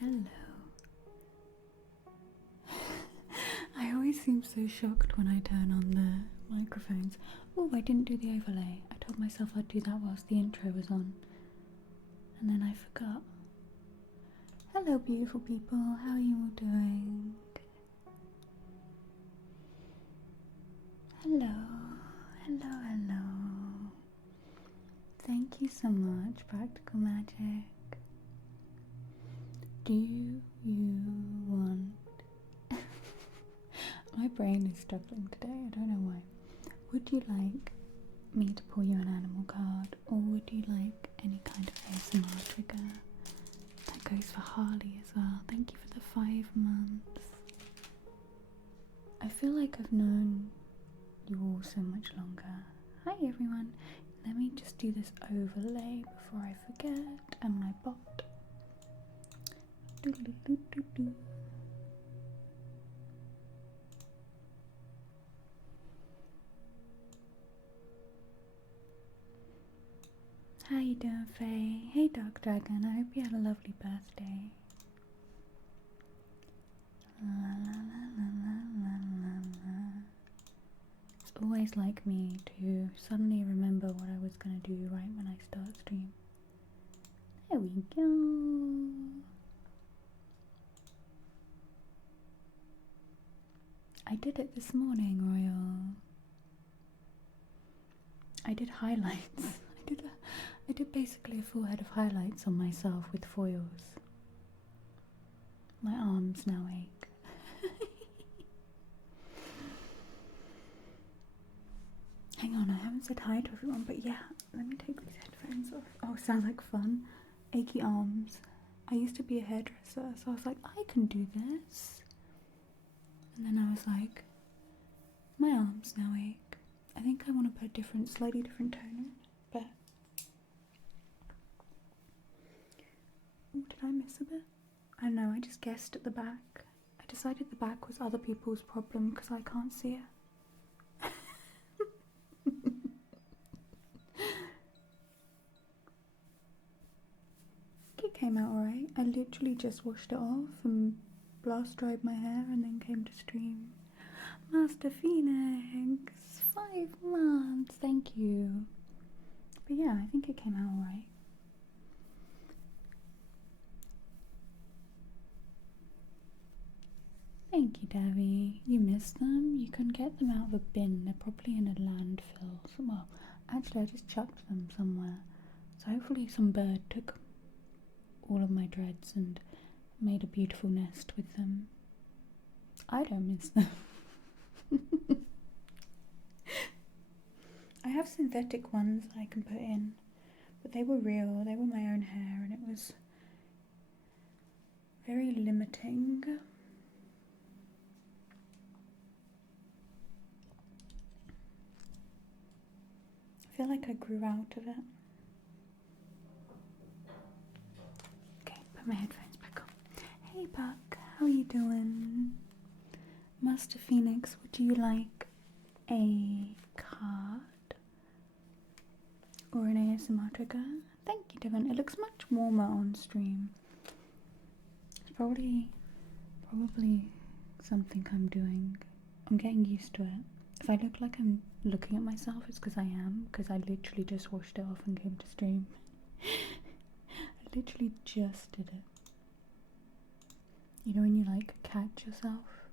Hello. I always seem so shocked when I turn on the microphones. Oh, I didn't do the overlay. I told myself I'd do that whilst the intro was on. And then I forgot. Hello, beautiful people. How are you all doing? Hello. Hello, hello. Thank you so much, Practical Magic. Do you want... My brain is struggling today, I don't know why. Would you like me to pull you an animal card, or would you like any kind of ASMR trigger? That goes for Harley as well. Thank you for the 5 months. I feel like I've known you all so much longer. Hi everyone. Let me just do this overlay before I forget, and my bot. How you doing, Faye? Hey, Dark Dragon. I hope you had a lovely birthday. La, la, la, la, la, la, la. It's always like me to suddenly remember what I was going to do right when I start stream. There we go. I did it this morning, Royal. I did highlights. I did basically a full head of highlights on myself with foils. My arms now ache. Hang on, I haven't said hi to everyone, but yeah, let me take these headphones off. Oh, sounds like fun. Achy arms. I used to be a hairdresser, so I was like, I can do this. And then I was like, my arms now ache. I think I want to put a slightly different tone on, but... Ooh, did I miss a bit? I don't know, I just guessed at the back. I decided the back was other people's problem because I can't see it. It came out alright. I literally just washed it off and blast dried my hair and then came to stream. Master Phoenix, 5 months, thank you. But yeah, I think it came out alright. Thank you, Davy. You missed them? You couldn't get them out of a bin. They're probably in a landfill. Well, actually I just chucked them somewhere. So hopefully some bird took all of my dreads and made a beautiful nest with them. I don't miss them. I have synthetic ones I can put in, but they were real, they were my own hair, and it was very limiting. I feel like I grew out of it. Okay, put my headphones back on. Hey Buck, how are you doing? Master Phoenix, would you like a card or an ASMR trigger? Thank you, Devon. It looks much warmer on stream. It's probably something I'm doing. I'm getting used to it. If I look like I'm looking at myself, it's because I am, because I literally just washed it off and came to stream. I literally just did it. You know when you like catch yourself?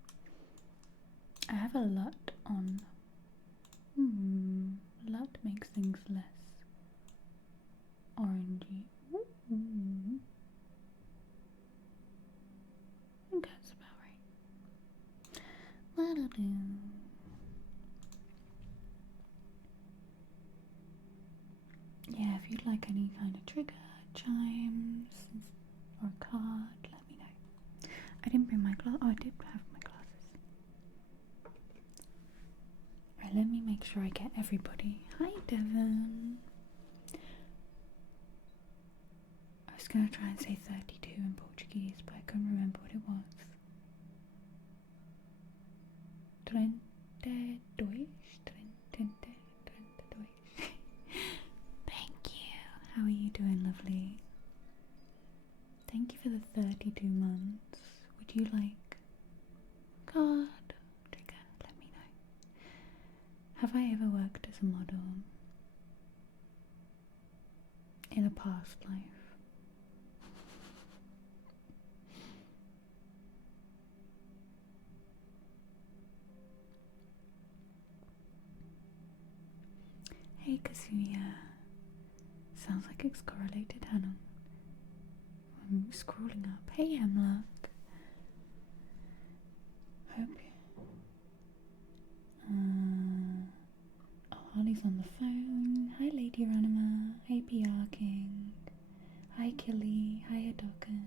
I have a LUT on. LUT makes things less orangey. I think that's about right. La-da-do. Yeah, if you'd like any kind of trigger, chimes, or a card, let me know. I didn't bring my glasses. Oh, I did have my glasses. Right, let me make sure I get everybody. Hi, Devon. I was going to try and say 32 in Portuguese, but I couldn't remember what it was. 32. Thank you. How are you doing, lovely? Thank you for the 32 months. months. Would you like card trigger? Let me know. Have I ever worked as a model in a past life? Hey Kazuya. Sounds like it's correlated, Hannah. I'm scrolling up. Hey Hemlock. Hope Holly's on the phone. Hi Lady Ranima. Hey PR King. Hi Killy. Hi Hadoken.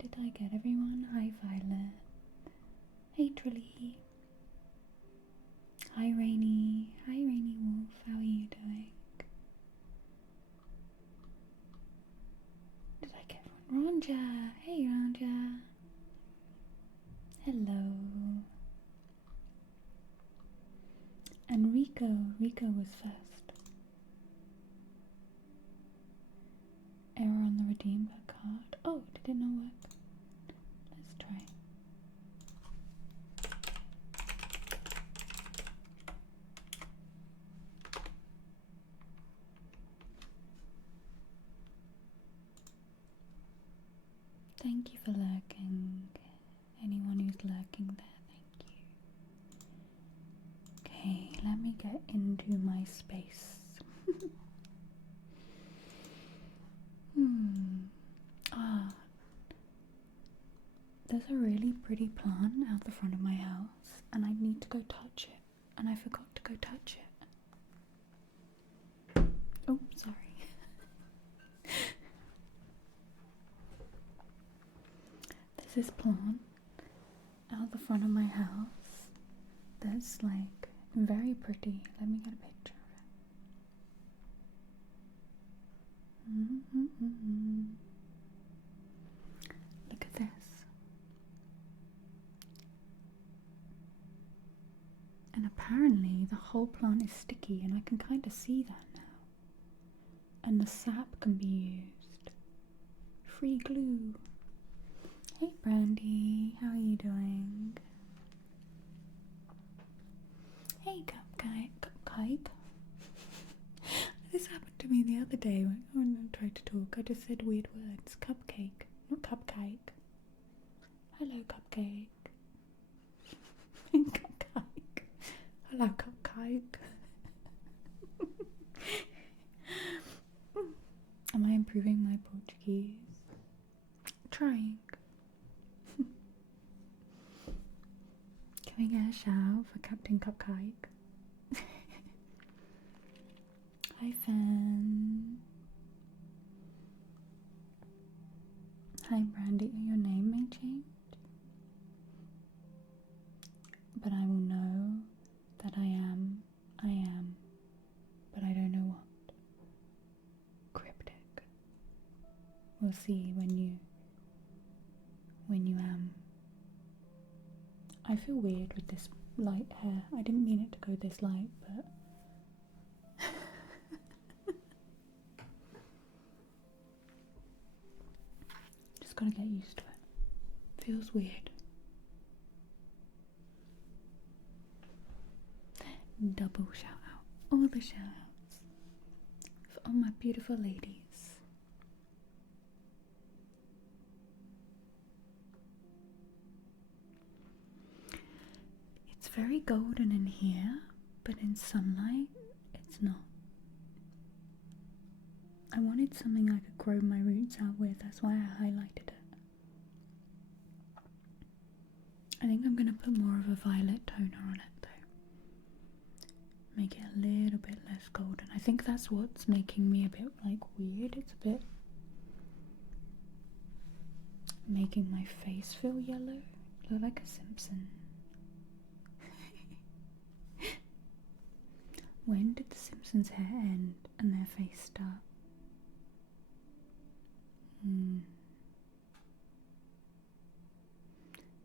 Did I get everyone? Hi Violet. Hey Trilly. Hi Rainy. Hi Rainy Wolf. How are you doing? Did I get everyone? Ronja. Hey Ronja. Hello. And Rico was first. Error on the redeem per card. Oh, did it not work? Let's try. Thank you for lurking. Anyone who's lurking there, thank you. Okay, let me get into my space. There's a really pretty plant out the front of my house, and I need to go touch it, and I forgot to go touch it. Oh, sorry. There's this plant out the front of my house that's like very pretty. Let me get a picture of it. Look at this. And apparently the whole plant is sticky, and I can kind of see that now. And the sap can be used. Free glue. Hey Brandy, how are you doing? Hey Cupcake. This happened to me the other day when I tried to talk. I just said weird words. Cupcake, not cupcake. Hello Cupcake. Cupcake. Hello Cupcake. Am I improving my Portuguese? Trying. Can we get a shout for Captain Cupcake? Hi Fan. Hi Brandy, your name may change, but I will know that I am, but I don't know what. Cryptic. We'll see when you I feel weird with this light hair. I didn't mean it to go this light, but just gotta get used to it. Feels weird. Double shout out. All the shout outs for all my beautiful ladies. It's very golden in here, but in sunlight it's not. I wanted something I could grow my roots out with, that's why I highlighted it. I think I'm going to put more of a violet toner on it though. Make it a little bit less golden. I think that's what's making me a bit like weird. It's a bit making my face feel yellow. Look like a Simpson. When did the Simpsons' hair end and their face start?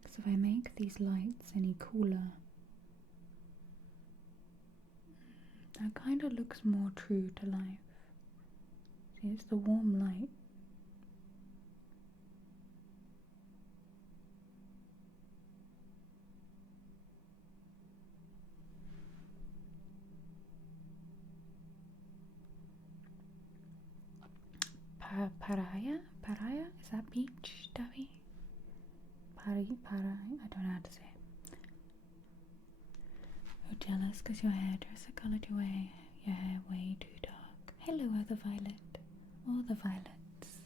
Because if I make these lights any cooler, that kind of looks more true to life. See It's the warm light. Paraya? Is that beach, Debbie? Parai? I don't know how to say it. You're jealous because your hairdresser coloured your hair way too dark. Hello, other violet. All the violets.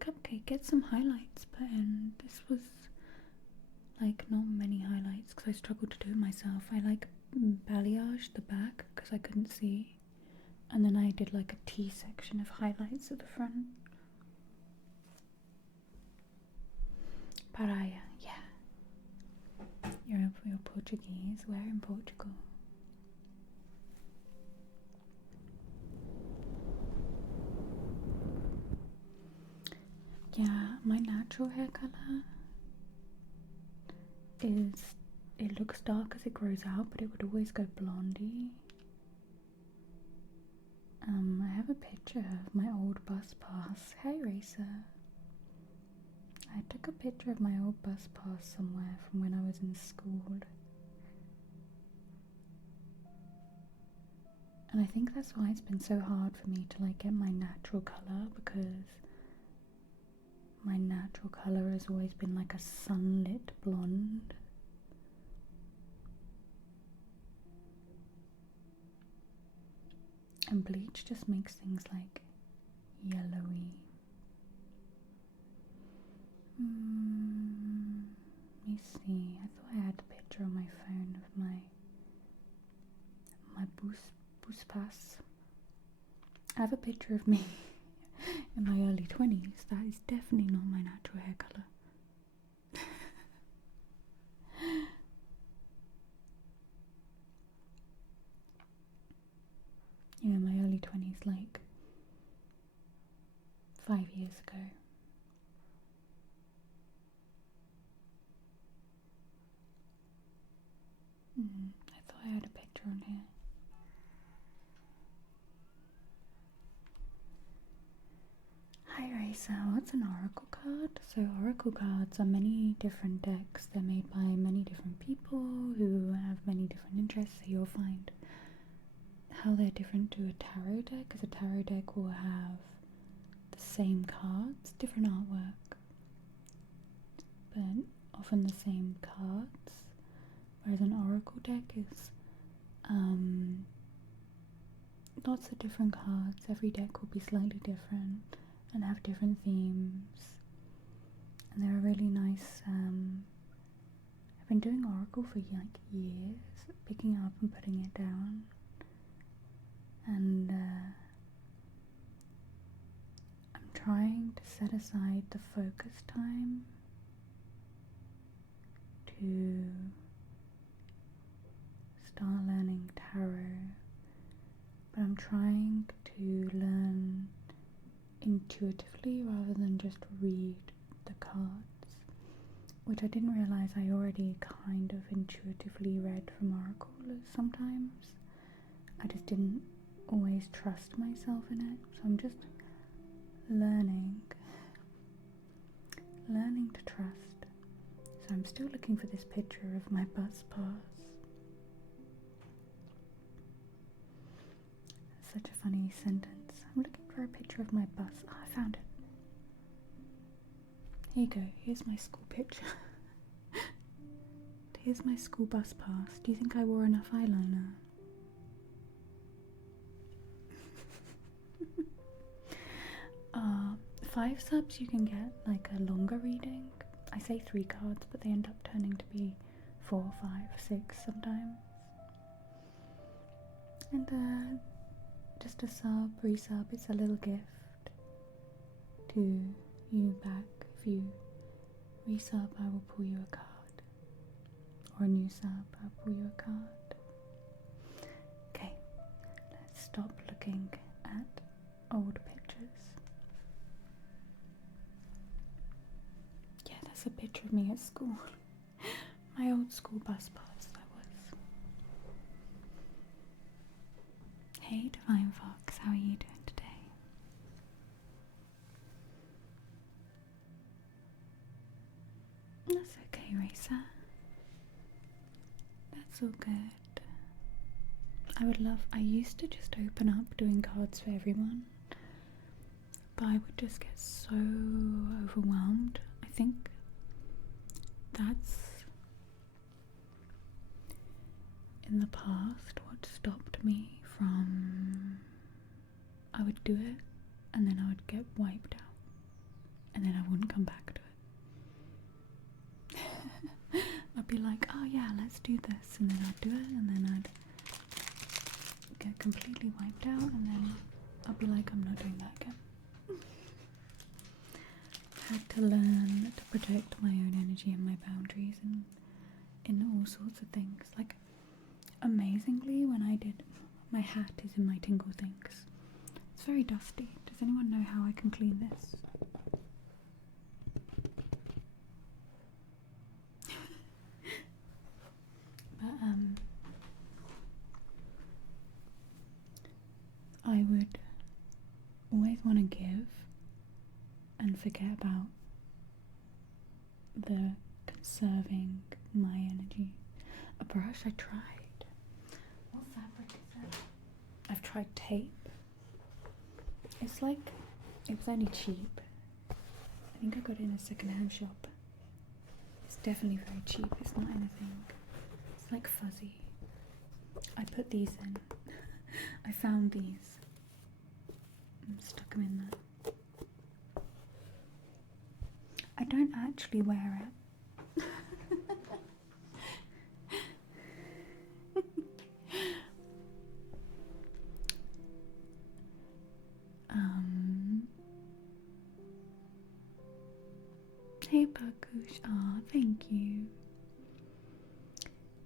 Cupcake, get some highlights put in. This was like not many highlights because I struggled to do it myself. I like balayaged the back because I couldn't see, and then I did like a T section of highlights at the front. Paraya, yeah. You're Portuguese. Where in Portugal? Yeah, my natural hair color is, it looks dark as it grows out, but it would always go blondie. I have a picture of my old bus pass. Hey, Racer. I took a picture of my old bus pass somewhere from when I was in school. And I think that's why it's been so hard for me to like get my natural colour, because my natural colour has always been like a sunlit blonde. And bleach just makes things like yellowy. Let me see. I thought I had a picture on my phone of my bus pass. I have a picture of me in my early 20s. That is definitely not my natural hair colour. Yeah, my early 20s, like 5 years ago. I thought I had a picture on here. Hi Racer, what's an oracle card? So oracle cards are many different decks. They're made by many different people who have many different interests. So you'll find how they're different to a tarot deck, because a tarot deck will have the same cards, different artwork, but often the same cards, whereas an oracle deck is lots of different cards. Every deck will be slightly different and have different themes, and they're really nice. I've been doing oracle for like years, picking up and putting it down, and I'm trying to set aside the focus time to start learning tarot, but I'm trying to learn intuitively rather than just read the cards, which I didn't realise I already kind of intuitively read from oracle sometimes. I just didn't always trust myself in it, so I'm just learning to trust. So I'm still looking for this picture of my bus pass. Such a funny sentence. I'm looking for a picture of my bus. Oh, I found it. Here you go. Here's my school picture. Here's my school bus pass. Do you think I wore enough eyeliner? 5 subs you can get like a longer reading. I say 3 cards, but they end up turning to be 4, 5, 6 sometimes. And just a sub, resub, it's a little gift to you back. If you resub, I will pull you a card, or a new sub, I'll pull you a card. Okay, let's stop looking at old pictures. Yeah, that's a picture of me at school. My old school bus pass, that was. Hey Divine Fox, how are you doing today? That's okay, Racer. That's all good. I used to just open up doing cards for everyone, but I would just get so overwhelmed. I think that's in the past what stopped me from. I would do it and then I would get wiped out and then I wouldn't come back to it. I'd be like, oh yeah, let's do this, and then I'd do it and then I'd get completely wiped out and then I'd be like, I'm not doing that again. Had to learn to protect my own energy and my boundaries and in all sorts of things. Like, amazingly, when I did, my hat is in my tingle things. It's very dusty. Does anyone know how I can clean this? But I would always want to give and forget about the conserving my energy. A brush I tried. What fabric is it? I've tried tape. It's like, it was only cheap. I think I got it in a second-hand shop. It's definitely very cheap. It's not anything. It's like fuzzy. I put these in. I found these and stuck them in there. I don't actually wear it. Hey Bakush, thank you.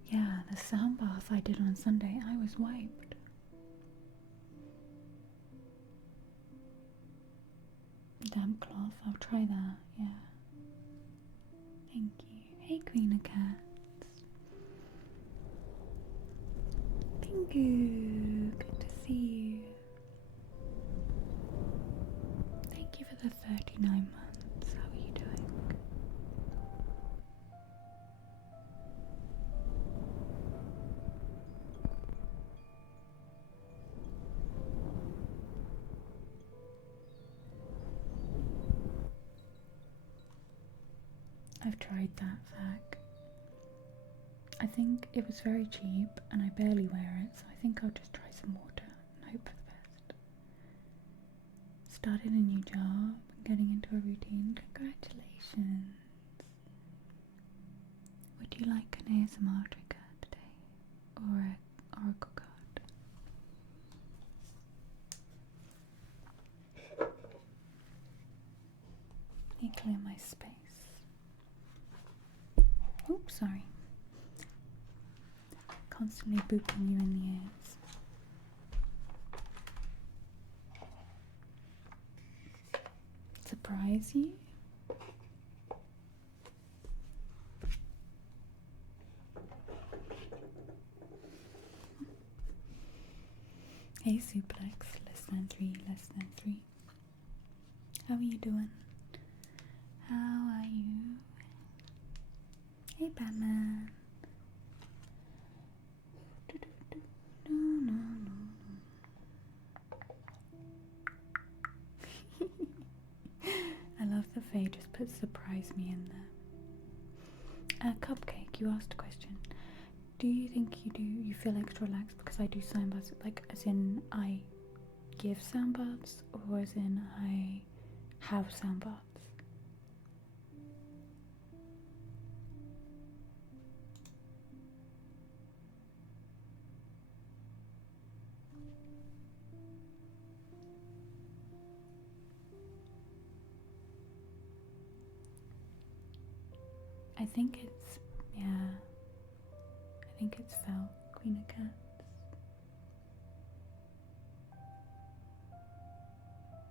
Yeah, the sound bath I did on Sunday, I was wiped. Damp cloth, I'll try that, yeah. Thank you. Hey Queen of Cats. Thank you. Good to see you. Thank you for the 39 months. How are you doing? I've tried that fac. I think it was very cheap and I barely wear it, so I think I'll just try some water and hope for the best. Started a new job, getting into a routine. Congratulations. Would you like an ASMR trigger today? Or an oracle card? Let me clear my space. Oops, sorry. Constantly booping you in the ears. Surprise you? Hey Suplex, less than 3, less than 3. How are you doing? How are you? Hey Batman. I love the Faye just put surprise me in there. Cupcake, you asked a question. Do you think you feel extra relaxed because I do sound baths, like as in I give sound baths or as in I have sound baths? I think it's, yeah, I think it's felt, Queen of Cats.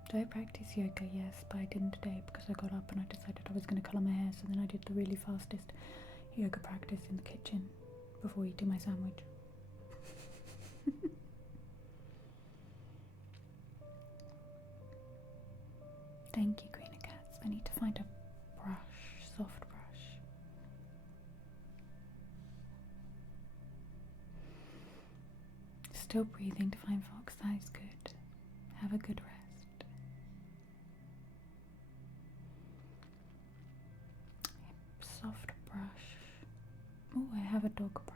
Do I practice yoga? Yes, but I didn't today because I got up and I decided I was going to colour my hair, so then I did the really fastest yoga practice in the kitchen before you do my sandwich. Thank you, Greener Cats. I need to find a brush, soft brush. Still breathing, Divine Fox. That is good. Have a good rest. Soft brush. Oh, I have a dog brush.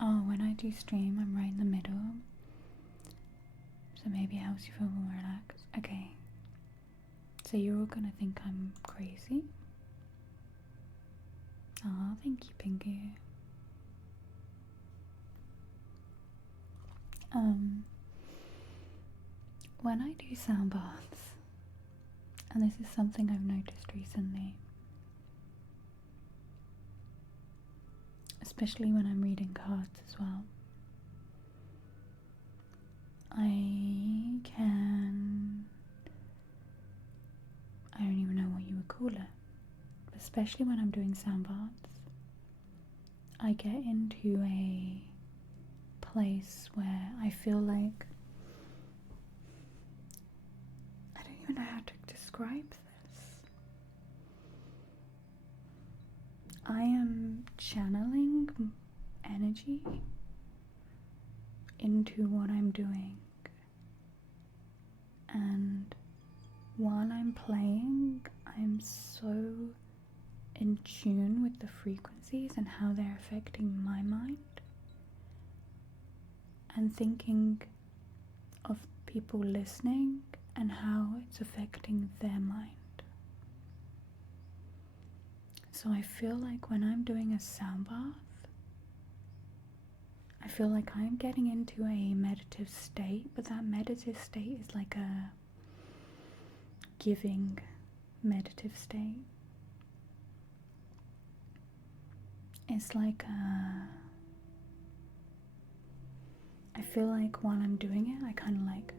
Oh, when I do stream, I'm right in the middle. So maybe it helps you feel more relaxed. Okay. So you're all gonna think I'm crazy? Oh, thank you, Pinky. When I do sound baths, and this is something I've noticed recently, especially when I'm reading cards as well, I don't even know what you would call it, but especially when I'm doing sound baths, I get into a place where I feel like, I don't even know how to describe this. I am channeling energy into what I'm doing, and while I'm playing, I'm so in tune with the frequencies and how they're affecting my mind, and thinking of people listening and how it's affecting their mind. So I feel like when I'm doing a sound bath, I feel like I'm getting into a meditative state, but that meditative state is like a giving meditative state. It's like I feel like while I'm doing it, I kind of like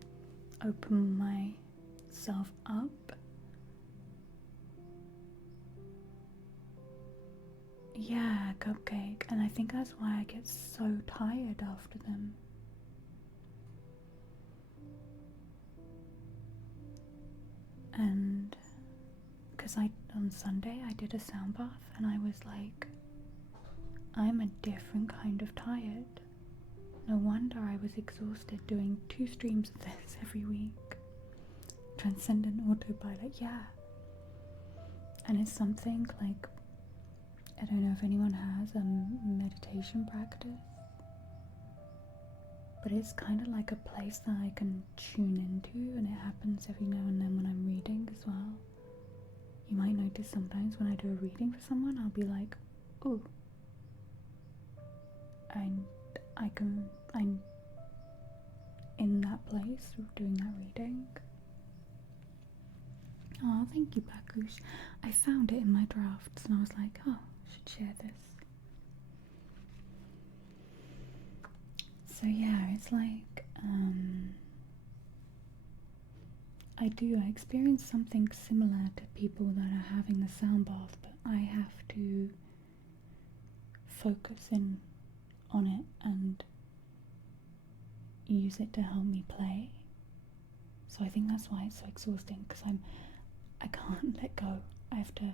open myself up. Yeah, cupcake. And I think that's why I get so tired after them. And because on Sunday I did a sound bath and I was like, I'm a different kind of tired. No wonder I was exhausted doing 2 streams of this every week. Transcendent autopilot, yeah. And it's something like, I don't know if anyone has a meditation practice, but it's kind of like a place that I can tune into, and it happens every now and then when I'm reading as well. You might notice sometimes when I do a reading for someone, I'll be like, ooh, I'm in that place doing that reading. Oh, thank you, Black Goose. I found it in my drafts and I was like, oh, I should share this. So yeah, it's like, I experience something similar to people that are having the sound bath, but I have to focus in on it and use it to help me play. So I think that's why it's so exhausting, because I can't let go. I have to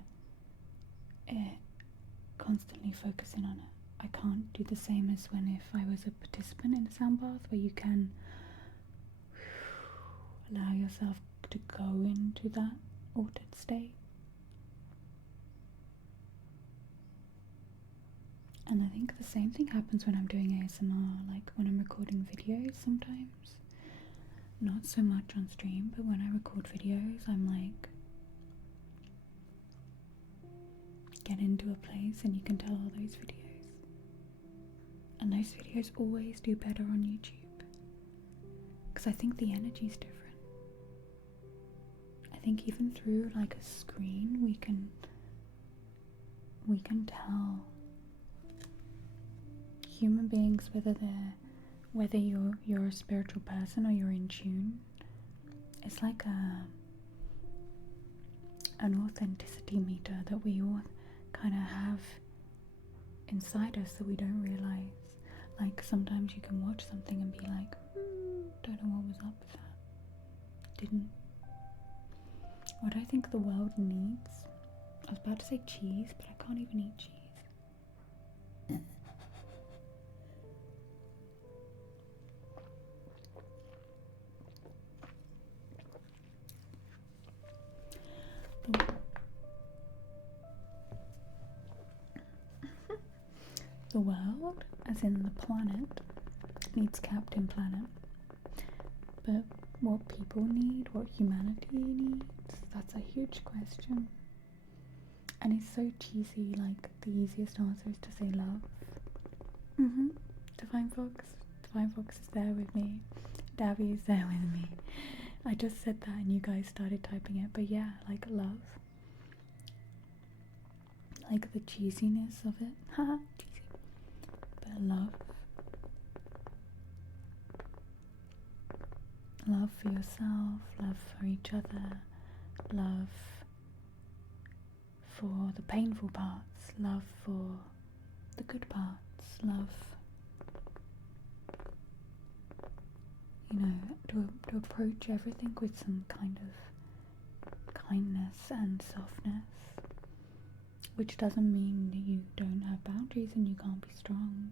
constantly focus in on it. I can't do the same as when if I was a participant in a sound bath, where you can allow yourself to go into that altered state. And I think the same thing happens when I'm doing ASMR, like when I'm recording videos sometimes. Not so much on stream, but when I record videos, I'm like, get into a place, and you can tell all those videos. And those videos always do better on YouTube, because I think the energy's different. I think even through like a screen, we can tell human beings whether you're a spiritual person or you're in tune. It's like an authenticity meter that we all kind of have inside us that we don't realize. Like sometimes you can watch something and be like, don't know what was up with that. Didn't. What I think the world needs, I was about to say cheese, but I can't even eat cheese. The world, as in the planet, needs Captain Planet. But what people need, what humanity needs, that's a huge question. And it's so cheesy, like the easiest answer is to say love. Divine Fox is there with me. Davy is there with me. I just said that and you guys started typing it, but yeah, like love. Like the cheesiness of it. Haha, cheesy. But love. Love for yourself, love for each other, love for the painful parts, love for the good parts, love, you know, to approach everything with some kind of kindness and softness, which doesn't mean that you don't have boundaries and you can't be strong.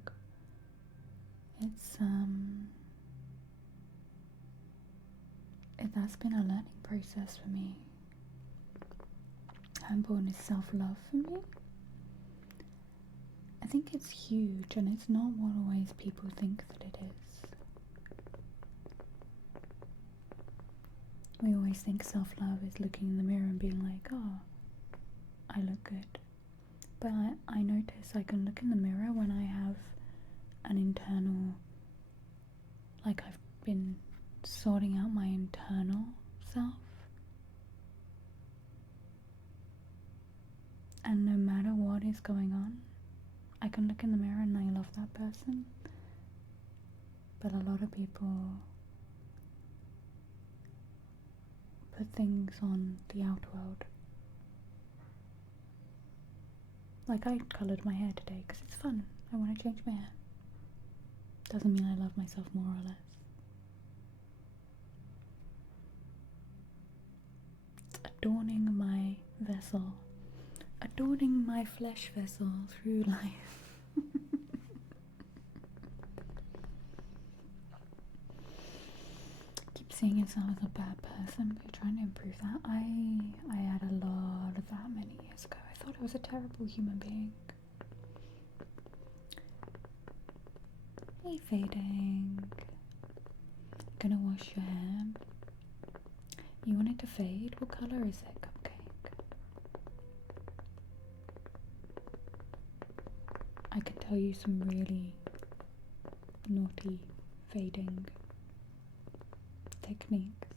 That's been a learning process for me. How important is self-love for me? I think it's huge, and it's not what always people think that it is. We always think self-love is looking in the mirror and being like, oh, I look good. But I notice I can look in the mirror when I have an internal, like I've been sorting out my internal self. And no matter what is going on, I can look in the mirror and I love that person. But a lot of people put things on the outworld. Like I coloured my hair today because it's fun. I want to change my hair. Doesn't mean I love myself more or less. Adorning my vessel, adorning my flesh vessel through life. Keep seeing yourself as a bad person, but you're trying to improve that. I had a lot of that many years ago. I thought I was a terrible human being. Hey, fading. Gonna wash your hair. You want it to fade? What colour is it, Cupcake? I can tell you some really naughty fading techniques.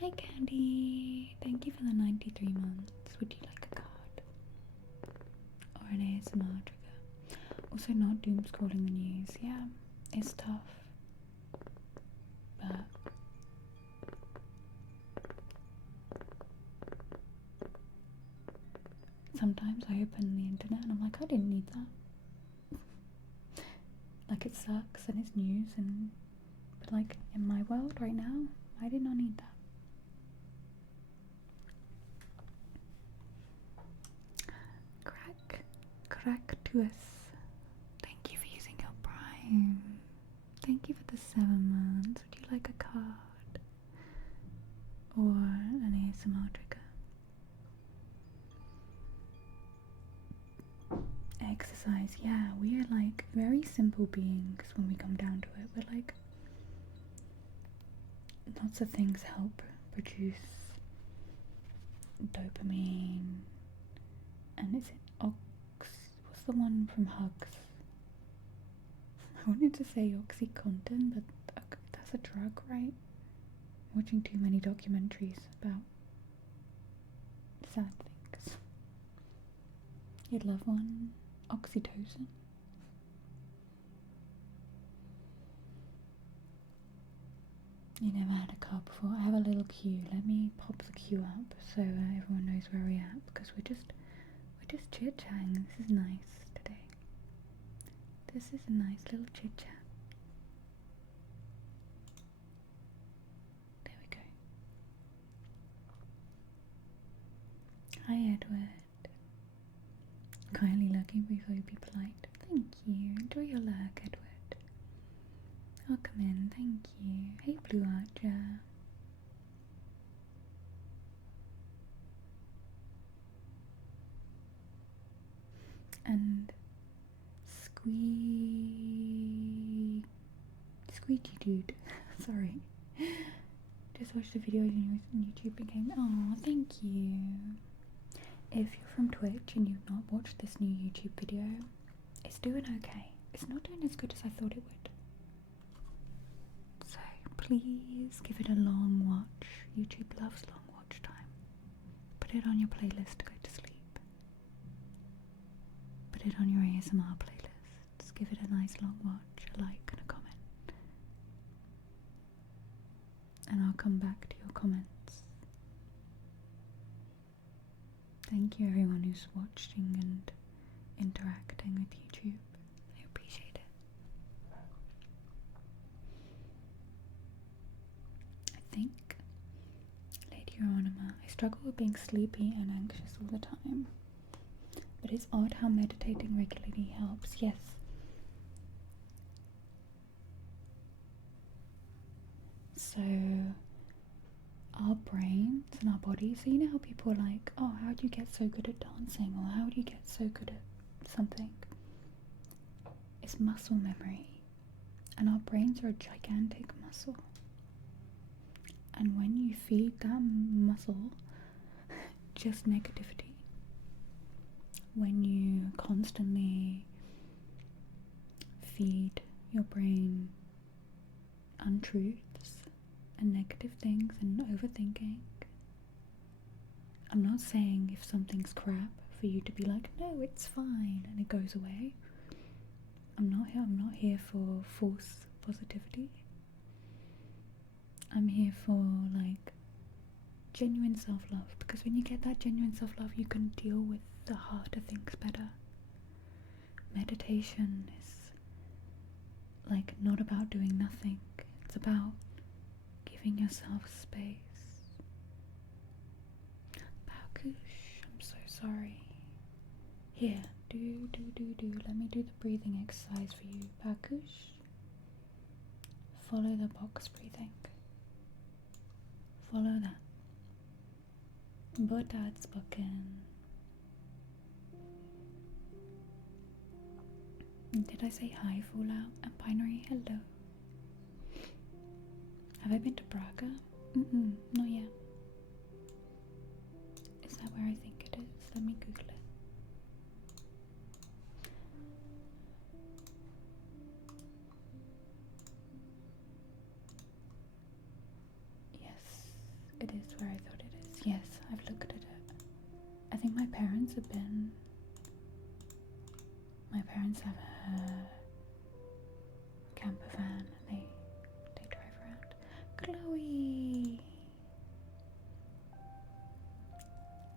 Hi Candy! Thank you for the 93 months. Would you like a card? Or an ASMR trigger? Also not doom scrolling the news. Yeah, it's tough. But sometimes I open the internet and I'm like, I didn't need that. Like it sucks and it's news but like in my world right now, I did not need that. Cractus. Thank you for using your Prime. Thank you for the 7 months. Would you like a card? Or an ASMR trigger? Exercise, yeah, we are like very simple beings when we come down to it. We're like, lots of things help produce dopamine, and is it what's the one from Hugs? I wanted to say OxyContin, but that's a drug, right? I'm watching too many documentaries about sad things. You'd love one. Oxytocin. You never had a card before. I have a little queue. Let me pop the queue up so everyone knows where we're at, because we're just chit chatting. This is nice today. This is a nice little chit chat. There we go. Hi Edward. Quietly lurking before you be polite. Thank you. Enjoy your lurk, Edward. Welcome in, thank you. Hey Blue Archer. And Squeegee Dude. Sorry. Just watched the video on YouTube and came. Oh, thank you. If you're from Twitch and you've not watched this new YouTube video, it's doing okay. It's not doing as good as I thought it would. So please give it a long watch. YouTube loves long watch time. Put it on your playlist to go to sleep. Put it on your ASMR playlist. Just give it a nice long watch, a like and a comment. And I'll come back to your comments. Thank you everyone who's watching and interacting with YouTube. I appreciate it. I think, Lady Euronima, I struggle with being sleepy and anxious all the time. But it's odd how meditating regularly helps. Yes. So, our brains and our bodies, so you know how people are like, oh, how do you get so good at dancing, or how do you get so good at something? It's muscle memory, and our brains are a gigantic muscle, and when you feed that muscle just negativity, when you constantly feed your brain untruths and negative things and overthinking. I'm not saying if something's crap for you to be like, no, it's fine, and it goes away. I'm not here for false positivity. I'm here for like genuine self-love, because when you get that genuine self-love, you can deal with the harder things better. Meditation is like not about doing nothing. It's about giving yourself space. Bakush, I'm so sorry. Here, do. Let me do the breathing exercise for you, Bakush. Follow the box breathing. Follow that. Botadspoken. Did I say hi, Fallout and Binary? Hello. Have I been to Braga? Not yet. Is that where I think it is? Let me Google it. Yes, it is where I thought it is. Yes, I've looked at it. I think my parents have been. My parents have a camper van and they drive around. Chloe!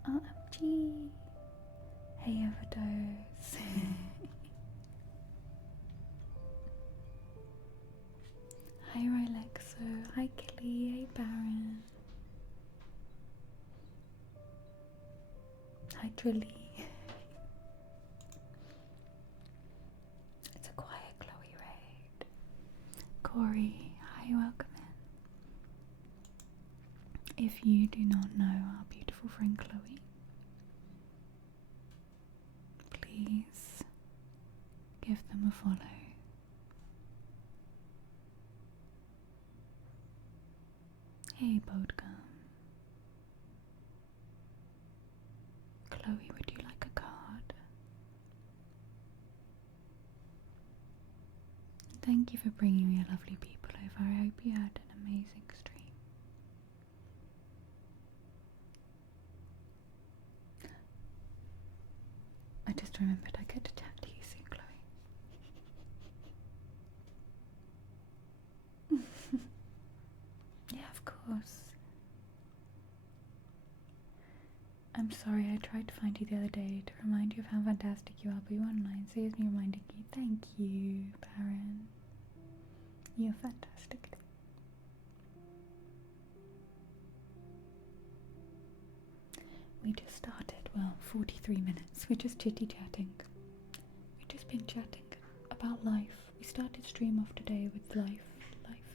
OMG! Hey Overdose! Hi Rylexo, hi Kelly, hey Baron. Hi Trilly. It's a quiet Chloe raid. Corey, hi, welcome in. If you do not know our beautiful friend Chloe, please give them a follow. Hey Bodgum. Chloe, would you like a card? Thank you for bringing me a lovely people over. I hope you had an amazing stream. I just remembered I get to chat to you soon, Chloe. I'm sorry, I tried to find you the other day to remind you of how fantastic you are, but you're online, so here's me reminding you. Thank you, Baron. You're fantastic. We just started, well, 43 minutes. We're just chitty-chatting. We've just been chatting about life. We started stream off today with life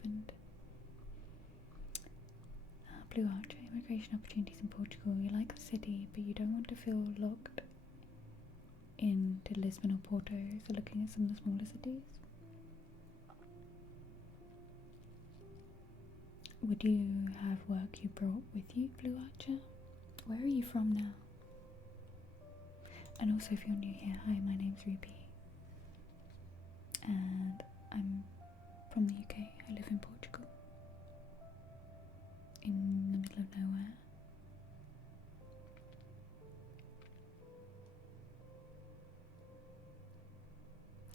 and Blue Archer, immigration opportunities in Portugal. You like the city, but you don't want to feel locked into Lisbon or Porto, so looking at some of the smaller cities. Would you have work you brought with you, Blue Archer? Where are you from now? And also, if you're new here, hi, my name's Ruby. And I'm from the UK. I live in Portugal. In the middle of nowhere.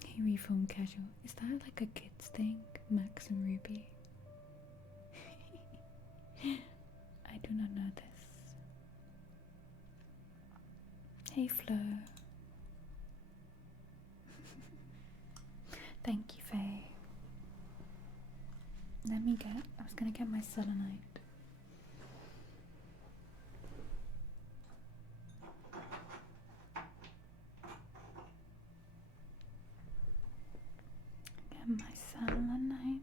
Hey, reform casual. Is that like a kids thing? Max and Ruby? I do not know this. Hey Flo. Thank you, Faye. I was gonna get my selenite. Get my selenite.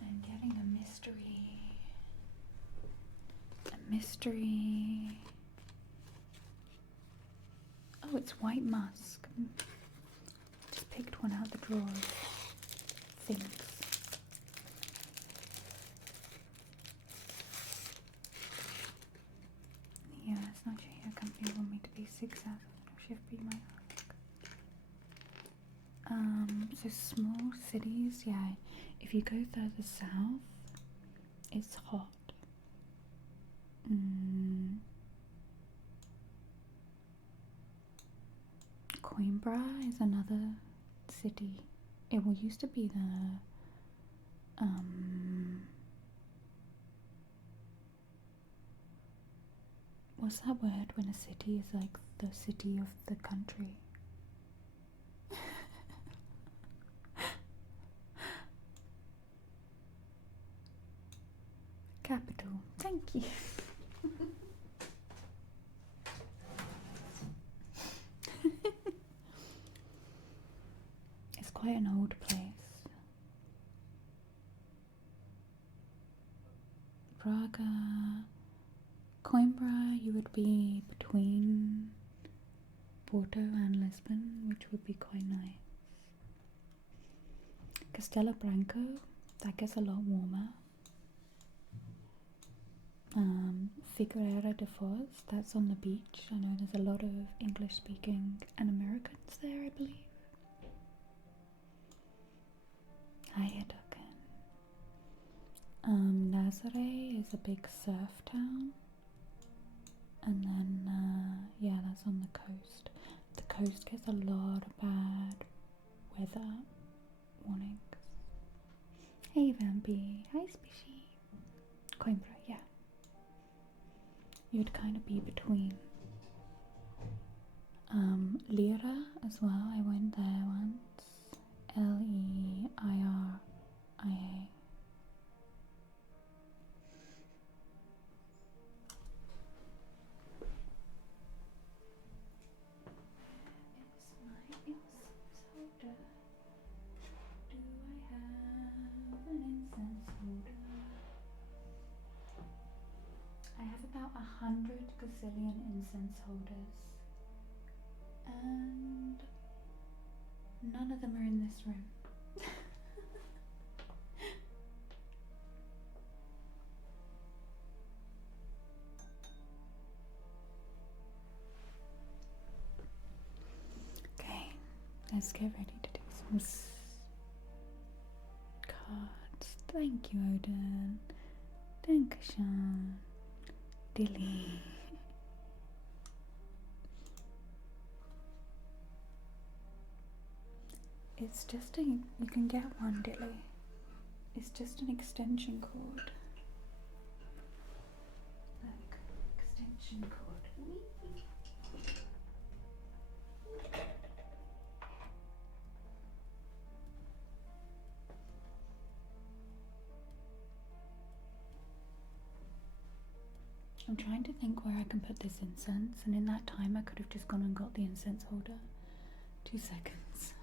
I'm getting a mystery. Oh, it's white musk. Just picked one out of the drawer. Things. Yeah, it's not sure your company want me to be 6,000 shift be my ask. So small cities, yeah. If you go further south, it's hot. Coimbra is another city. It will used to be the what's that word when a city is like the city of the country? Capital. Thank you. It's quite an old place. Braga. Coimbra, you would be between Porto and Lisbon, which would be quite nice. Castelo Branco, that gets a lot warmer. Figueira de Foz, that's on the beach. I know there's a lot of English speaking and Americans there, I believe. Hiya, Duncan. Nazaré is a big surf town. And then, yeah, that's on the coast. The coast gets a lot of bad weather warnings. Hey, Vampy. Hi, Spishy. Coimbra, yeah. You'd kind of be between. Lira as well. I went there once. Leiria. I have about 100 gazillion incense holders, and none of them are in this room. Okay, let's get ready to do some cards. Thank you, Odin. Dankeschön. Dilly. It's just you can get one, Dilly. It's just an extension cord. Look, extension cord. Whee! I'm trying to think where I can put this incense, and in that time I could have just gone and got the incense holder. 2 seconds.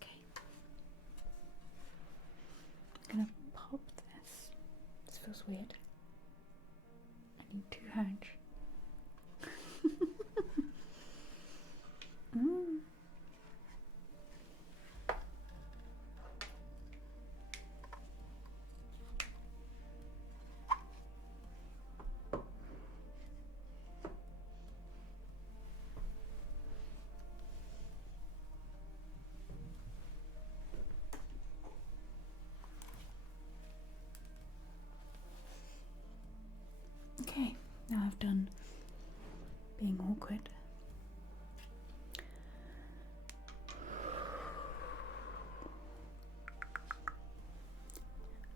Okay. I'm gonna pop this. This feels weird. I need 2 hands. Okay, now I've done being awkward.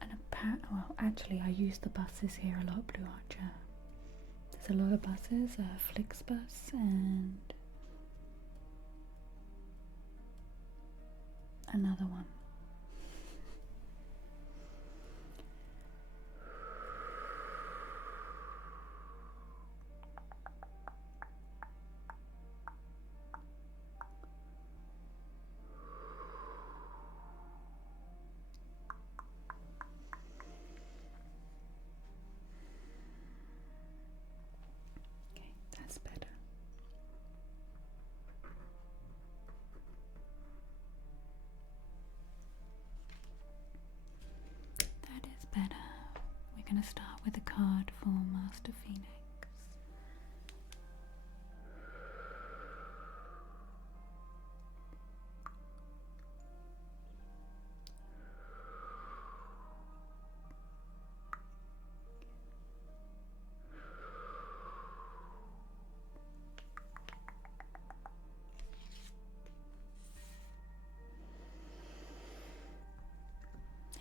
And well, actually I use the buses here a lot, Blue Archer. There's a lot of buses, Flixbus and another one. Okay, that's better. That is better. We're going to start with a card for Master Phoenix.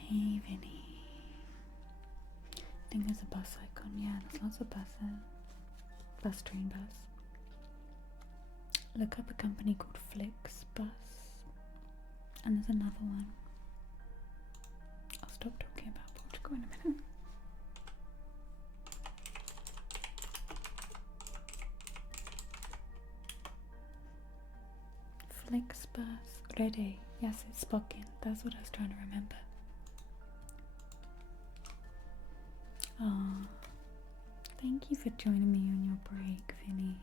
Hey Vinny. I think there's a bus icon. Yeah, there's lots of buses. Bus, train, bus. Look up a company called Flixbus. And there's another one. I'll stop talking about Portugal in a minute. Flixbus. Ready. Yes, it's spoken. That's what I was trying to remember. Oh, thank you for joining me on your break, Vinny.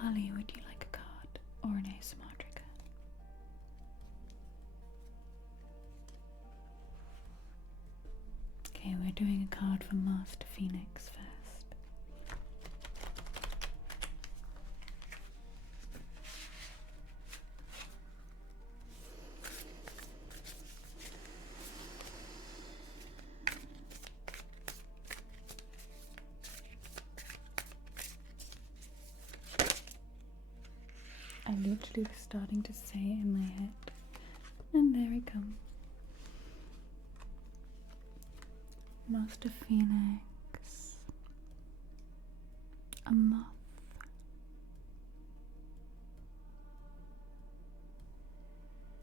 Holly, would you like a card or an ASMR trigger? Okay, we're doing a card for Master Phoenix first. I literally was starting to say it in my head, and there it comes. Master Phoenix, a moth,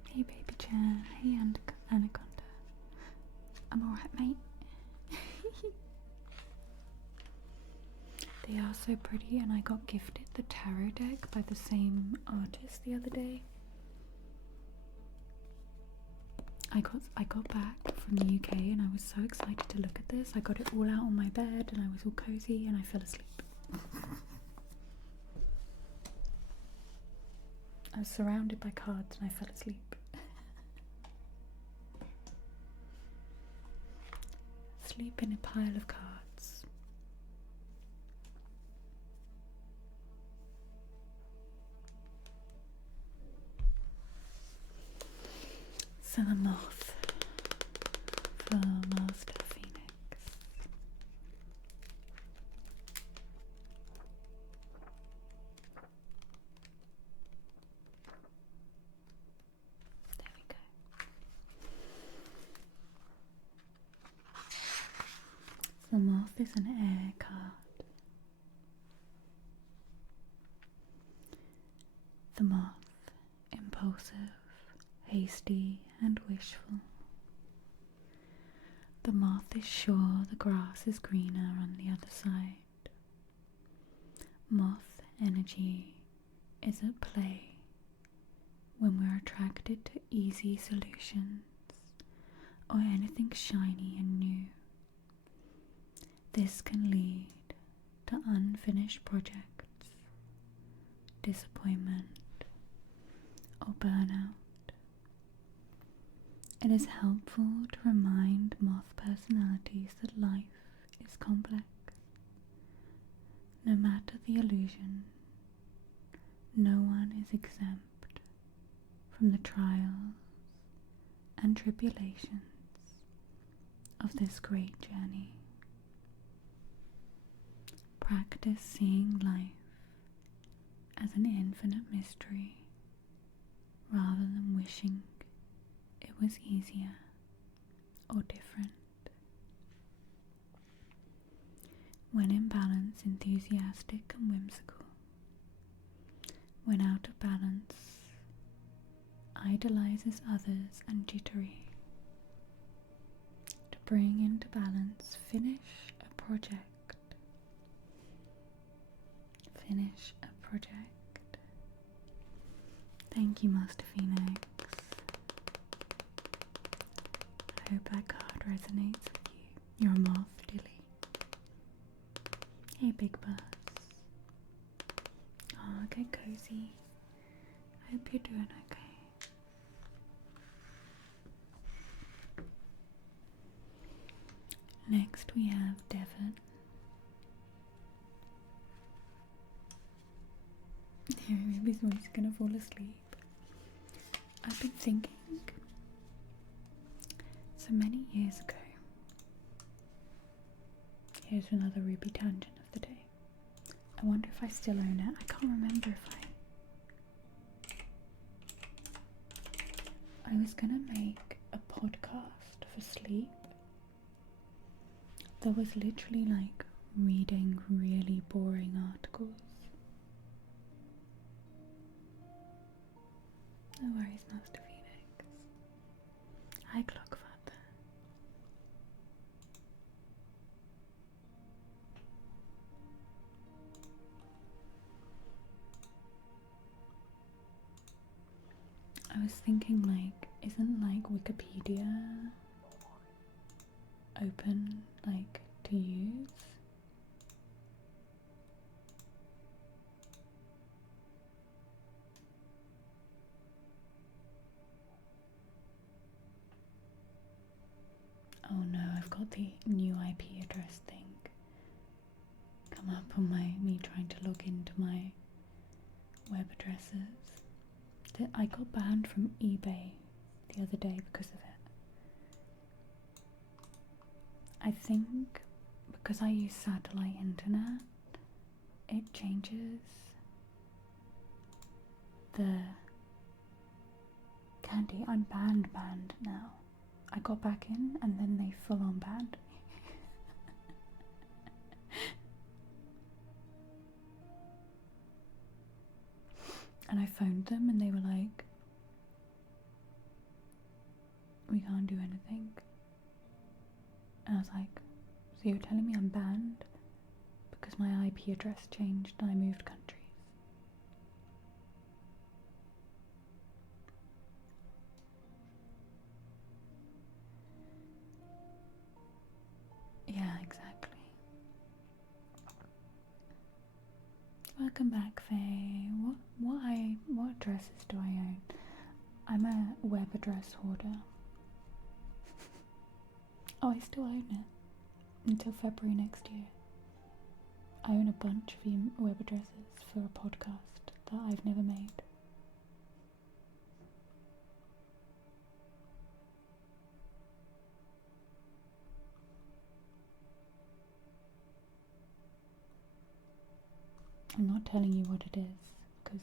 hey baby Chan, hey Anaconda, I'm alright, mate. They are so pretty, and I got gifted the tarot deck by the same artist the other day. I got back from the UK and I was so excited to look at this. I got it all out on my bed and I was all cozy and I fell asleep. I was surrounded by cards and I fell asleep. Sleep in a pile of cards. So the moth for Master Phoenix. There we go. So the moth is an air card. The moth, impulsive, hasty and wishful. The moth is sure the grass is greener on the other side. Moth energy is at play when we're attracted to easy solutions or anything shiny and new. This can lead to unfinished projects, disappointment, or burnout. It is helpful to remind moth personalities that life is complex. No matter the illusion, no one is exempt from the trials and tribulations of this great journey. Practice seeing life as an infinite mystery rather than wishing it was easier or different. When in balance, enthusiastic and whimsical. When out of balance, idolizes others and jittery. To bring into balance, finish a project. Finish a project. Thank you, Master Phoenix. I hope that card resonates with you. You're a moth, Dilly. Hey, Big Buzz. Oh, get cozy. I hope you're doing okay. Next we have Devon. Maybe he's gonna fall asleep. I've been thinking, so many years ago, here's another Ruby tangent of the day. I wonder if I still own it. I can't remember if I was gonna make a podcast for sleep that was literally like reading really boring articles. No worries, Master Phoenix. Hi, Clockfather. I was thinking, like, isn't like Wikipedia open, like, to use? Oh no, I've got the new IP address thing come up on me trying to log into my web addresses. I got banned from eBay the other day because of it. I think because I use satellite internet, it changes the candy. I'm banned now. I got back in and then they full on banned me. And I phoned them and they were like, we can't do anything. And I was like, so you're telling me I'm banned because my IP address changed and I moved countries? Yeah, exactly. Welcome back, Faye. What addresses do I own? I'm a web address hoarder. Oh, I still own it until February next year. I own a bunch of web addresses for a podcast that I've never made. I'm not telling you what it is because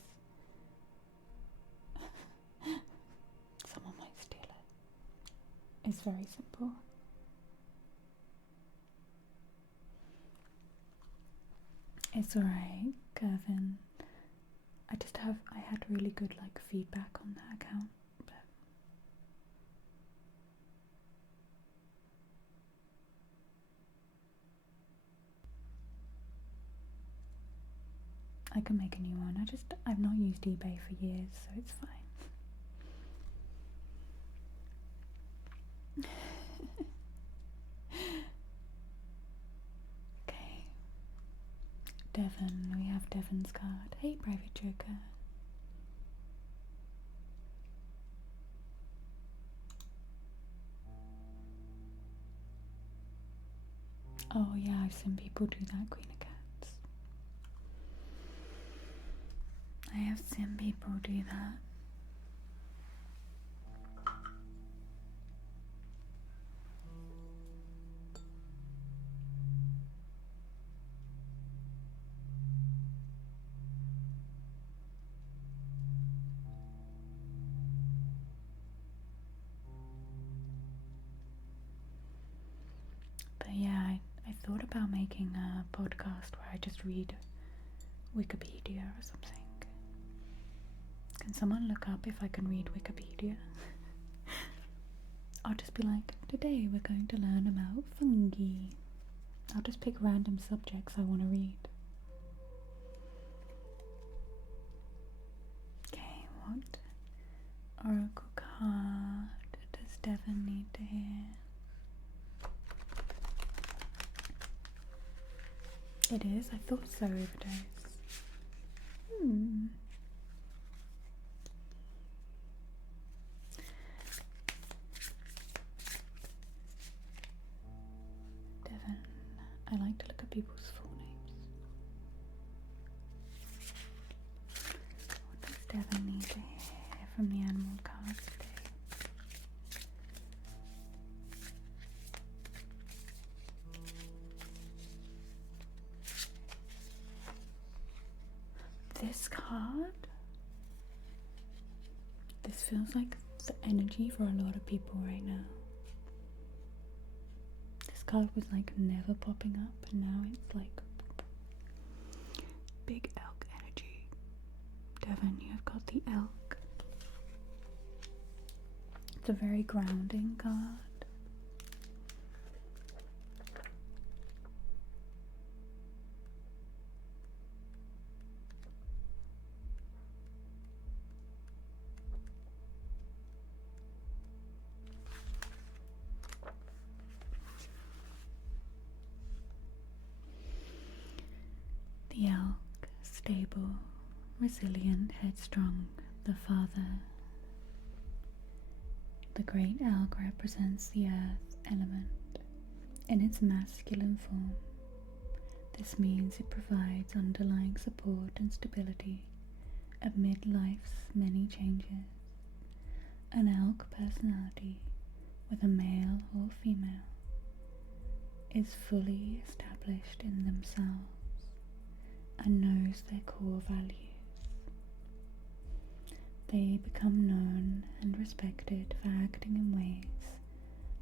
someone might steal it. It's very simple. It's alright, Kevin. I had really good feedback on that account, but I can make a new one. I've not used eBay for years, so it's fine. Okay. Devon, we have Devon's card. Hey, Private Joker. Oh yeah, I've seen people do that, Queen of Cats. I have seen people do that. But yeah, I thought about making a podcast where I just read Wikipedia or something. Can someone look up if I can read Wikipedia? I'll just be like, today we're going to learn about fungi. I'll just pick random subjects I want to read. Okay, what oracle card does Devon need to hear? It is? I thought so, Overdose. Devon, I like to look at people's full names. What does Devon need to hear from the animal cards today? This card? This feels like the energy for a lot of people right now. This card was never popping up, and now it's big elk energy. Devon, you have got the elk. It's a very grounding card. The elk, stable, resilient, headstrong, the father. The great elk represents the earth element in its masculine form. This means it provides underlying support and stability amid life's many changes. An elk personality, whether male or female, is fully established in themselves and knows their core values. They become known and respected for acting in ways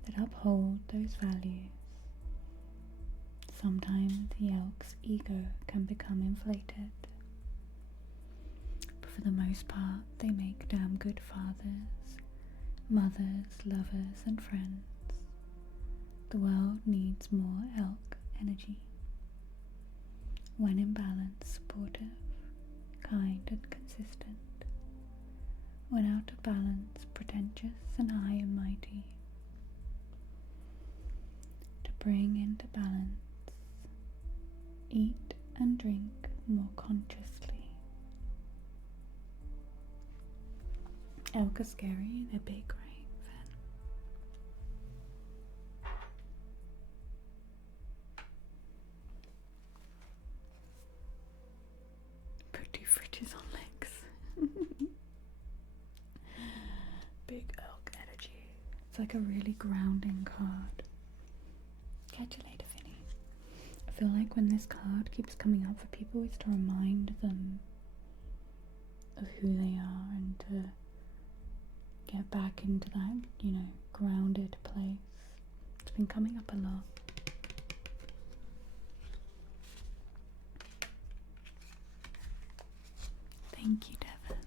that uphold those values. Sometimes the elk's ego can become inflated, but for the most part they make damn good fathers, mothers, lovers and friends. The world needs more elk energy. When in balance, supportive, kind and consistent. When out of balance, pretentious and high and mighty. To bring into balance, eat and drink more consciously. Elk are scary, they're big, right? Put 2 fridges on legs. Big elk energy. It's like a really grounding card. Catch you later, Finny. I feel like when this card keeps coming up for people, it's to remind them of who they are and to get back into that, grounded place. It's been coming up a lot. Thank you, Devon.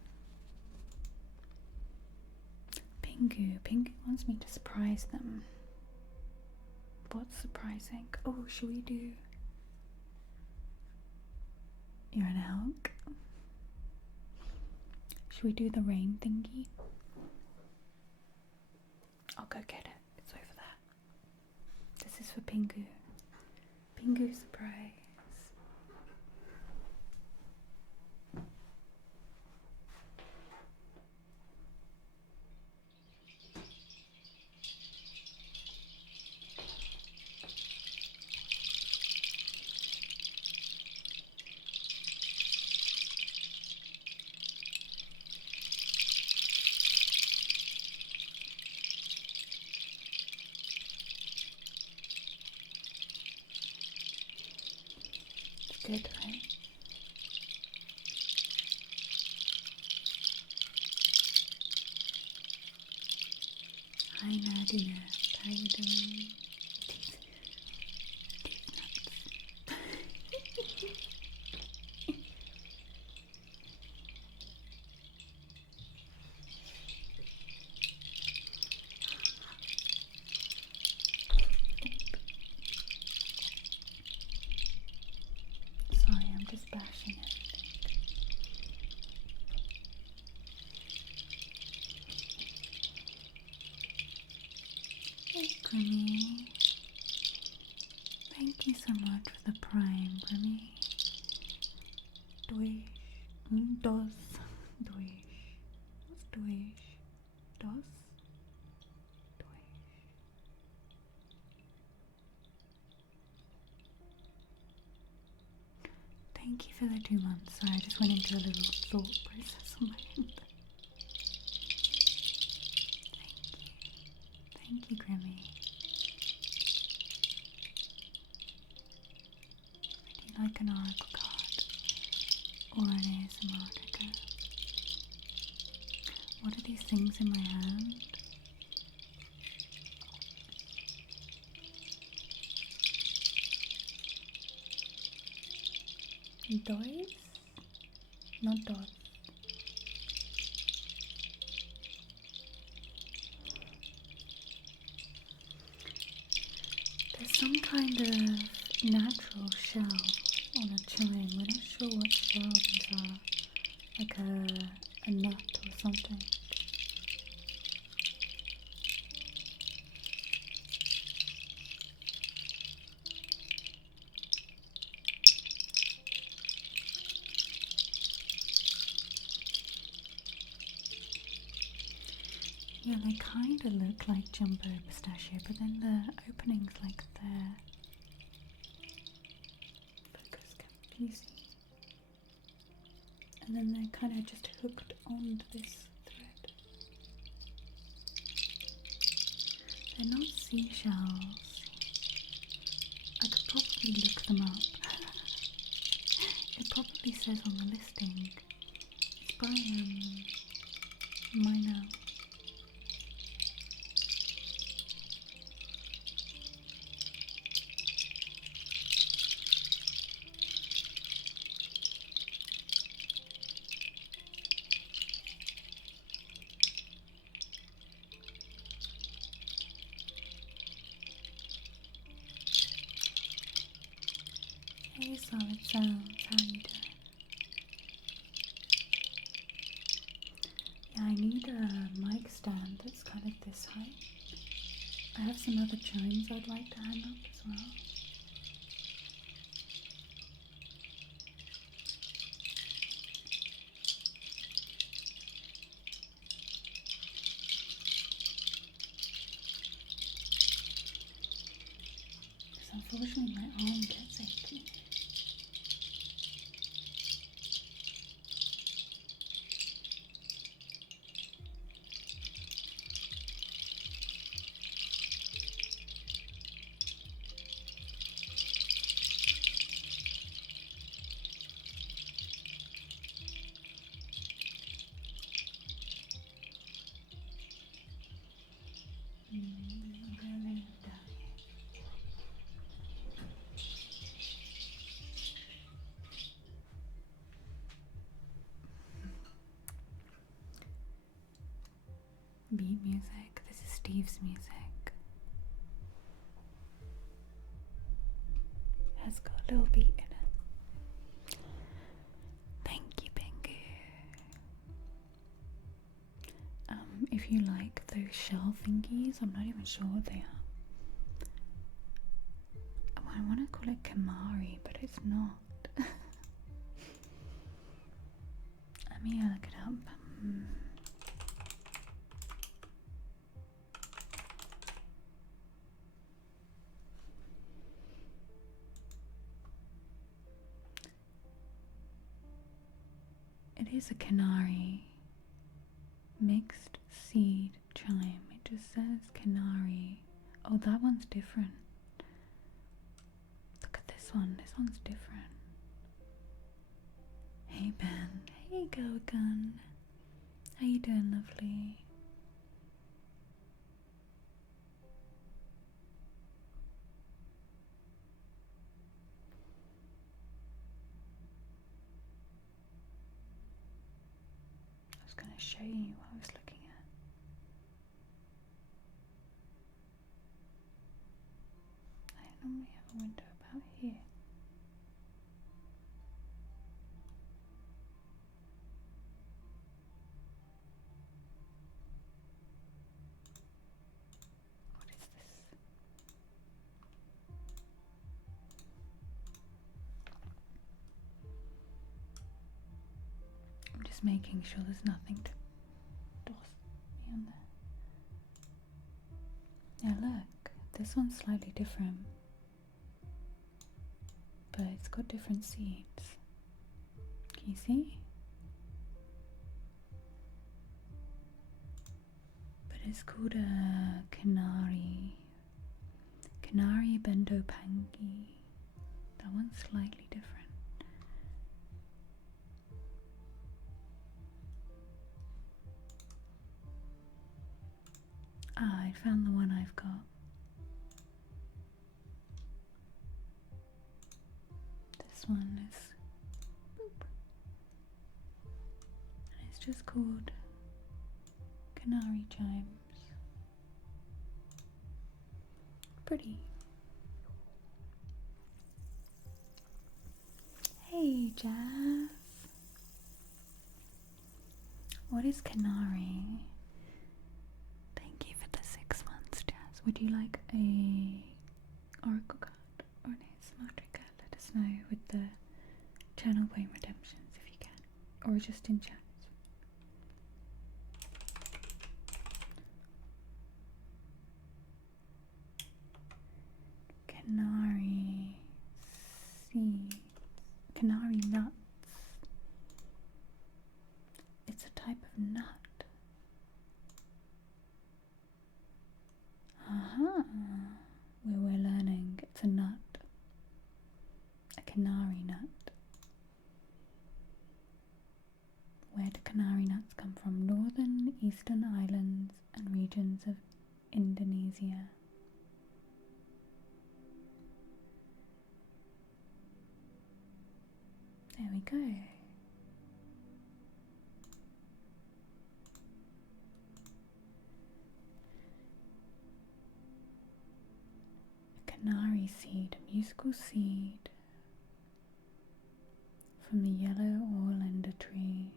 Pingu wants me to surprise them. What's surprising? Oh, should we do... You're an elk. Should we do the rain thingy? I'll go get it. It's over there. This is for Pingu. Pingu surprise. Good, right? Hi Nadia, how you doing? Sorry, I'm just bashing it. Hey, Grimmy. Thank you so much for the prime, Grimmy. Dois. Dos. Dois. What's dois? Dos? Dois. Thank you for the 2 months. Sorry, I just went into a little thought process on my end. Thank you, Grimmy. Would you like an oracle card or an ASMR trigger? What are these things in my hand? Dois? Not dots. There's some kind of natural shell on a chime. We're not sure what shell these are. Like a nut or something. Yeah, they kind of look like jumbo pistachio, but then the opening's like there. Focus, can you see? And then they're kind of just hooked onto this thread. They're not seashells. I could probably look them up. It probably says on the listing. It's by Minnow. Hey Solid Sounds, how are you doing? Yeah, I need a mic stand that's kind of this height. I have some other chimes I'd like to hang up as well. Because unfortunately my arm gets achy. I'm going to lay it down here. Beat music. This is Steve's music. It has got a little beat in it. Thank you, Pingu. If you like those shell thingies, I'm not even sure what they are. Oh, I want to call it Kamari, but it's not. Let me look it up. It is a Canary mixed seed chime. It just says Canary. Oh, that one's different. Look at this one. This one's different. Hey Ben. Hey Go Gun. How you doing, lovely? I was going to show you what I was looking at. I normally have a window about here. What is this? I'm just making sure there's nothing to toss me on there. Now look, this one's slightly different, but it's got different seeds. Can you see? But it's called a Canary Bendo Pangi. That one's slightly different. Ah, I found the one I've got. This one is boop. And it's just called Canary Chimes. Pretty. Hey Jazz. What is Canary? Thank you for the 6 months, Jazz. Would you like a oracle card or an ASMR trigger? Let us know with the channel point redemptions if you can, or just in chat. Canary seeds, canary nuts. It's a type of nut. We're learning it's a nut, a canary nut. Where do canary nuts come from? Northern, eastern islands and regions of Indonesia. There we go. A canary seed, a musical seed. from the yellow Orlander tree,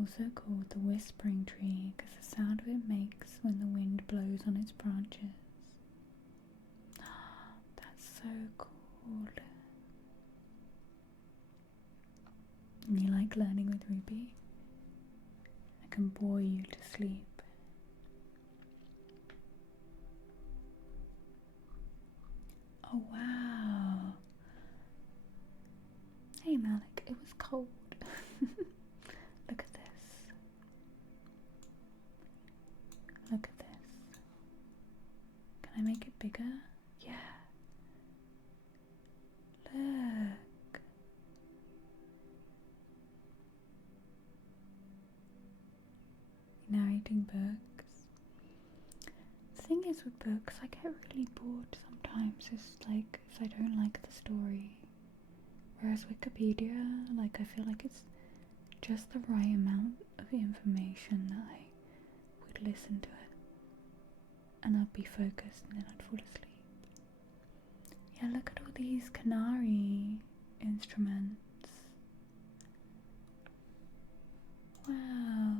also called the whispering tree because the sound of it makes when the wind blows on its branches. That's so cool. And you like learning with Ruby? I can bore you to sleep. Oh wow. Hey Malik, it was cold. Look at this. Look at this. Can I make it bigger? Yeah. Look. Narrating books. The thing is with books, I get really bored sometimes. It's like if I don't like the story. Whereas Wikipedia, like I feel like it's just the right amount of information that I would listen to it. And I'd be focused and then I'd fall asleep. Yeah, look at all these canary instruments. Wow.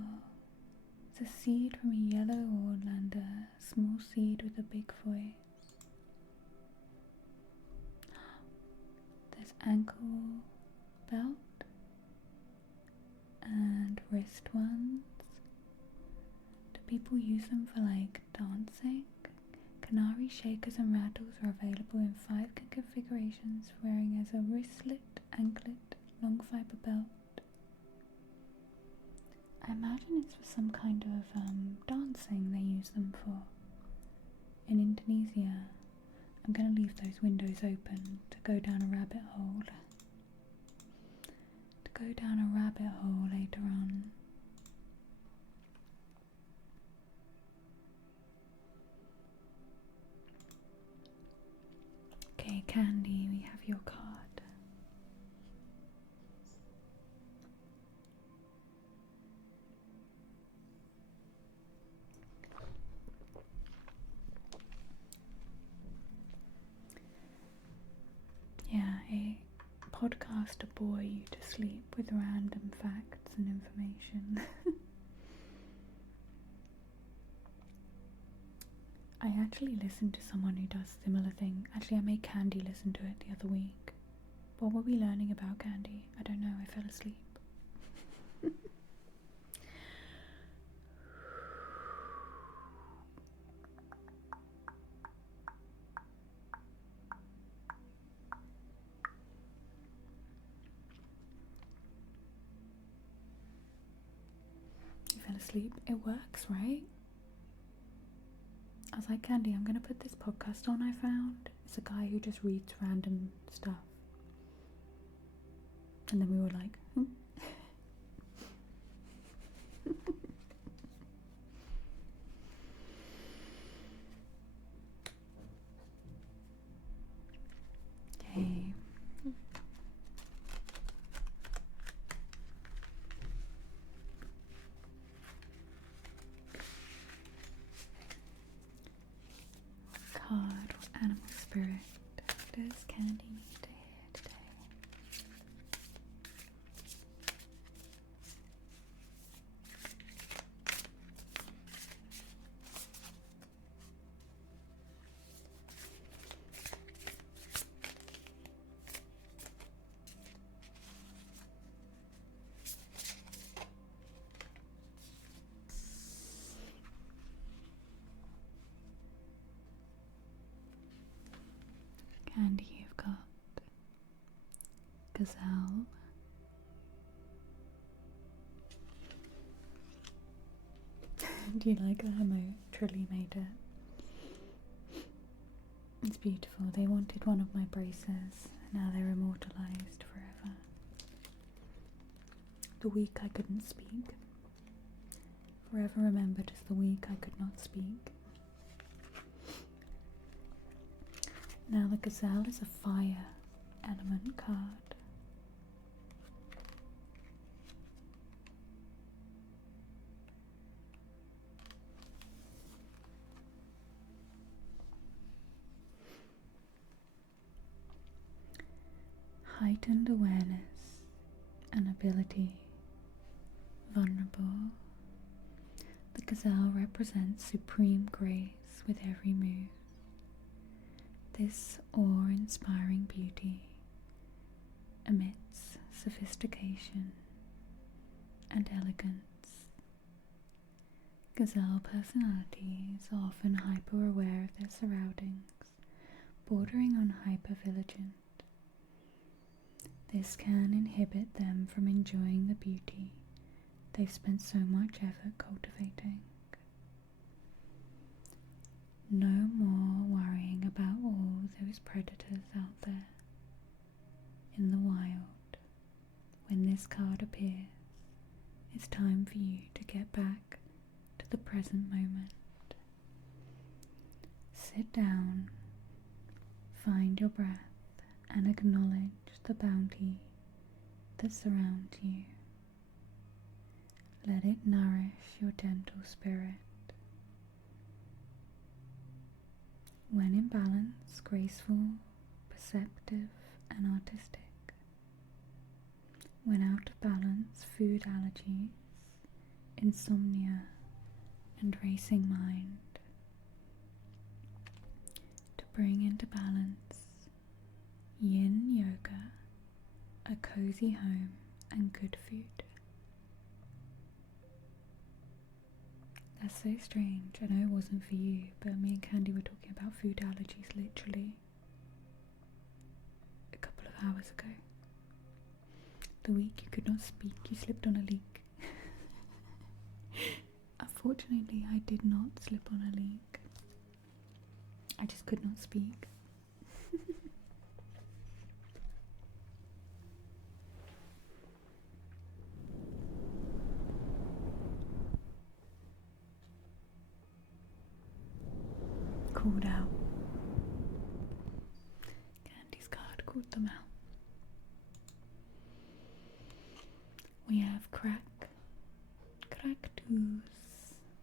It's a seed from a yellow Orlander, a small seed with a big voice. There's ankle belt and wrist ones. Do people use them for like dancing? Canary shakers and rattles are available in 5 configurations, wearing as a wristlet, anklet, long fibre belt. I imagine it's for some kind of dancing they use them for. In Indonesia, I'm going to leave those windows open to go down a rabbit hole. To go down a rabbit hole later on. Okay, Candy, we have your card. Yeah, a podcast to bore you to sleep with random facts and information. I actually listened to someone who does a similar thing. Actually, I made Candy listen to it the other week. What were we learning about, Candy? I don't know, I fell asleep. You fell asleep? It works, right? I was like, Candy, I'm going to put this podcast on I found. It's a guy who just reads random stuff. And then we were like, okay. Card or animal spirit does Candy need to hear today? Candy, you've got gazelle, do you like that? I truly made it. It's beautiful. They wanted one of my braces and now they're immortalized forever. The week I couldn't speak. Forever remembered as the week I could not speak. Now the gazelle is a fire element card. Heightened awareness. and ability. Vulnerable. The gazelle represents supreme grace with every move. This awe-inspiring beauty emits sophistication and elegance. Gazelle personalities are often hyper-aware of their surroundings, bordering on hyper-vigilant. This can inhibit them from enjoying the beauty they've spent so much effort cultivating. No more worrying about all those predators out there. In the wild, when this card appears, it's time for you to get back to the present moment. Sit down, find your breath, and acknowledge the bounty that surrounds you. Let it nourish your gentle spirit. When in balance, graceful, perceptive, and artistic. When out of balance, food allergies, insomnia, and racing mind. To bring into balance, yin yoga, a cozy home, and good food. That's so strange. I know it wasn't for you, but me and Candy were talking about food allergies literally a couple of hours ago. The week you could not speak, you slipped on a leak. Unfortunately, I did not slip on a leak. I just could not speak. Called out. Candy's card called them out. We have Cactus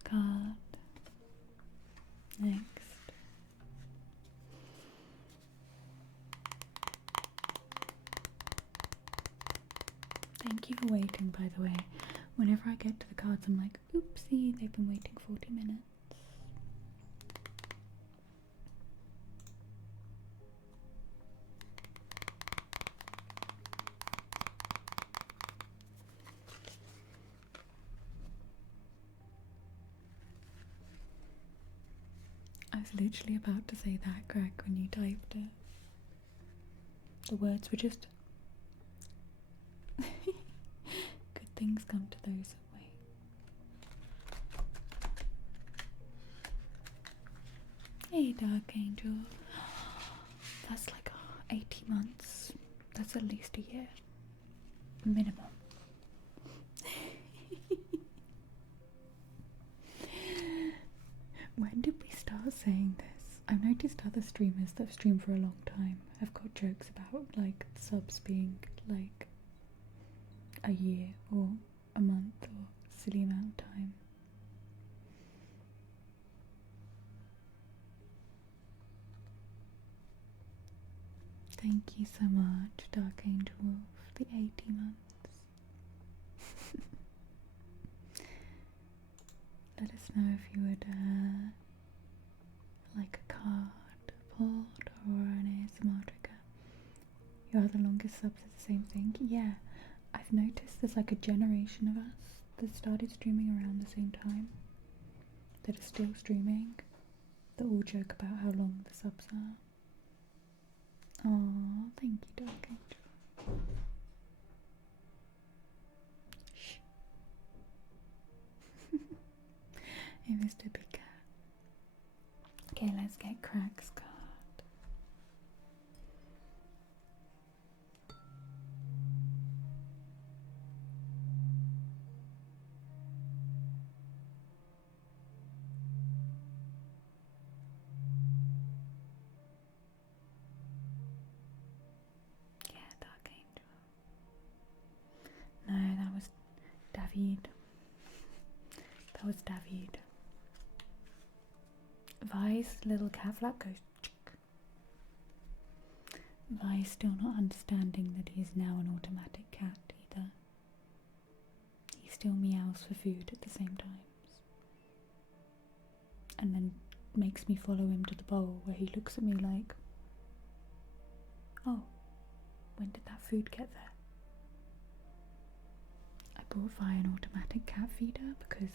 card. Next. Thank you for waiting, by the way. Whenever I get to the cards, I'm like, oopsie, they've been waiting 40 minutes. I was literally about to say that, Greg, when you typed it. The words were just... Good things come to those that wait. Hey, Dark Angel. That's like 80 months. That's at least a year. Minimum. When did we start saying this? I've noticed other streamers that have streamed for a long time have got jokes about like subs being like a year or a month or a silly amount of time. Thank you so much, Dark Angel Wolf, for the 80 months. Let us know if you would like a card pulled or an ASMR trigger. Your other longest subs is the same thing. Yeah, I've noticed there's like a generation of us that started streaming around the same time, that are still streaming, that all joke about how long the subs are. Oh, thank you, Dark Angel. Shh. Hey, Mr. Big Cat. Okay, let's get Crack's card. Yeah, Dark Angel. No, that was David. That was David. Vi's little cat flap goes chick. Vi still not understanding that he is now an automatic cat either. either. He still meows for food at the same times. And then makes me follow him to the bowl where he looks at me like, oh, when did that food get there? I bought Vi an automatic cat feeder because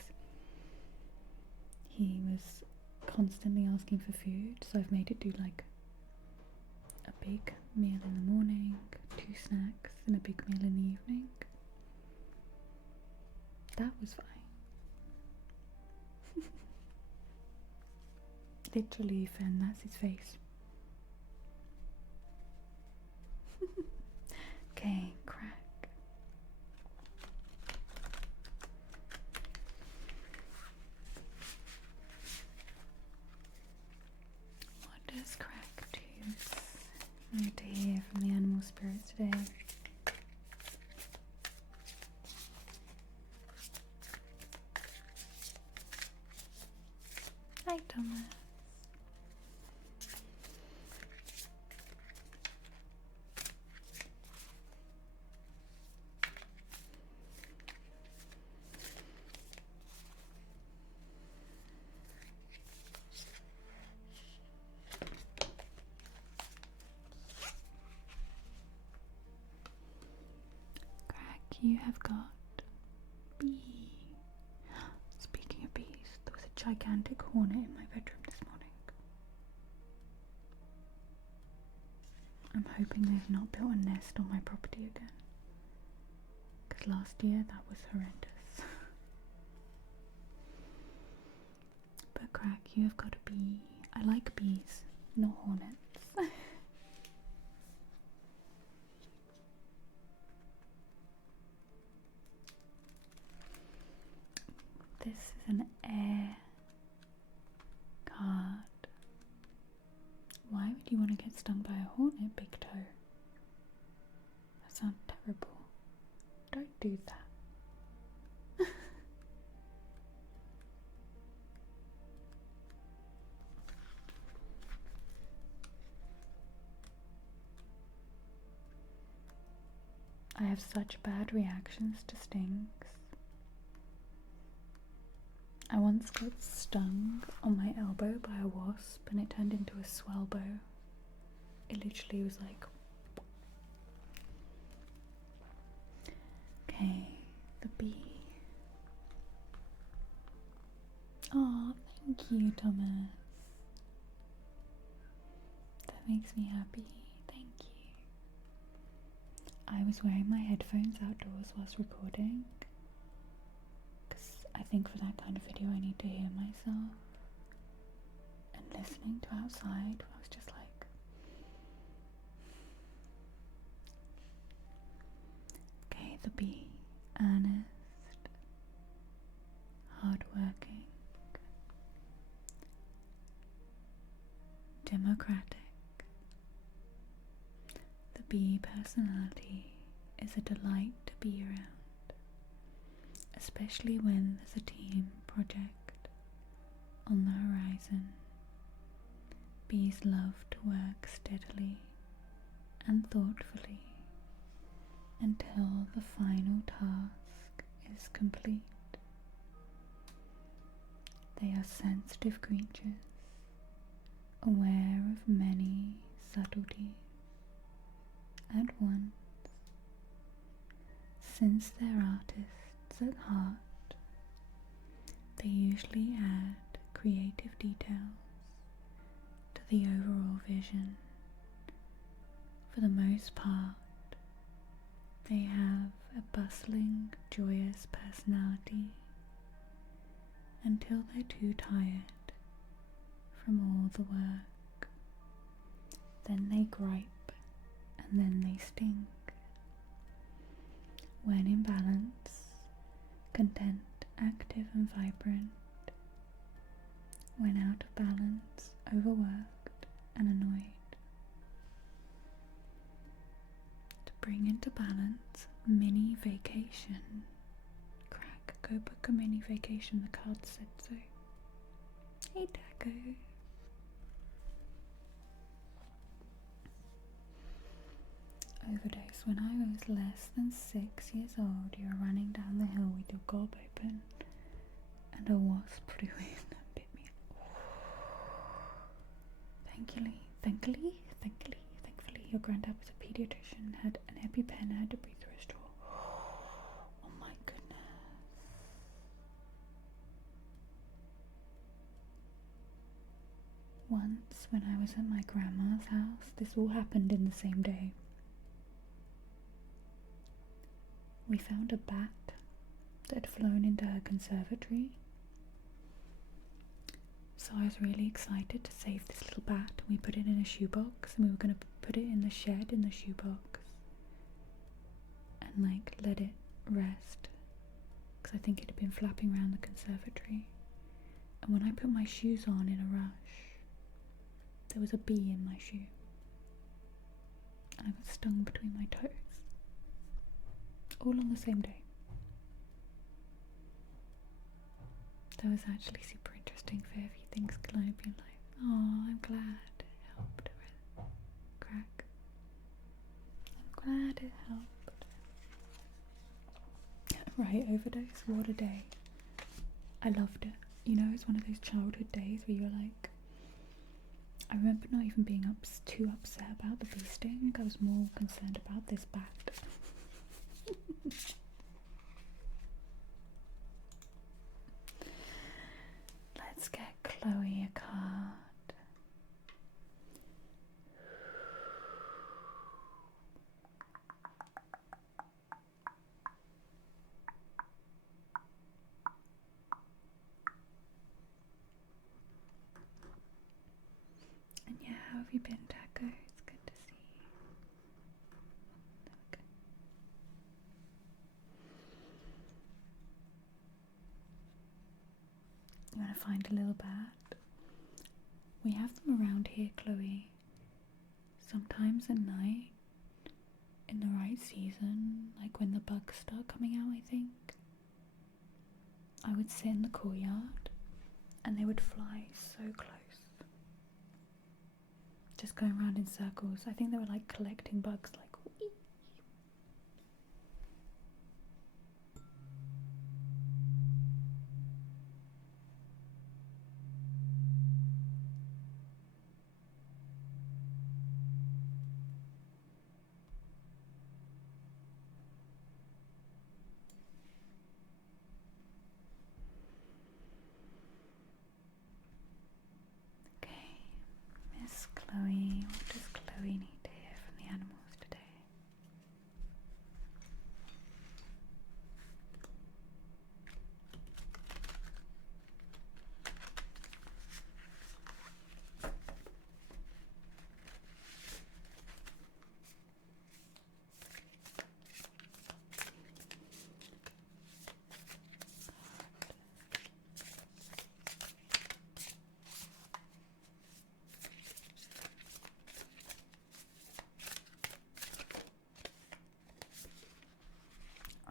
he was constantly asking for food, so I've made it do like a big meal in the morning, 2 snacks, and a big meal in the evening. That was fine. Literally, Fen, that's his face. Okay, Crack. What does Crack choose? I need to hear from the animal spirits today. Hi, Thomas. You have got bee. Speaking of bees, there was a gigantic hornet in my bedroom this morning. I'm hoping they've not built a nest on my property again, because last year that was horrendous. But Crack, you have got a bee. I like bees, not hornets. This is an air card. Why would you want to get stung by a hornet, Big Toe? That sounds terrible. Don't do that. I have such bad reactions to stings. I once got stung on my elbow by a wasp and it turned into a swellbow. It literally was like... Okay, the bee. Oh, thank you, Thomas. That makes me happy. Thank you. I was wearing my headphones outdoors whilst recording. I think for that kind of video I need to hear myself, and listening to outside I was just like, okay, the bee, earnest, hardworking, democratic. The bee personality is a delight to be around. Especially when there's a team project on the horizon. Bees love to work steadily and thoughtfully until the final task is complete. They are sensitive creatures, aware of many subtleties at once. Since they're artists at heart, they usually add creative details to the overall vision. For the most part, they have a bustling, joyous personality until they're too tired from all the work. Then they gripe and then they sting. When in balance, content, active and vibrant. When out of balance, overworked and annoyed. To bring into balance, mini vacation. Crack, go book a mini vacation, the card said so. Hey Dago. Overdose Once, when I was less than 6 years old, you were running down the hill with your gob open, and a wasp flew in and bit me. Thankfully, your granddad was a pediatrician, had an EpiPen, and had to breathe through a straw. Oh my goodness. Once, when I was at my grandma's house, this all happened in the same day. We found a bat that had flown into her conservatory. So I was really excited to save this little bat. We put it in a shoebox, and we were going to put it in the shed in the shoebox and like let it rest, because I think it had been flapping around the conservatory. And when I put my shoes on in a rush, there was a bee in my shoe, and I got stung between my toes, all on the same day. That was actually super interesting for everything's going to be like, oh, I'm glad it helped with crack. I'm glad it helped. Right, overdose, what a day. I loved it. You know, it's one of those childhood days where you're like, I remember not even being too upset about the bee sting. I was more concerned about this bat. Let's get Chloe a card. And yeah, how have you been, Taco? It's good to see you. Okay. You want to find a little bat? We have them around here, Chloe. Sometimes at night, in the right season, like when the bugs start coming out, I think. I would sit in the courtyard and they would fly so close. Just going around in circles. I think they were like collecting bugs, like wee. Okay, Miss Chloe, what does Chloe need to hear from the animals today?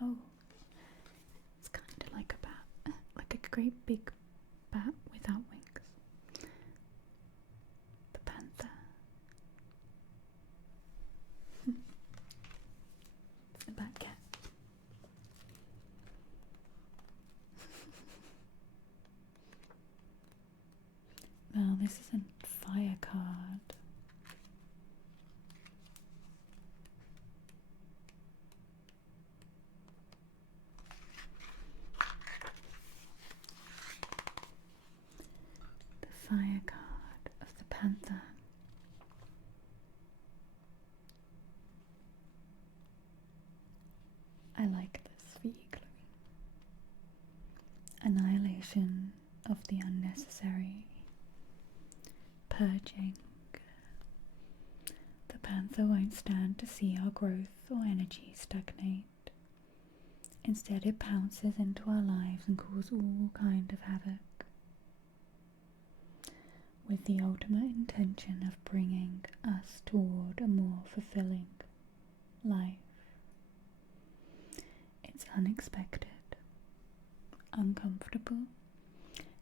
Oh, it's kind of like a bat, like a great big bat without wings. The panther. It's a bat cat. Well, this is a fire card. Fire card of the panther. I like this for you, Chloe. Annihilation of the unnecessary. Purging. The panther won't stand to see our growth or energy stagnate. Instead, it pounces into our lives and causes all kind of havoc, with the ultimate intention of bringing us toward a more fulfilling life. It's unexpected, uncomfortable,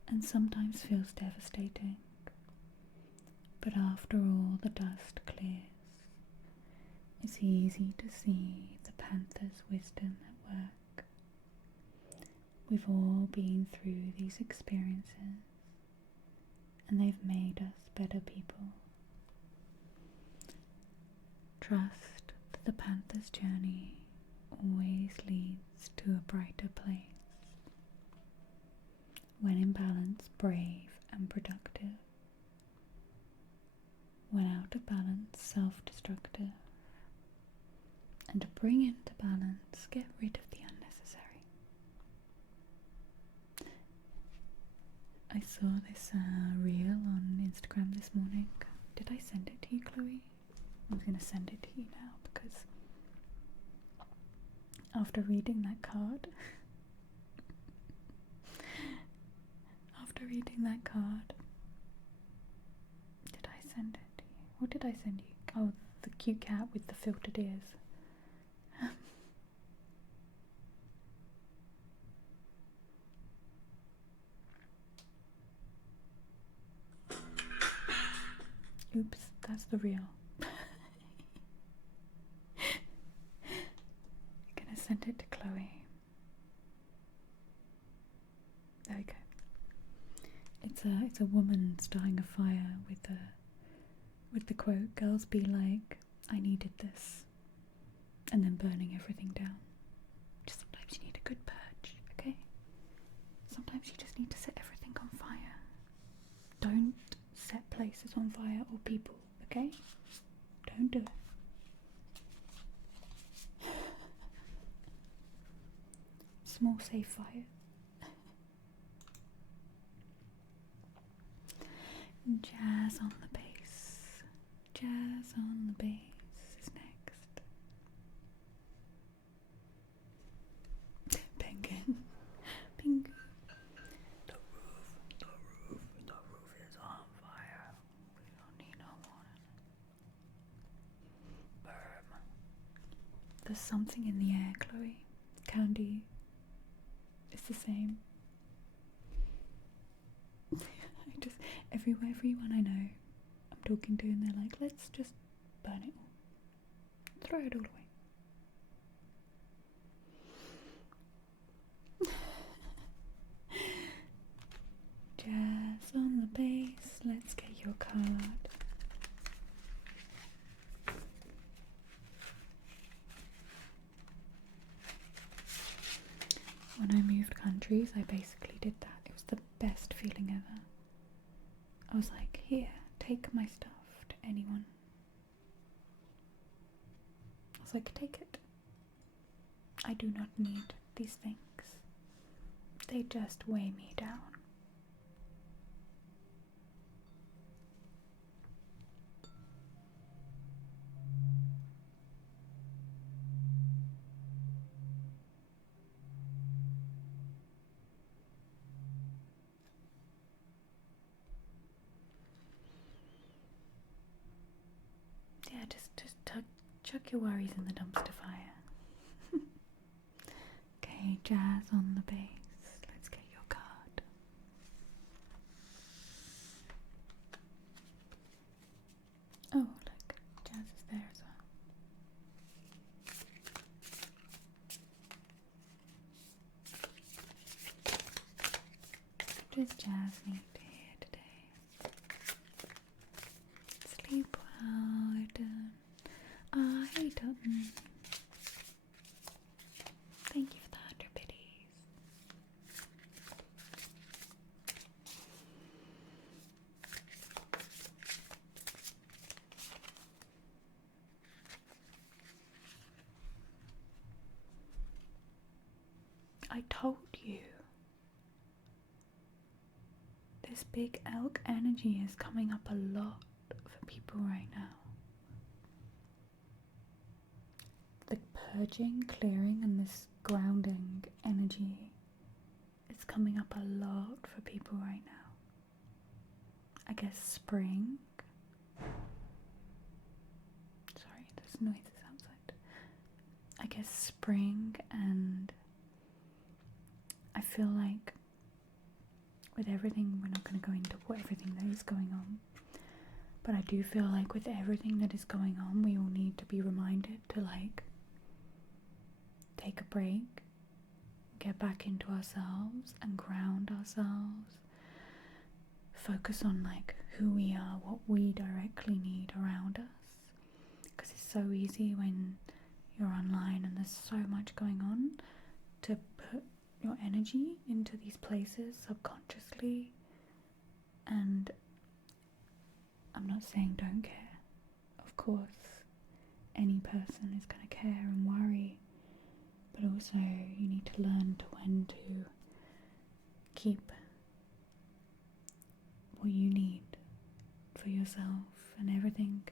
and sometimes feels devastating. But after all the dust clears, It's easy to see the panther's wisdom at work. We've all been through these experiences, and they've made us better people. Trust that the panther's journey always leads to a brighter place. When in balance, brave and productive. When out of balance, self-destructive. And to bring into balance, get rid of the unnecessary. I saw this reel on Instagram this morning. Did I send it to you, Chloe? I was going to send it to you now because after reading that card, did I send it to you? What did I send you? Oh, the cute cat with the filtered ears. Oops, that's the reel. Gonna send it to Chloe. There we go. It's a woman starting a fire with the quote, "Girls be like, I needed this," and then burning everything down. Just sometimes you need a good purge, okay? Sometimes you just need to set everything on fire. Don't set places on fire or people, okay? Don't do it. Small safe fire. Jazz on the bass. Jazz on the bass is next. Penguin. Penguin. The roof is on fire. We don't need no water. Burn. There's something in the air, Chloe. Candy. It's the same. Everyone I know I'm talking to, and they're like, let's just burn it all. Throw it all away. Jazz on the bass, let's get your card. When I moved countries, I basically did that. It was the best feeling ever. I was like, here, take my stuff to anyone. I was like, take it. I do not need these things. They just weigh me down. Yeah, just chuck your worries in the dumpster fire. Okay, jazz on the bass. Let's get your card. Oh, look, jazz is there as well. What does jazz need to hear today? Sleep well, I don't. Thank you for the 100 biddies. I told you. This big elk energy is coming up a lot for people right now. The purging, clearing, and this grounding energy is coming up a lot for people right now. I guess spring. Sorry, there's noises outside. I guess spring, and I feel like with everything, we're not going to go into everything that is going on, but I do feel like with everything that is going on, we all need to be reminded to like take a break, get back into ourselves and ground ourselves, focus on like who we are, what we directly need around us, because it's so easy when you're online and there's so much going on to put your energy into these places subconsciously. And I'm not saying don't care, of course any person is going to care and worry, but also you need to learn to when to keep what you need for yourself and everything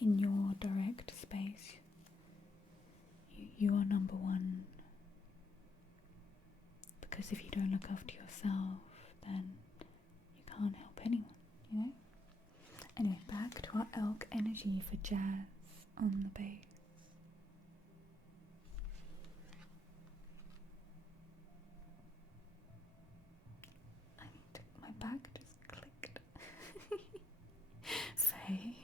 in your direct space. You are number one, because if you don't look after yourself, then you can't help anyone, you know? Anyway, back to our elk energy for jazz on the bass. My back just clicked. Faye.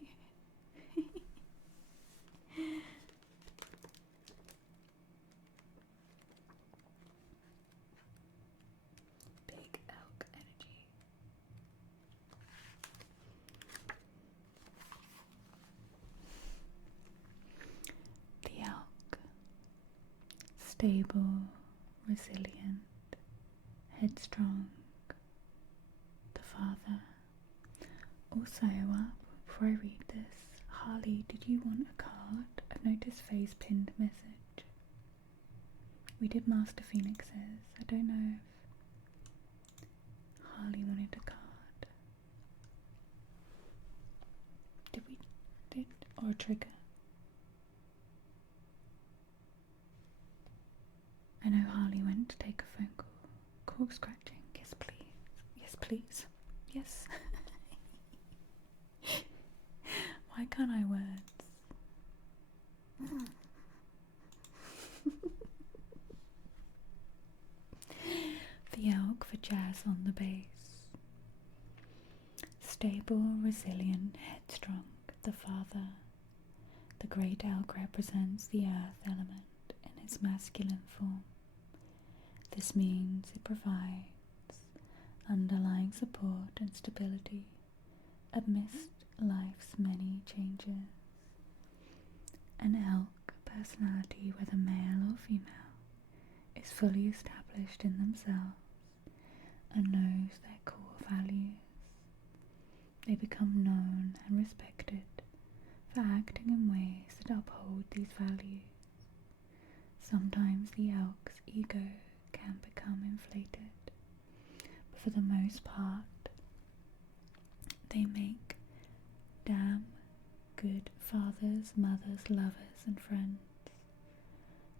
Big elk energy. The elk. Stable, resilient, headstrong. The father. Also, before I read this, Harley, did you want a card? I've noticed Faye's pinned message. We did Master Phoenix's. I don't know if Harley wanted a card. Or a trigger? I know Harley went to take a phone call. Cork scratching. Yes, please. Yes, please. Yes. Why can't I words? The elk for jazz on the bass. Stable, resilient, headstrong, the father. The great elk represents the earth element in its masculine form. This means it provides underlying support and stability amidst life's many changes. An elk personality, whether male or female, is fully established in themselves and knows their core values. They become known and respected for acting in ways that uphold these values. Sometimes the elk's ego can become inflated, but for the most part, they make damn good fathers, mothers, lovers, and friends.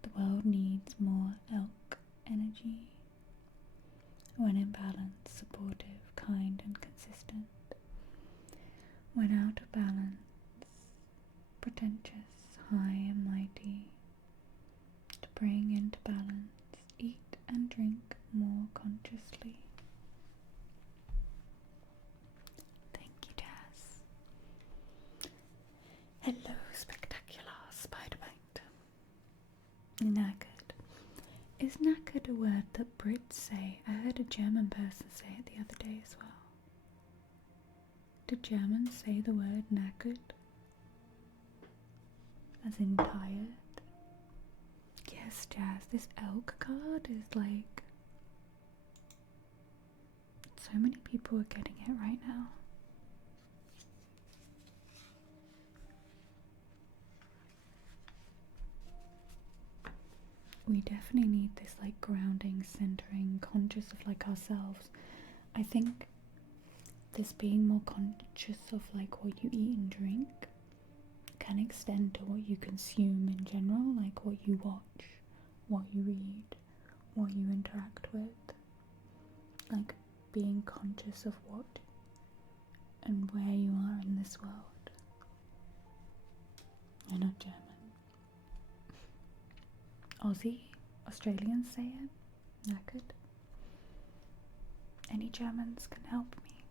The world needs more elk energy. When in balance, supportive, kind, and consistent. When out of balance, pretentious, high and mighty. To bring into balance, eat and drink more consciously. Thank you, Jazz. Hello, spectacular Spider-Bite. Knackered. Is knackered a word that Brits say? I heard a German person say it the other day as well. Do Germans say the word knackered? As in tired? Yes, Jazz, this elk card is like... so many people are getting it right now. We definitely need this like grounding, centering, conscious of like ourselves. I think this being more conscious of like what you eat and drink can extend to what you consume in general, like what you watch, what you read, what you interact with. Like being conscious of what and where you are in this world. I'm not German. Aussie, Australians say it, knackered. Any Germans can help me.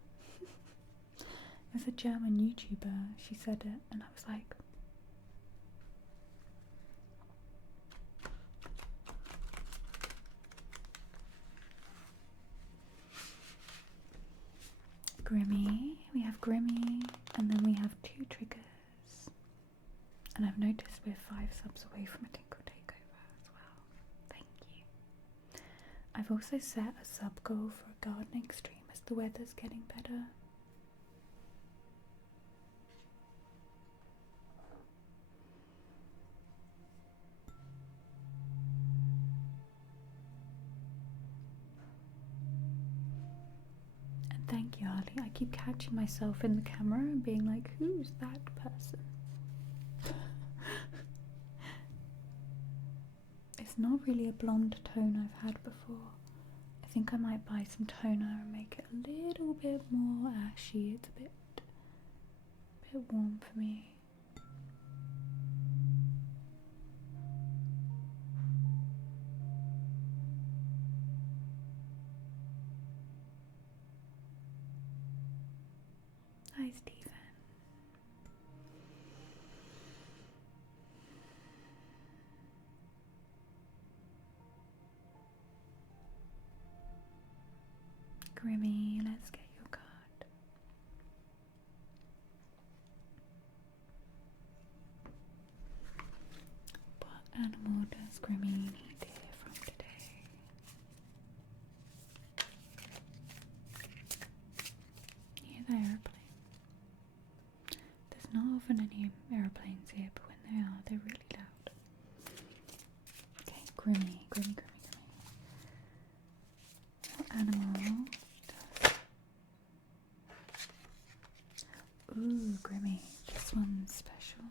There's a German YouTuber, she said it, and I was like, Grimmy, and then we have 2 triggers. And I've noticed we're 5 subs away from a Tinkle Takeover as well. Thank you. I've also set a sub goal for a gardening stream as the weather's getting better. And thank you, Harley. I keep catching myself in the camera and being like, who's that person? It's not really a blonde tone I've had before. I think I might buy some toner and make it a little bit more ashy. It's a bit warm for me. Hi, Stephen. Grimmy, let's get your card. What animal does Grimmy need to hear from today? Hear the aeroplane. There's not often any aeroplanes here, but when they are, they're really loud. Okay, Grimmy. What animal does... Ooh, Grimmy. This one's special.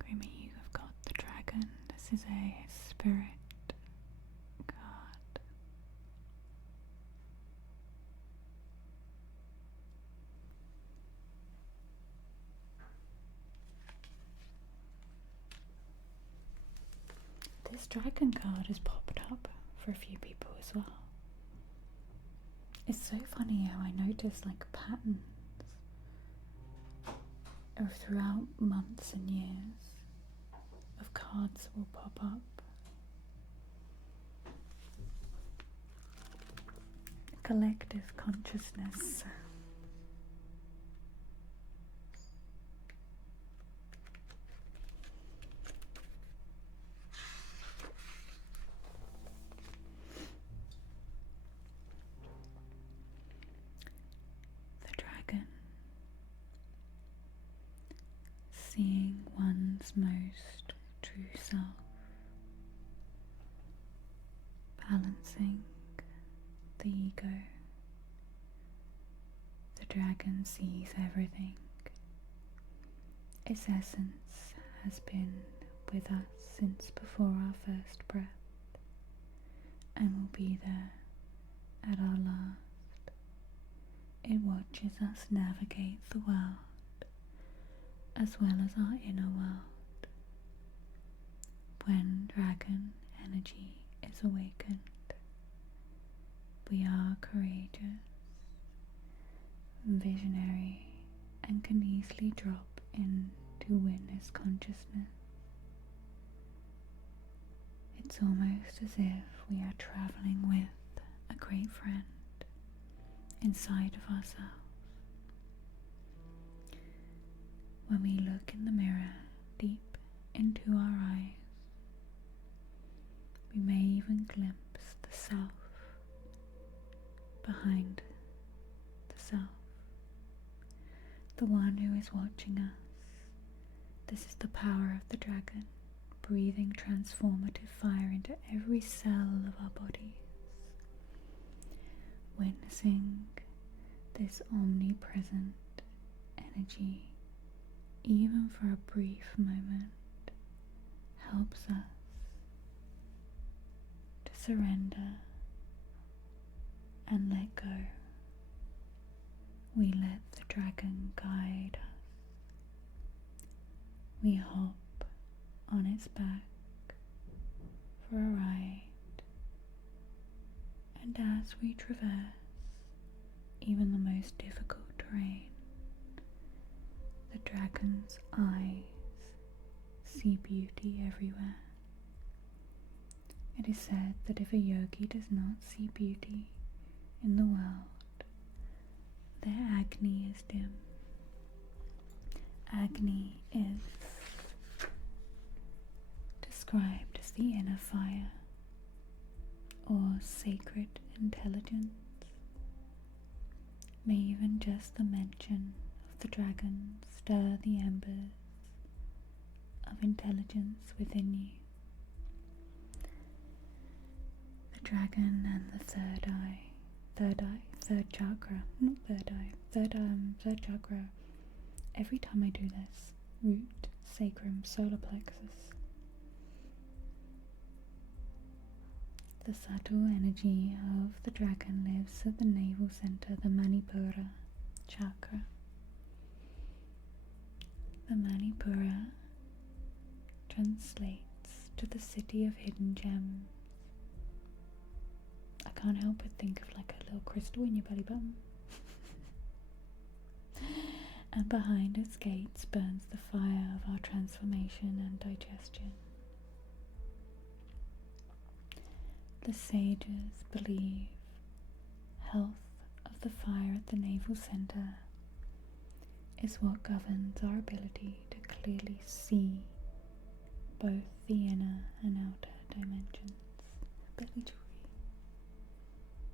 Grimmy, you have got the dragon. This is a spirit card. This dragon card has popped up for a few people as well. It's so funny how I notice like patterns throughout months and years of cards that will pop up. Collective consciousness. The dragon. Seeing one's most true self. Balancing the ego. The dragon sees everything. Its essence has been with us since before our first breath, and will be there at our last. It watches us navigate the world, as well as our inner world. When dragon energy is awakened, we are courageous, visionary, and can easily drop into witness consciousness. It's almost as if we are traveling with a great friend inside of ourselves. When we look in the mirror deep into our eyes, we may even glimpse the self behind the self, the one who is watching us. This is the power of the dragon, breathing transformative fire into every cell of our bodies, witnessing this omnipresent energy, even for a brief moment, helps us to surrender and let go. We let the dragon guide us. We hop on its back for a ride, and as we traverse even the most difficult terrain, the dragon's eyes see beauty everywhere. It is said that if a yogi does not see beauty in the world, their Agni is dim. Agni is described as the inner fire or sacred intelligence. May even just the mention of the dragon stir the embers of intelligence within you. The dragon and the third chakra. Every time I do this, root, sacrum, solar plexus. The subtle energy of the dragon lives at the navel center, the Manipura chakra. The Manipura translates to the city of hidden gems. I can't help but think of like a little crystal in your belly button. And behind its gates burns the fire of our transformation and digestion. The sages believe health of the fire at the navel center is what governs our ability to clearly see both the inner and outer dimensions. Ability to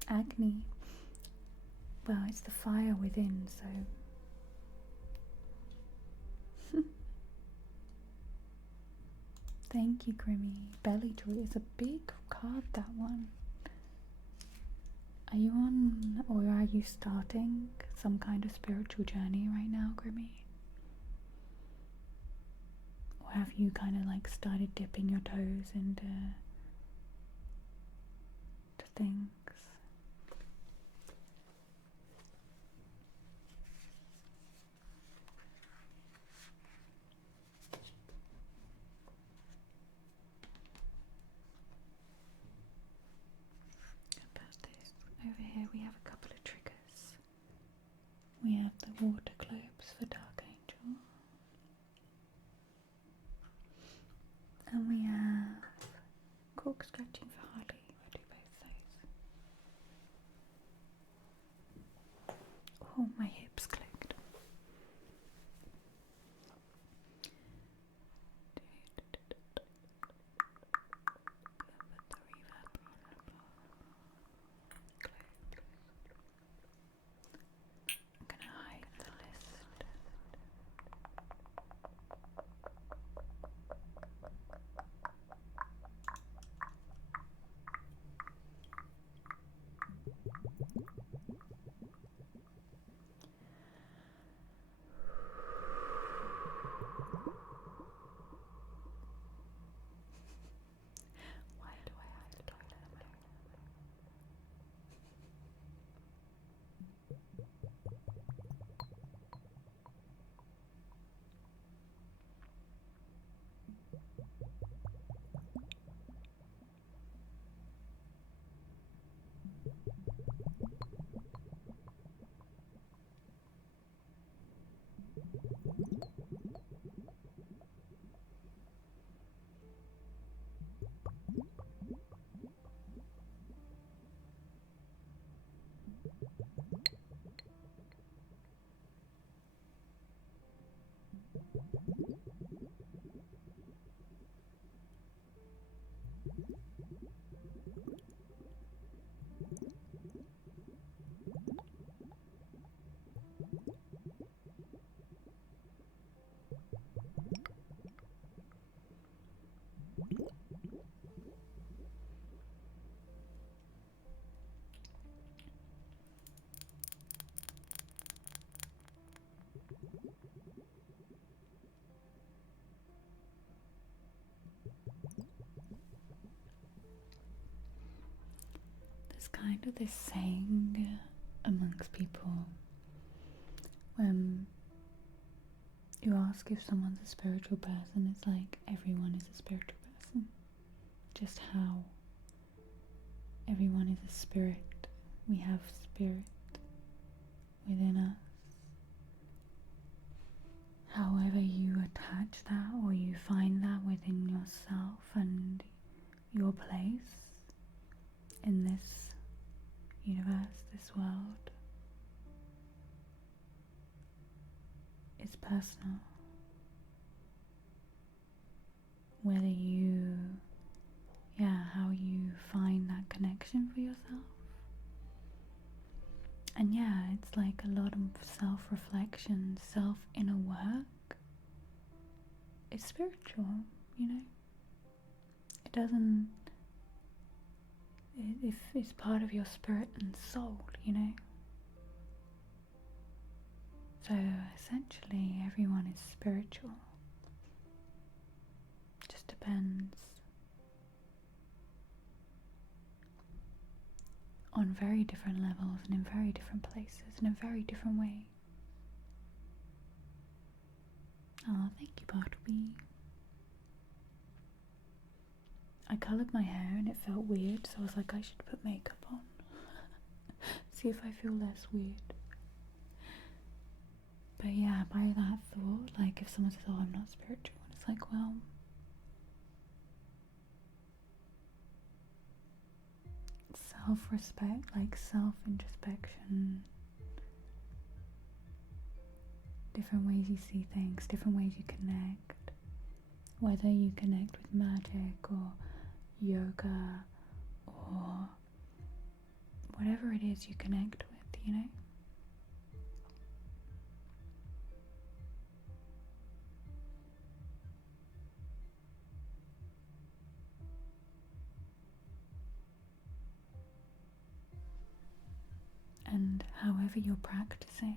read. Agni, well, it's the fire within, so thank you, Grimmy. Belly true is a big card, that one. Are you on, or are you starting some kind of spiritual journey right now, Grimmy? Or have you kind of like started dipping your toes into things? Over here we have a couple of triggers. We have the water globes for Dark Angel. And we have cork scratching for Harley. We'll do both those. Oh, my hips clicked. There's kind of this saying amongst people when you ask if someone's a spiritual person, it's like everyone is a spiritual person. Just how everyone is a spirit. We have spirit within us. However you attach that or you find that within yourself and your place in this universe, this world, is personal. Whether you, how you find that connection for yourself. And it's like a lot of self-reflection, self-inner work. It's spiritual, It doesn't, it's part of your spirit and soul, So essentially everyone is spiritual. Just depends on very different levels and in very different places and in very different ways. Oh, thank you, Bartleby. I coloured my hair and it felt weird, so I was like, I should put makeup on. See if I feel less weird. But by that thought, like if someone says, oh, I'm not spiritual, it's like, well, self-respect, like self-introspection, different ways you see things, different ways you connect, whether you connect with magic or yoga or whatever it is you connect with, And however you're practicing,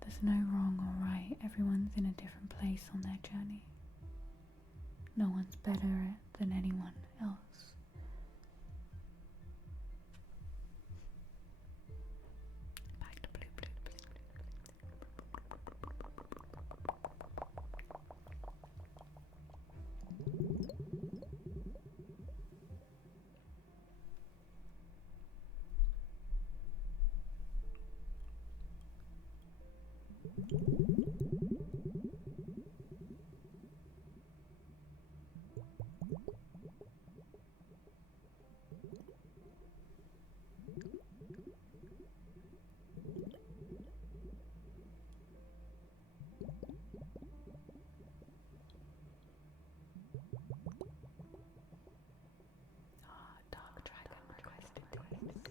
there's no wrong or right. Everyone's in a different place on their journey. No one's better than anyone else. Back to blue, blue, blue, blue, Dark Dragon requested these.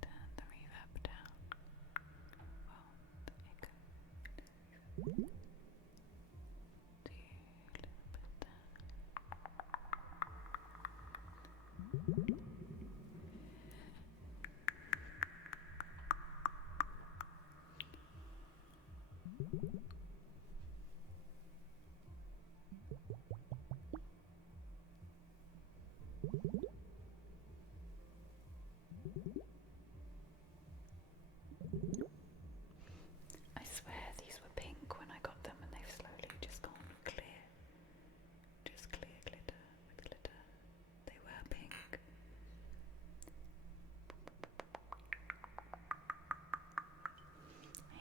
Turn the reverb down. Well, the echo. Do a little bit there. I swear these were pink when I got them and they've slowly just gone clear. Just clear glitter with glitter. They were pink.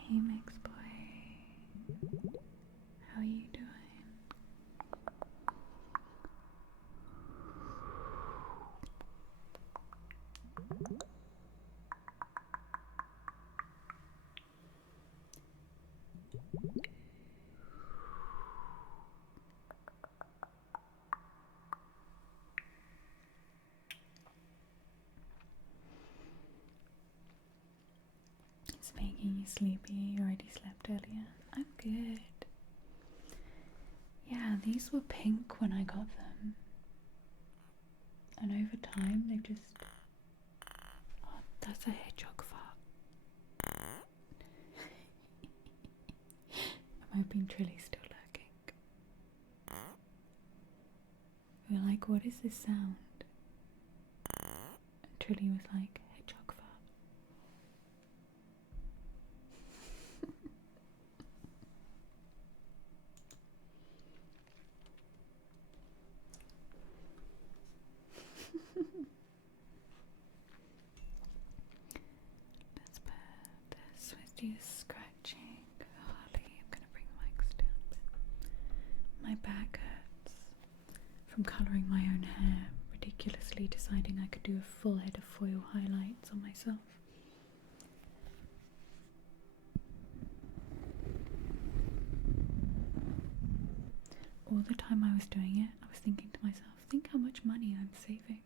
Hey Mix Boy. How are you doing? making you sleepy. You already slept earlier. I'm good. Yeah, these were pink when I got them. And over time they've just... Oh, that's a hedgehog fart. I'm hoping Trilly's still lurking. We were like, what is this sound? And Trilly was like, hedgehog fart. Let's put this with you scratching. Holly, I'm gonna bring the mics down a bit. My back hurts from colouring my own hair, ridiculously deciding I could do a full head of foil highlights on myself. All the time I was doing it, I was thinking to myself, think how much money I'm saving.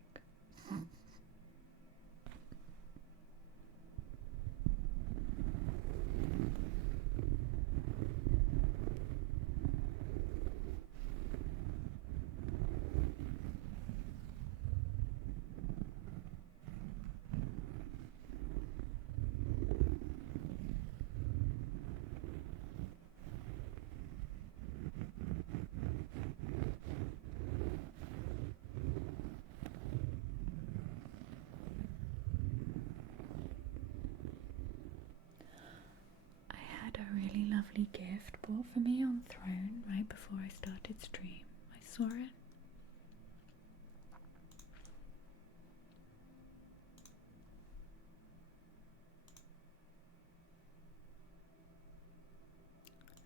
A really lovely gift bought for me on Throne right before I started stream. I saw it.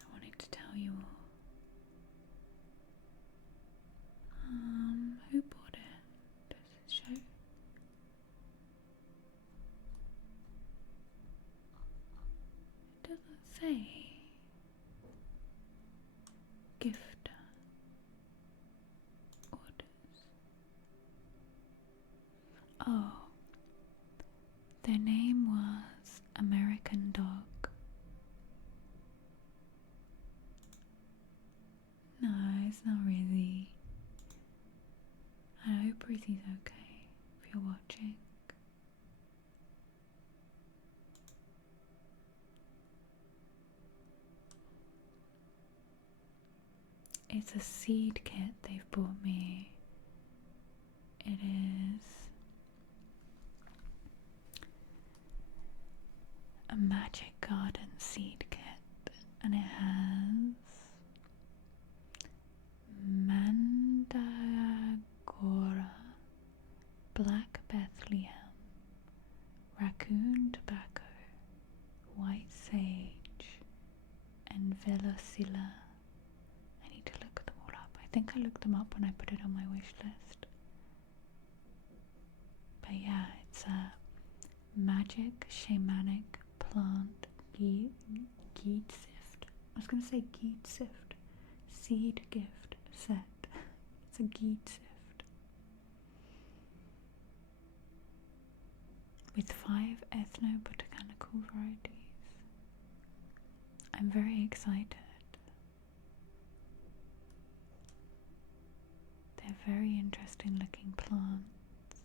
I wanted to tell you all. Who bought it? Does it show? It doesn't say. Gift orders. Oh, their name was American Dog. No, it's not Rizzy. I hope Rizzy's okay if you're watching. It's a seed kit they've bought me. It is a Magic Garden seed kit, and it has Mandragora, Black Bethlehem, Raccoon Tobacco, White Sage, and Velocilla. I need to look them all up. I think I looked them up when I put it on my wish list. But yeah, it's a magic shamanic plant geet sift. I was going to say geet sift. Seed gift set. It's a geet sift. With 5 ethnobotanical varieties. I'm very excited. They're very interesting looking plants.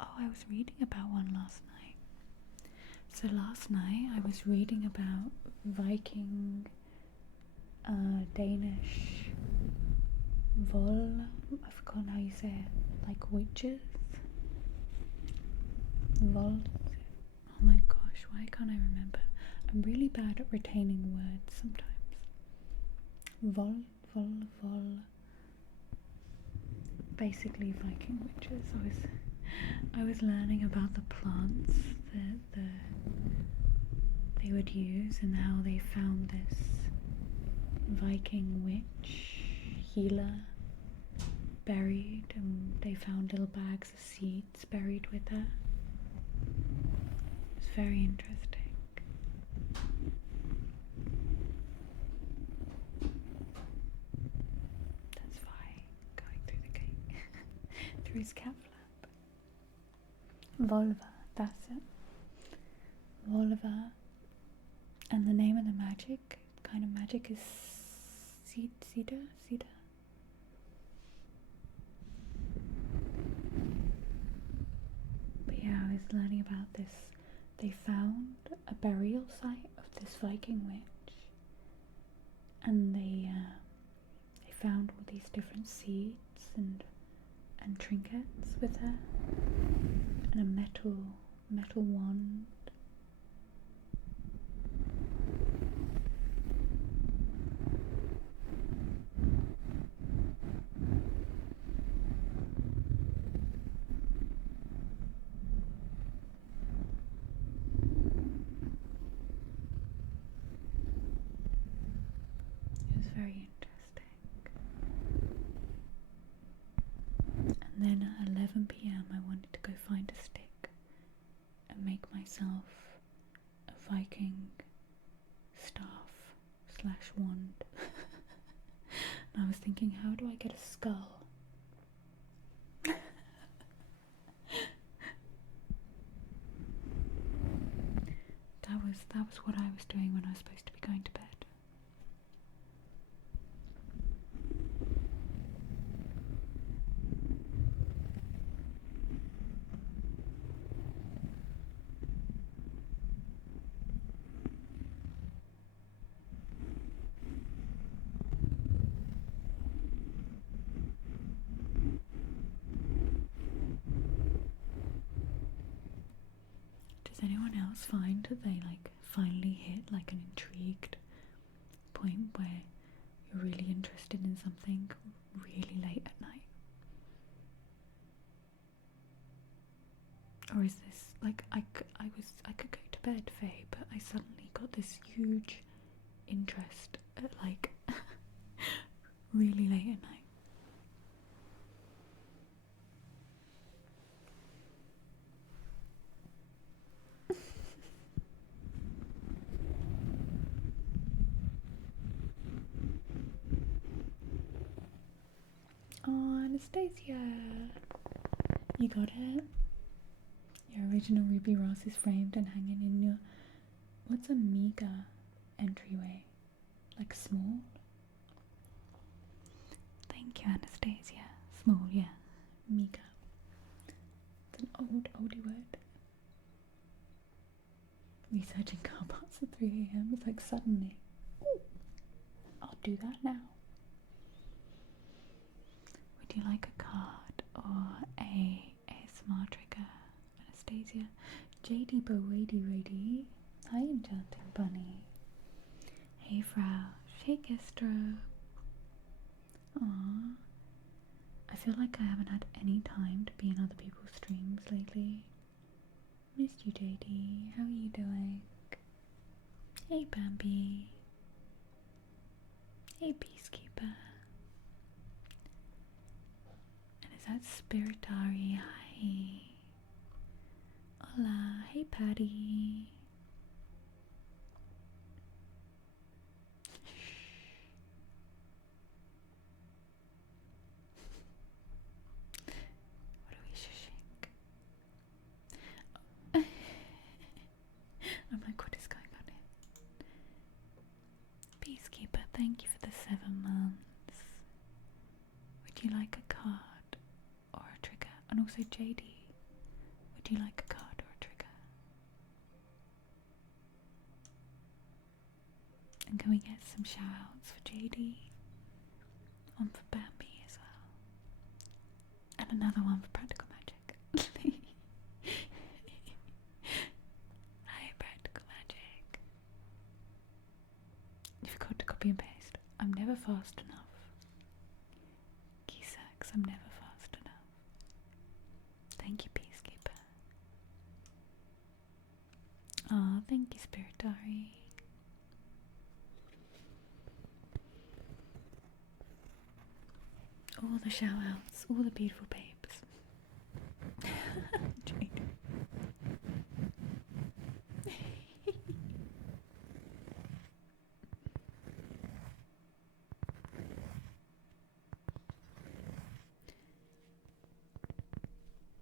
Oh, I was reading about one last night. So last night I was reading about Viking Danish I've forgotten how you say it, like witches? Oh my gosh, why can't I remember? I'm really bad at retaining words sometimes. Basically Viking witches. I was learning about the plants that they would use and how they found this Viking witch healer buried, and they found little bags of seeds buried with her. It's very interesting. That's fine, going through the gate. Through his cat flap. Volva, that's it. Volva. Oliver. And the name of the magic, kind of magic, is cedar? But yeah, I was learning about this. They found a burial site of this Viking witch, and they found all these different seeds and trinkets with her, and a metal wand. It was very interesting. And then at 11 p.m. I wanted to go find a stick and make myself a Viking staff / wand. And I was thinking, how do I get a skull? That was what I was doing when I was supposed to be going to bed. Does anyone else find that they finally hit an intrigued point where you're really interested in something really late at night? Or is this I could go to bed, Faye, but I suddenly got this huge interest at really late at night. Oh, Anastasia, you got it? Your original Ruby Ross is framed and hanging in your... What's a meager entryway? Small? Thank you, Anastasia. Small, yeah. Meager. It's an oldie word. Researching car parts at 3 a.m. It's suddenly. Ooh, I'll do that now. Would you like a card or a ASMR trigger? Anastasia. JD Bowady Rady. Hi, Enchanting Bunny. Hey, Frau. Shake Estro. Aww. I feel like I haven't had any time to be in other people's streams lately. Missed you, JD. How are you doing? Hey, Bambi. Hey, Peacekeeper. And is that Spiritari? Hi. Hola. Hey, Patty. What are we shushing? I'm what is going on here? Peacekeeper, thank you for the 7 months. Would you like a card or a trigger? And also JD, would you like a card or a trigger? And can we get some shout outs for JD? One for Bambi as well. And another one for Practical Magic. Hi, Practical Magic. You forgot to copy and paste. I'm never fast enough. Keysax, I'm never fast enough. Thank you, Peacekeeper. Aw, thank you, Spiritari. All the shout outs, all the beautiful babes. I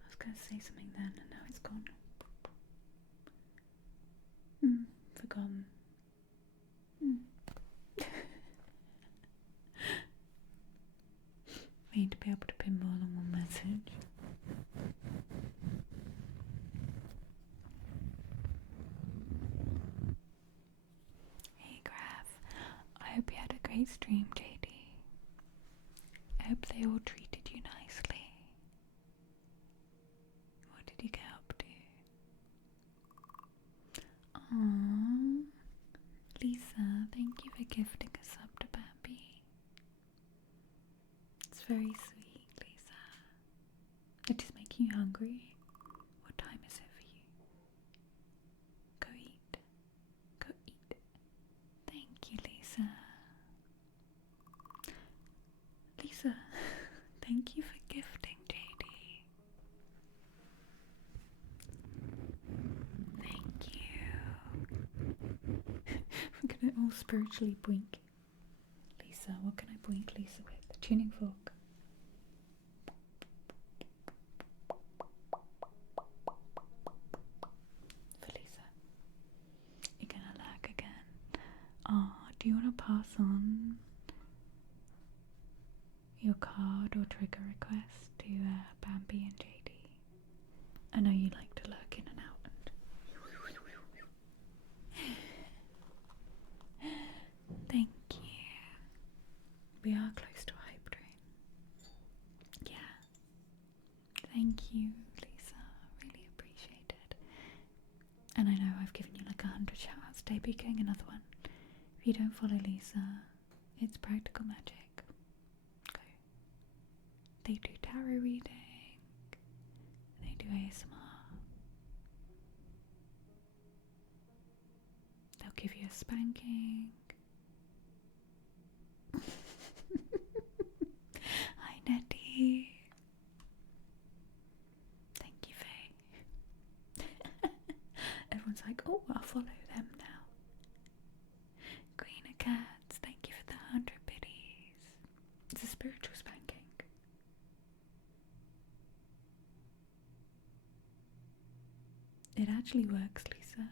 was going to say something then and now it's gone. I hope you had a great stream, JD. I hope they all treated you nicely. What did you get up to? Aww. Lisa, thank you for gifting us up to Bambi. It's very sweet, Lisa. It is making you hungry. What time is it for you? Go eat. Go eat. Thank you, Lisa. Lisa, thank you for gifting JD. Thank you. We're gonna all spiritually boink. Lisa, what can I boink Lisa with? A tuning fork. For Lisa. You're gonna lag again. Oh, do you want to pass on your card or trigger request to Bambi and JD? I know you like to lurk in and out. Thank you. We are close to a hype train. Yeah. Thank you, Lisa. Really appreciate it. And I know I've given you like 100 shout-outs today, but you're getting another one. If you don't follow Lisa, it's Practical Magic. Go. They do tarot reading. They do ASMR. They'll give you a spanking. Hi, Nettie. Thank you, Faye. Everyone's like, oh, I'll follow them now. Greener Cats, thank you for the 100 biddies. It's a spiritual spanking. It actually works, Lisa.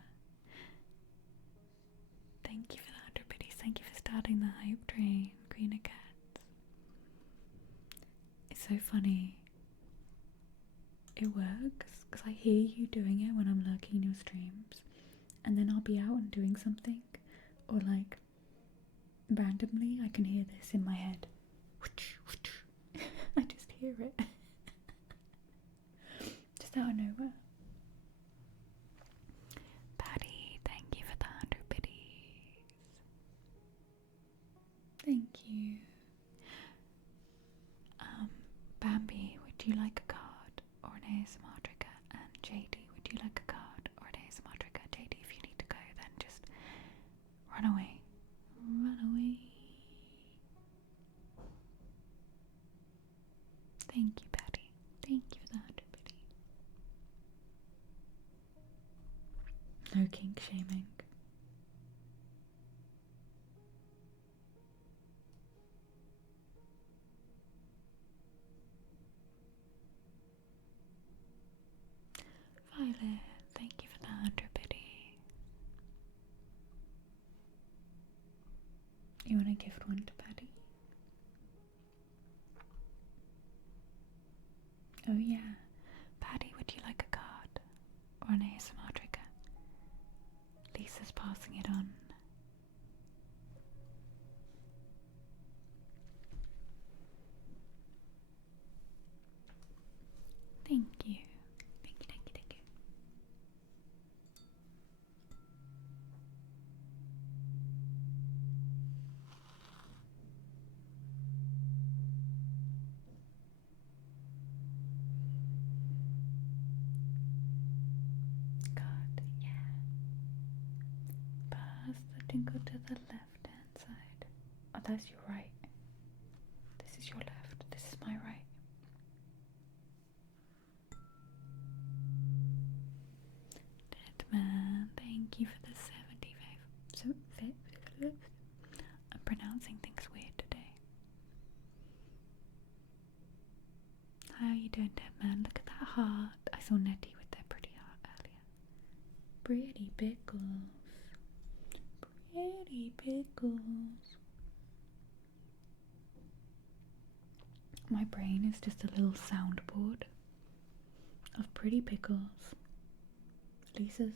Thank you for the 100 biddies. Thank you for starting the hype train, Greener Cats. It's so funny. It works because I hear you doing it when I'm lurking in your streams, and then I'll be out and doing something, or like randomly I can hear this in my head. I just hear it. Just out of nowhere. Patty, thank you for the 100 biddies. Thank you. Bambi, would you like a card or an ASMR trigger? And JD, would you like a card or an ASMR trigger? JD, if you need to go, then just run away. Run away. Thank you, Patty. Thank you for the 100 biddies. No kink shaming. Violet, thank you for the 100 biddies. You want to gift one to Patty? Oh yeah. Patty, would you like a card or an ASMR trigger? Lisa's passing it on. Thank you. Thank you, thank you, thank you. God, yeah. Pass the tingle to the left hand side. Oh, that's your right. This is your left. This is my right. Deadman, thank you for the 75. So, I'm pronouncing things weird today. How are you doing, Deadman? Look at that heart. I saw Nettie with their pretty heart earlier. Pretty pickles. Pretty pickles. My brain is just a little soundboard of pretty pickles. Lisa's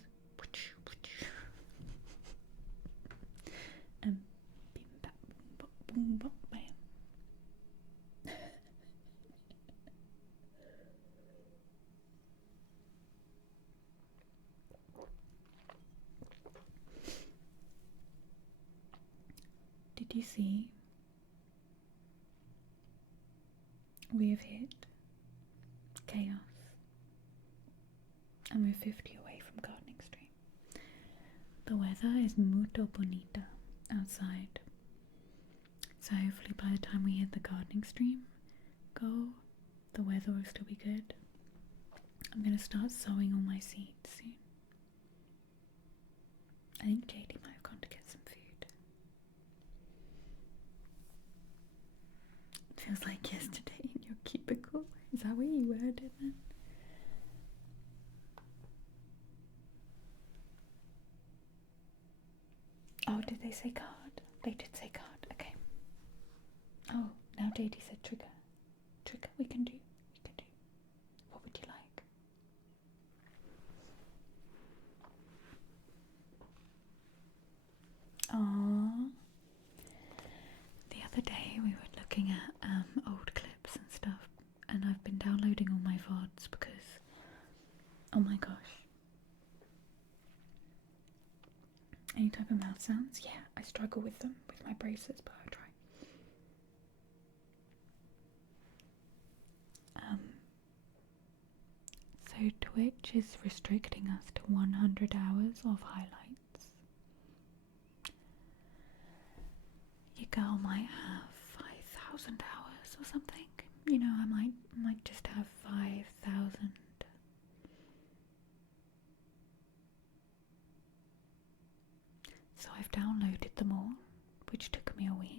and bimbap. Did you see? We have hit chaos. And we're 50 away from gardening stream. The weather is muito bonita outside. So hopefully by the time we hit the gardening stream goal, the weather will still be good. I'm going to start sowing all my seeds soon. I think JD might have gone to get some food. It feels like yesterday in your cubicle. Is that where you were, Dylan? Oh, did they say card? They did say card, okay. Oh, now JD said trigger. Trigger, we can do. What would you like? Aww. The other day we were looking at old clips and stuff, and I've been downloading all my VODs because, oh my gosh. Any type of mouth sounds? Yeah, I struggle with them with my braces, but I'll try. So Twitch is restricting us to 100 hours of highlights. Your girl might have 5,000 hours or something. You know, I might just have 5,000. So I've downloaded them all, which took me a week.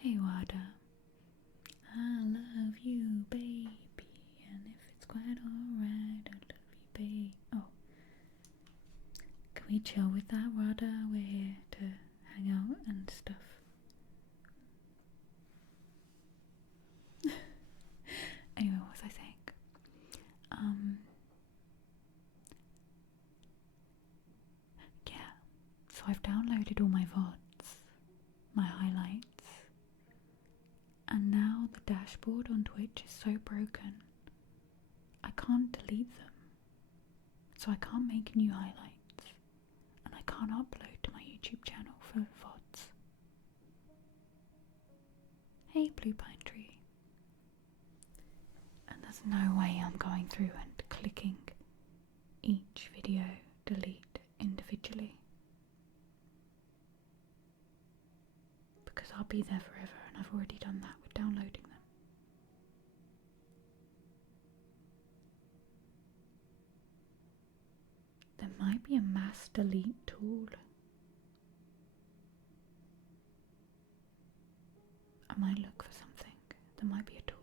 Hey Wada, I love you, baby, and if it's quite alright, I love you, baby. Oh, can we chill with that, Wada? We're here to hang out and stuff. Anyway, what was I saying? Yeah, so I've downloaded all my VODs, my highlights, and now the dashboard on Twitch is so broken, I can't delete them. So I can't make new highlights, and I can't upload to my YouTube channel for VODs. Hey Blue Pine Tree. And there's no way I'm going through and clicking each video delete individually, because I'll be there forever, and I've already done that with downloading them. There might be a mass delete tool. I might look for something. There might be a tool.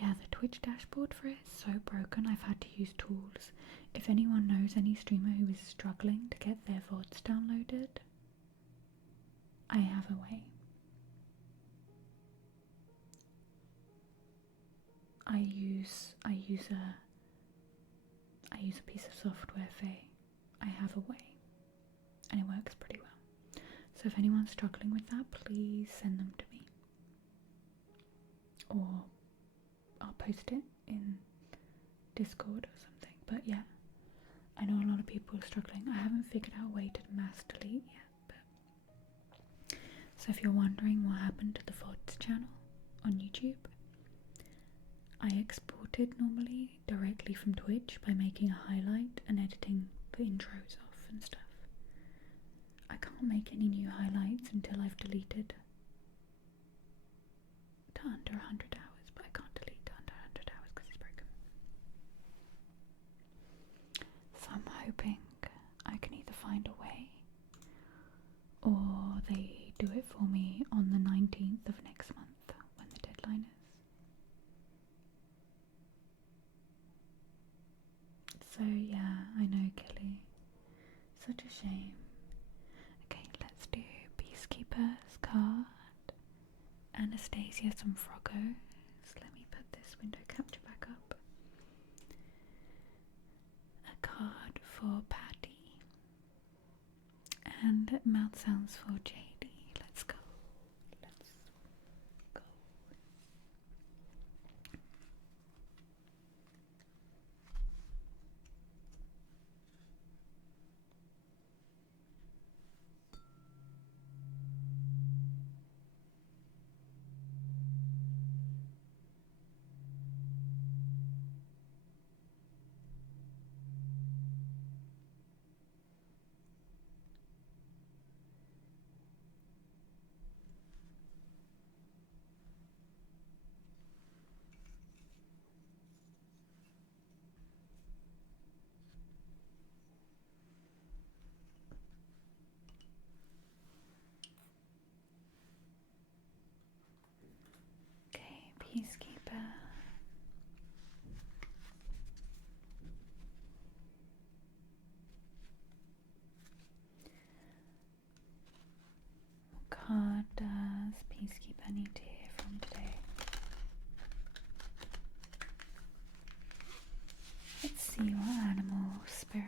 Yeah, the Twitch dashboard for it is so broken, I've had to use tools. If anyone knows any streamer who is struggling to get their VODs downloaded, I have a way. I use a piece of software, Faye. I have a way, and it works pretty well. So if anyone's struggling with that, please send them to me, or I'll post it in Discord or something. But yeah, I know a lot of people are struggling. I haven't figured out a way to mass delete yet. But so if you're wondering what happened to the VODs channel on YouTube, I exported normally directly from Twitch by making a highlight and editing the intros off and stuff. I can't make any new highlights until I've deleted to under 100 hours, but I can't delete to under 100 hours because it's broken. So I'm hoping I can either find a way, or they do it for me on the 19th of next month when the deadline is. So yeah, I know, Kelly. Such a shame. Okay, let's do Peacekeeper's card. Anastasia, some Froggos. Let me put this window capture back up. A card for Patty. And mouth sounds for JD. Let's go. Let's go. peacekeeper. What card does peacekeeper need to hear from today? Let's see what animal spirit.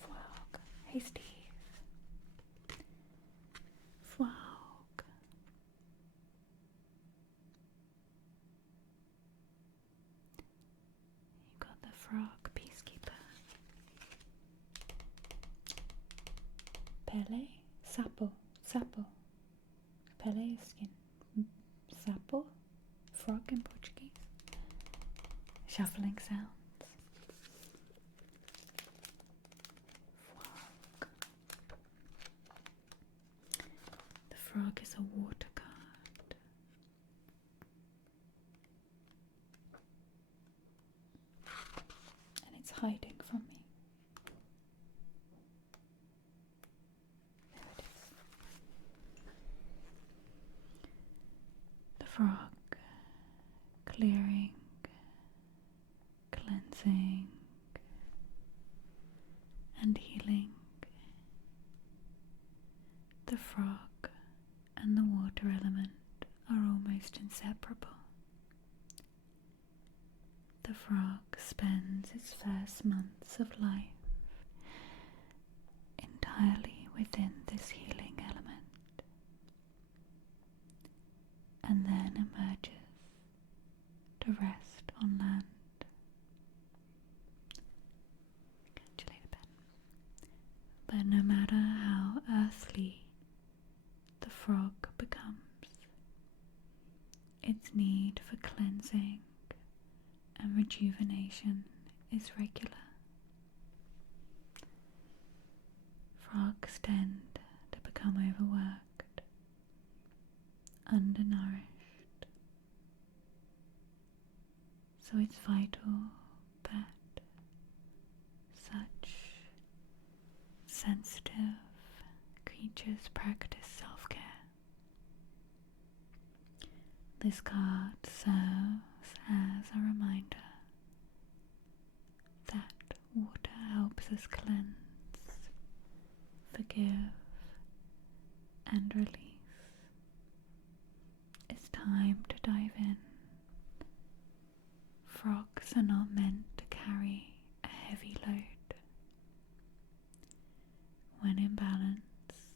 Frog. Hey Steve. Frog. You got the frog peacekeeper. Pele, sapo, sapo. Pele is skin. Sapo, frog in Portuguese. Shuffling sounds. Frog. The frog is a water card. And it's hiding from me. There it is. The frog clearing, cleansing, and healing. The frog and the water element are almost inseparable. The frog spends its first months of life entirely within this healing element, and then emerges to rest on land. But no matter how earthly the frog becomes, its need for cleansing and rejuvenation is regular. Frogs tend to become overworked, undernourished, so it's vital that such sensitive creatures practice self-care. This card serves as a reminder that water helps us cleanse, forgive, and release. It's time to dive in. Frogs are not meant to carry a heavy load. When in balance,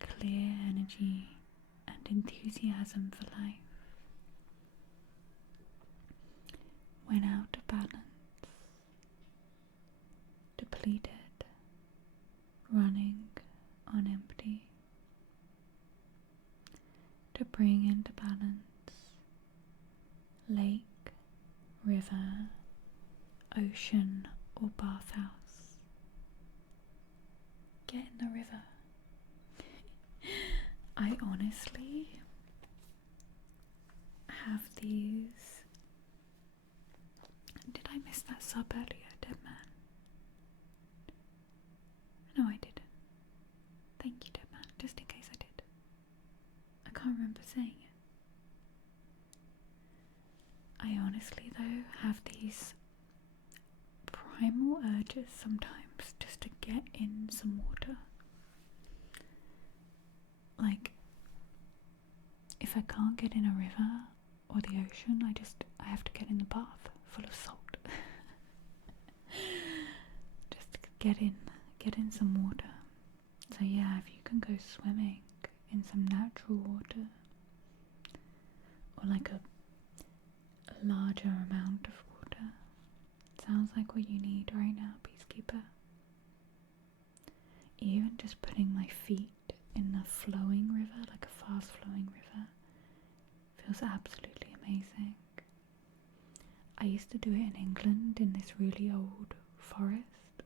clear energy and enthusiasm for life. When out of balance, depleted, running on empty. To bring into balance, lake, river, ocean, or bathhouse. Get in the river. I honestly have these. Did I miss that sub earlier, Dead Man? No, I didn't. Thank you, Dead Man, just in case I did. I can't remember saying it. I honestly, though, have these primal urges sometimes just to get in some water. Like, if I can't get in a river or the ocean, I have to get in the bath full of salt. Just to get in some water. So yeah, if you can go swimming in some natural water, or like a larger amount of water, sounds like what you need right now, Peacekeeper. Even just putting my feet in a flowing river, like a fast flowing river, feels absolutely amazing. I used to do it in England in this really old forest,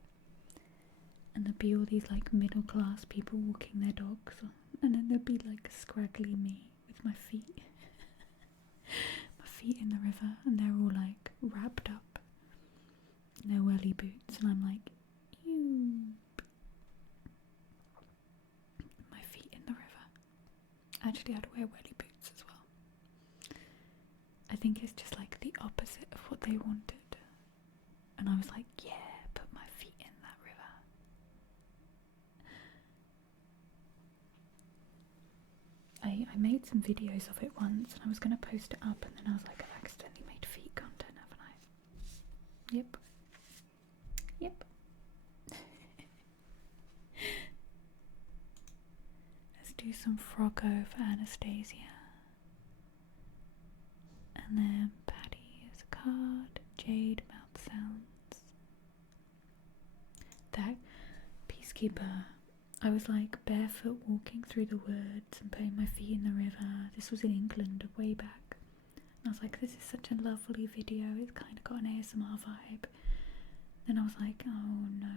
and there'd be all these like middle class people walking their dogs, and then there'd be like scraggly me with my feet. My feet in the river, and they're all like wrapped up in their welly boots, and I'm like, ew. My feet in the river. Actually, I'd wear welly boots as well. I think it's just like the opposite of what they wanted. And I was like, yeah, put my feet in that river. I made some videos of it once, and I was going to post it up, and then I was like, I've accidentally made feet content, haven't I? Yep. Yep. Let's do some Froggo for Anastasia. And then Patty is a card. Jade, mouth sounds. That Peacekeeper. I was like barefoot walking through the woods and putting my feet in the river. This was in England way back. And I was like, this is such a lovely video. It's kind of got an ASMR vibe. Then I was like, oh no.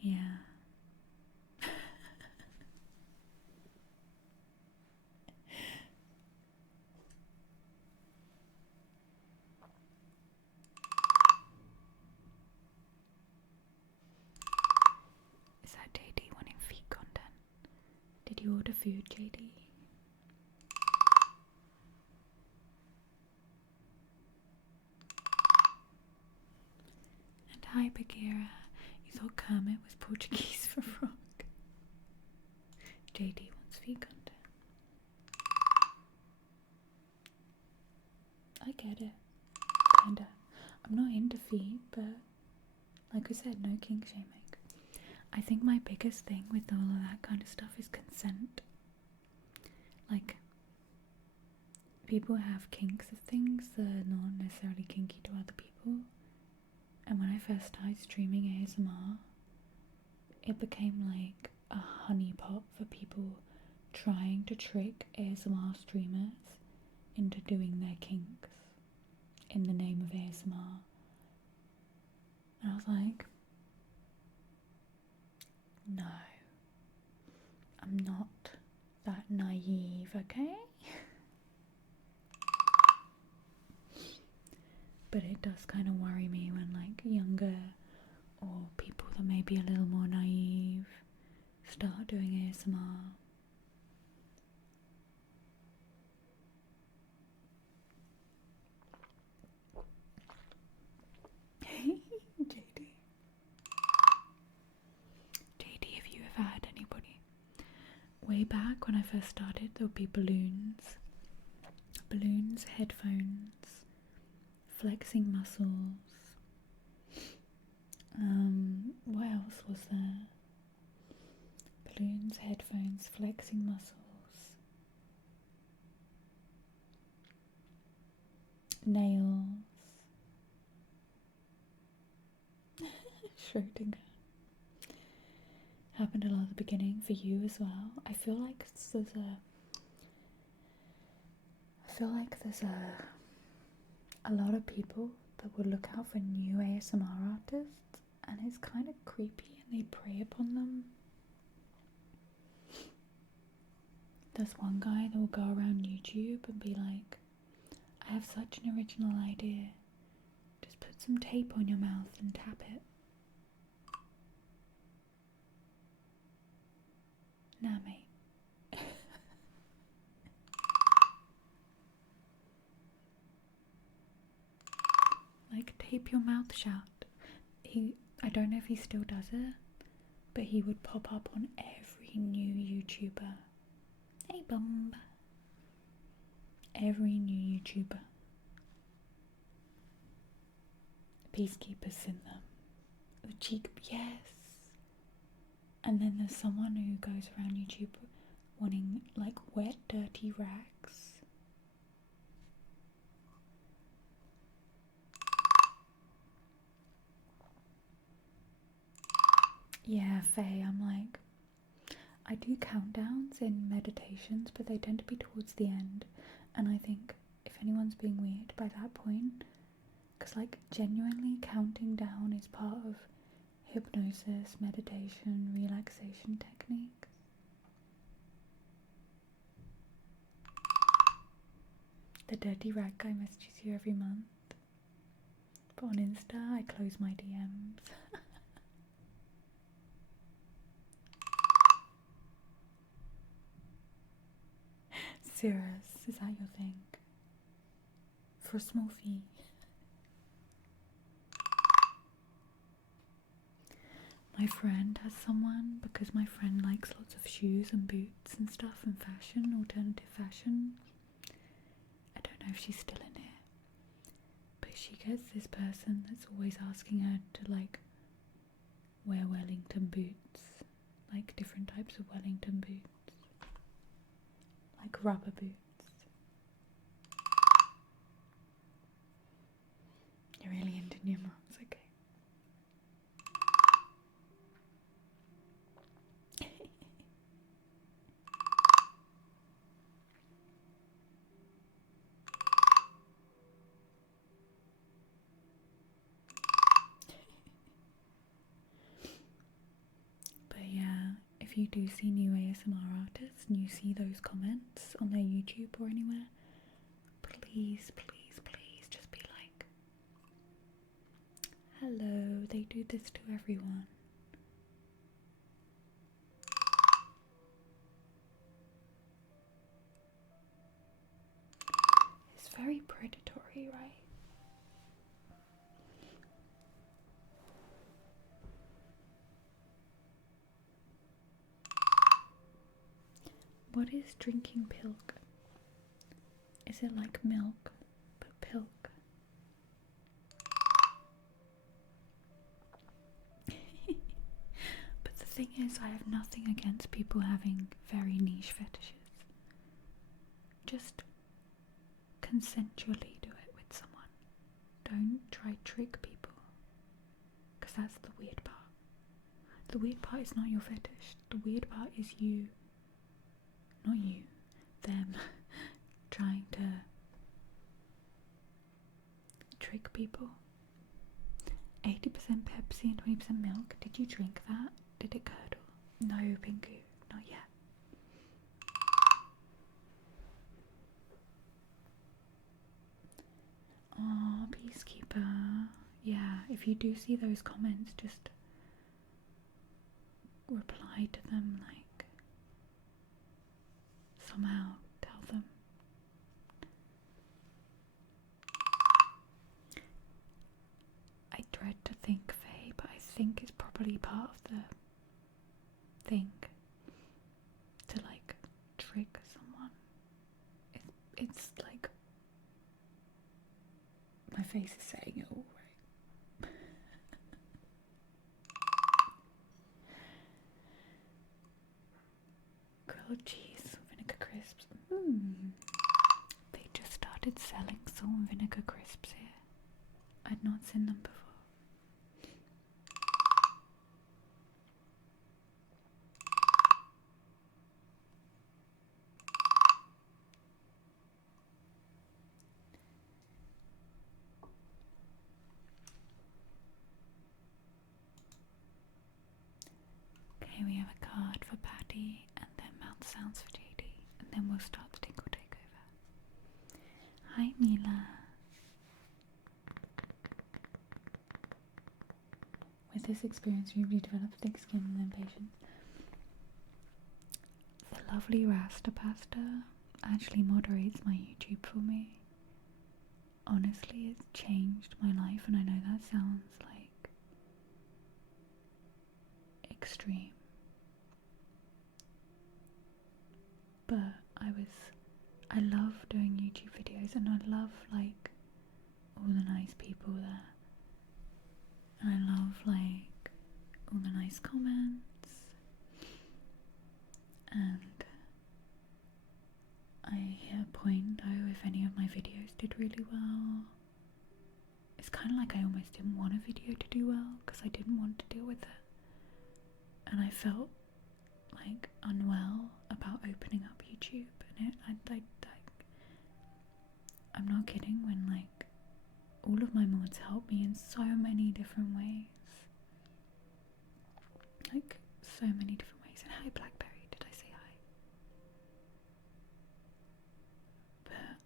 Yeah. Is that JD wanting feet content? Did you order food, JD? And hi, Bagheera. You thought Kermit was Portuguese for frog. JD wants feet content. I get it. Kinda. I'm not into feet, but like I said, no kink shaming. I think my biggest thing with all of that kind of stuff is consent. Like, people have kinks of things that are not necessarily kinky to other people. And when I first started streaming ASMR, it became like a honeypot for people trying to trick ASMR streamers into doing their kinks in the name of ASMR. And I was like, no, I'm not that naive, okay? But it does kind of worry me when like younger or people that may be a little more naive start doing ASMR. JD, have you ever had anybody? Way back when I first started, there would be balloons, headphones, flexing muscles. What else was there? Balloons, headphones, flexing muscles, nails. Schrodinger. Happened a lot at the beginning for you as well. I feel like there's a lot of people that will look out for new ASMR artists, and it's kind of creepy, and they prey upon them. There's one guy that will go around YouTube and be like, I have such an original idea. Just put some tape on your mouth and tap it. Nah, mate. Like, tape your mouth shut. I don't know if he still does it, but he would pop up on every new YouTuber. Hey, bum. Every new YouTuber. Peacekeepers in them. The cheek, yes. And then there's someone who goes around YouTube wanting like wet, dirty rags. Yeah, Faye, I'm like, I do countdowns in meditations, but they tend to be towards the end. And I think if anyone's being weird by that point, Because, like, genuinely counting down is part of hypnosis, meditation, relaxation techniques. The dirty rag guy messages you every month. But on Insta, I close my DMs. Serious, is that your thing? For a small fee. My friend has someone, because my friend likes lots of shoes and boots and stuff and fashion, alternative fashion. I don't know if she's still in here, but she gets this person that's always asking her to like wear Wellington boots, like different types of Wellington boots, like rubber boots. You're really into new moms, okay. But yeah, if you do see new ASMR artists and you see those comments on their YouTube or anywhere, please, please, please just be like, hello, they do this to everyone. It's very predatory, right? What is drinking pilk? Is it like milk, but pilk? But the thing is, I have nothing against people having very niche fetishes. Just consensually do it with someone. Don't try trick people, because that's the weird part. The weird part is not your fetish. The weird part is you, not you, them, trying to trick people. 80% Pepsi and 20% milk. Did you drink that? Did it curdle? No, Pinku, not yet. Oh, Peacekeeper. Yeah, if you do see those comments, just reply to them, like, somehow tell them. I dread to think, Faye, but I think it's probably part of the thing to, like, trick someone. It's like, my face is saying it all right. Grilled cheese, vinegar crisps. They just started selling salt and vinegar crisps here. I'd not seen them before. Okay, we have a card for Patty and then mouth sounds for JD, and then we'll start the Tingle Takeover. Hi Mila. With this experience, you develop thick skin and then patience. The lovely Rasta Pasta actually moderates my YouTube for me. Honestly, it's changed my life, and I know that sounds like extreme. But I love doing YouTube videos, and I love like all the nice people there. And I love like all the nice comments, and I hit a point though if any of my videos did really well. It's kind of like I almost didn't want a video to do well because I didn't want to deal with it, and I felt like unwell about opening up YouTube, and I'm not kidding when like all of my mods help me in so many different ways. Like, so many different ways. And hi, Blackberry, did I say hi? But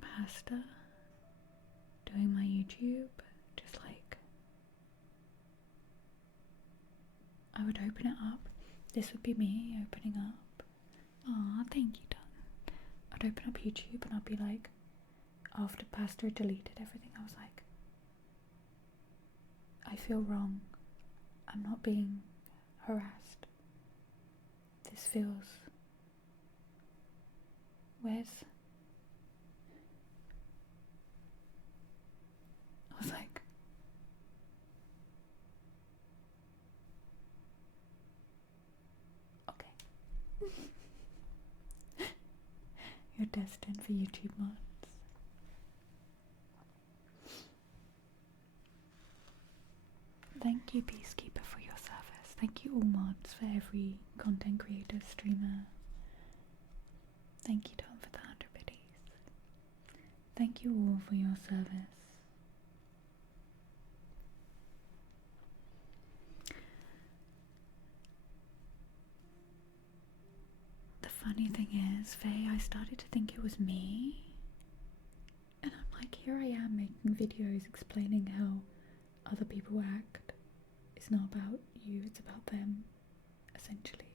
Pasta, doing my YouTube, just like, I would open it up. This would be me opening up. Aw, thank you, Don. I'd open up YouTube and I'd be like, after Pasta deleted everything, I was like, I feel wrong. I'm not being harassed. This feels... Where's... I was like... Okay. You're destined for YouTube mods. Thank you, Peacekeeper, for your service. Thank you, all mods, for every content creator, streamer. Thank you, Tom, for the 100 biddies. Thank you all for your service. The funny thing is, Faye, I started to think it was me. And I'm like, here I am making videos explaining how other people act. It's not about you, it's about them, essentially.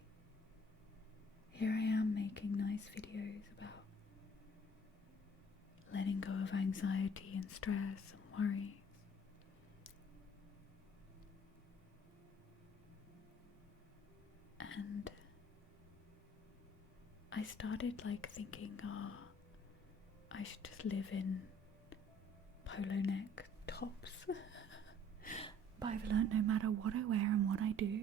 Here I am making nice videos about letting go of anxiety and stress and worries. And I started like thinking, I should just live in polo neck tops. But I've learned no matter what I wear and what I do,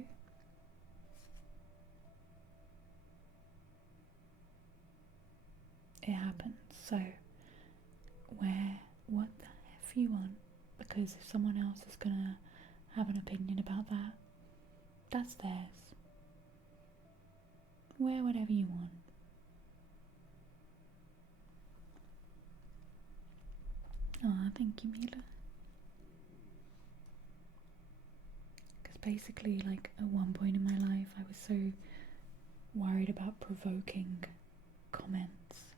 it happens. So wear what the F you want, because if someone else is gonna have an opinion about that, that's theirs. Wear whatever you want. Oh, thank you, Mila. Because basically, like, at one point in my life, I was so worried about provoking comments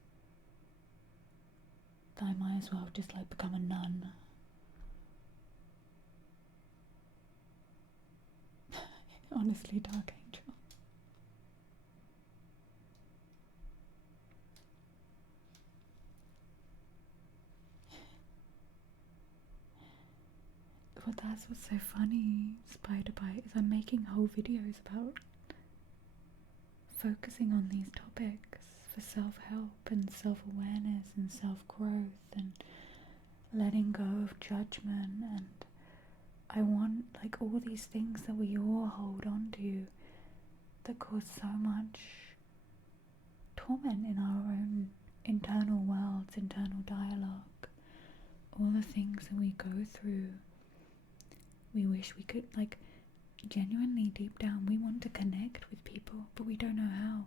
that I might as well just, like, become a nun. Honestly, Dark Angel. But that's what's so funny, Spider Bite, is I'm making whole videos about focusing on these topics for self-help and self-awareness and self-growth and letting go of judgment, and I want, like, all these things that we all hold on to that cause so much torment in our own internal worlds, internal dialogue, all the things that we go through. We wish we could, like, genuinely deep down we want to connect with people, but we don't know how.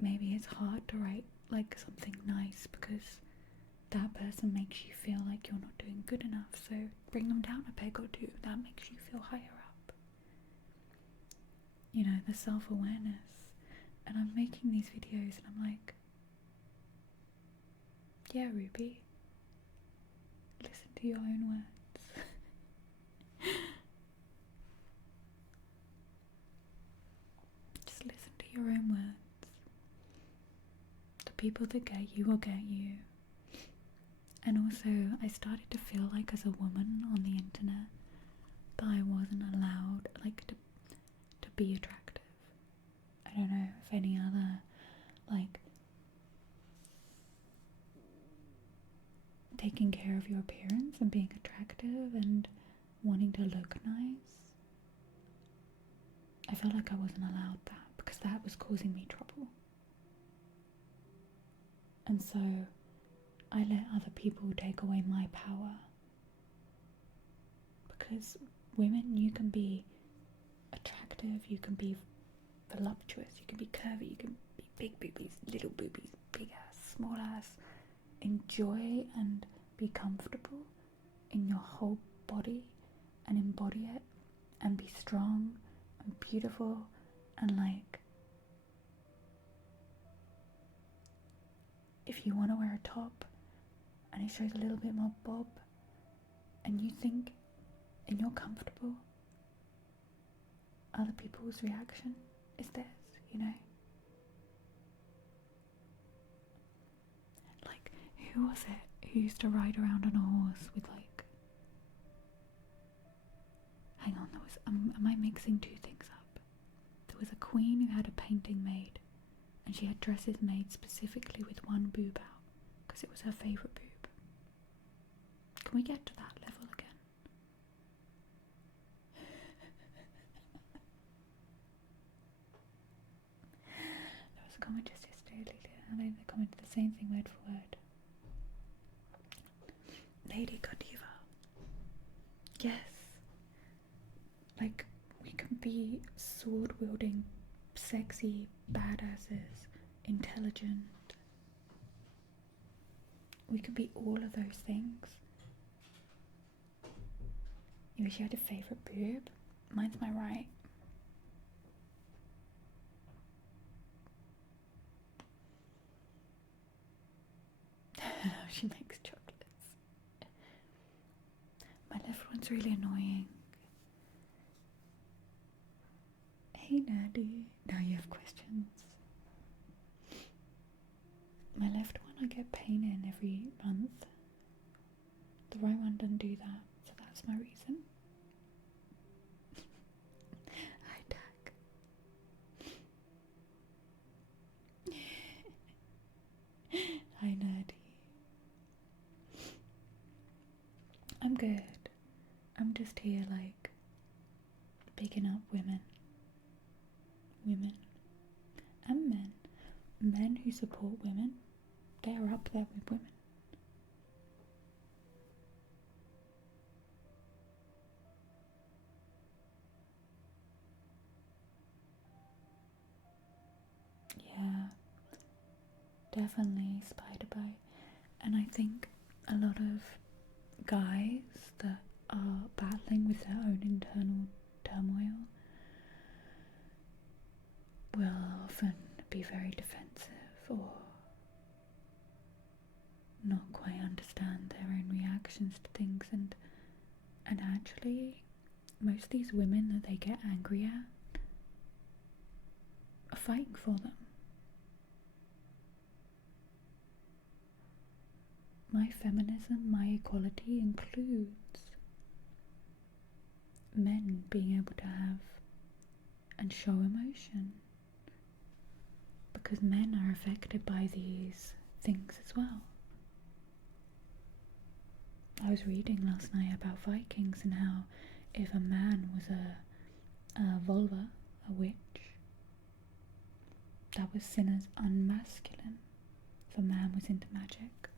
Maybe it's hard to write, like, something nice because that person makes you feel like you're not doing good enough, so bring them down a peg or two. That makes you feel higher up. You know, the self-awareness. And I'm making these videos and I'm like, yeah, Ruby, listen to your own words. Just listen to your own words. The people that get you will get you. And also, I started to feel like, as a woman on the internet, that I wasn't allowed, like, to be attractive. I don't know if any other, like, taking care of your appearance and being attractive and wanting to look nice. I felt like I wasn't allowed that because that was causing me trouble. And so I let other people take away my power. Because women, you can be attractive, you can be voluptuous, you can be curvy, you can be big boobies, little boobies, big ass, small as enjoy and be comfortable in your whole body and embody it and be strong and beautiful and like, if you want to wear a top and it shows a little bit more bob and you think and you're comfortable, other people's reaction is theirs, you know? Like, who was it who used to ride around on a horse with like, hang on, there was, am I mixing two things up? There was a queen who had a painting made and she had dresses made specifically with one boob out because it was her favourite boob. Can we get to that level again? There was a comment just yesterday, and they commented the same thing word for word. Lady Godiva. Yes. Like, we can be sword-wielding, sexy badasses, intelligent. We can be all of those things. You wish you had a favourite boob? Mine's my right. She makes chocolates. My left one's really annoying. Hey nerdy, now you have questions. My left one I get pain in every month. The right one doesn't do that, so that's my reason. Hi Dak. Hi nerdy. I'm good. I'm just here like picking up women and men who support women. They're up there with women. Yeah, definitely spider bite. And I think a lot of guys that are battling with their own internal turmoil will often be very defensive or not quite understand their own reactions to things, and actually most of these women that they get angry at are fighting for them. My feminism, my equality includes men being able to have and show emotion, because men are affected by these things as well. I was reading last night about Vikings and how if a man was a vulva, a witch, that was seen as unmasculine if a man was into magic.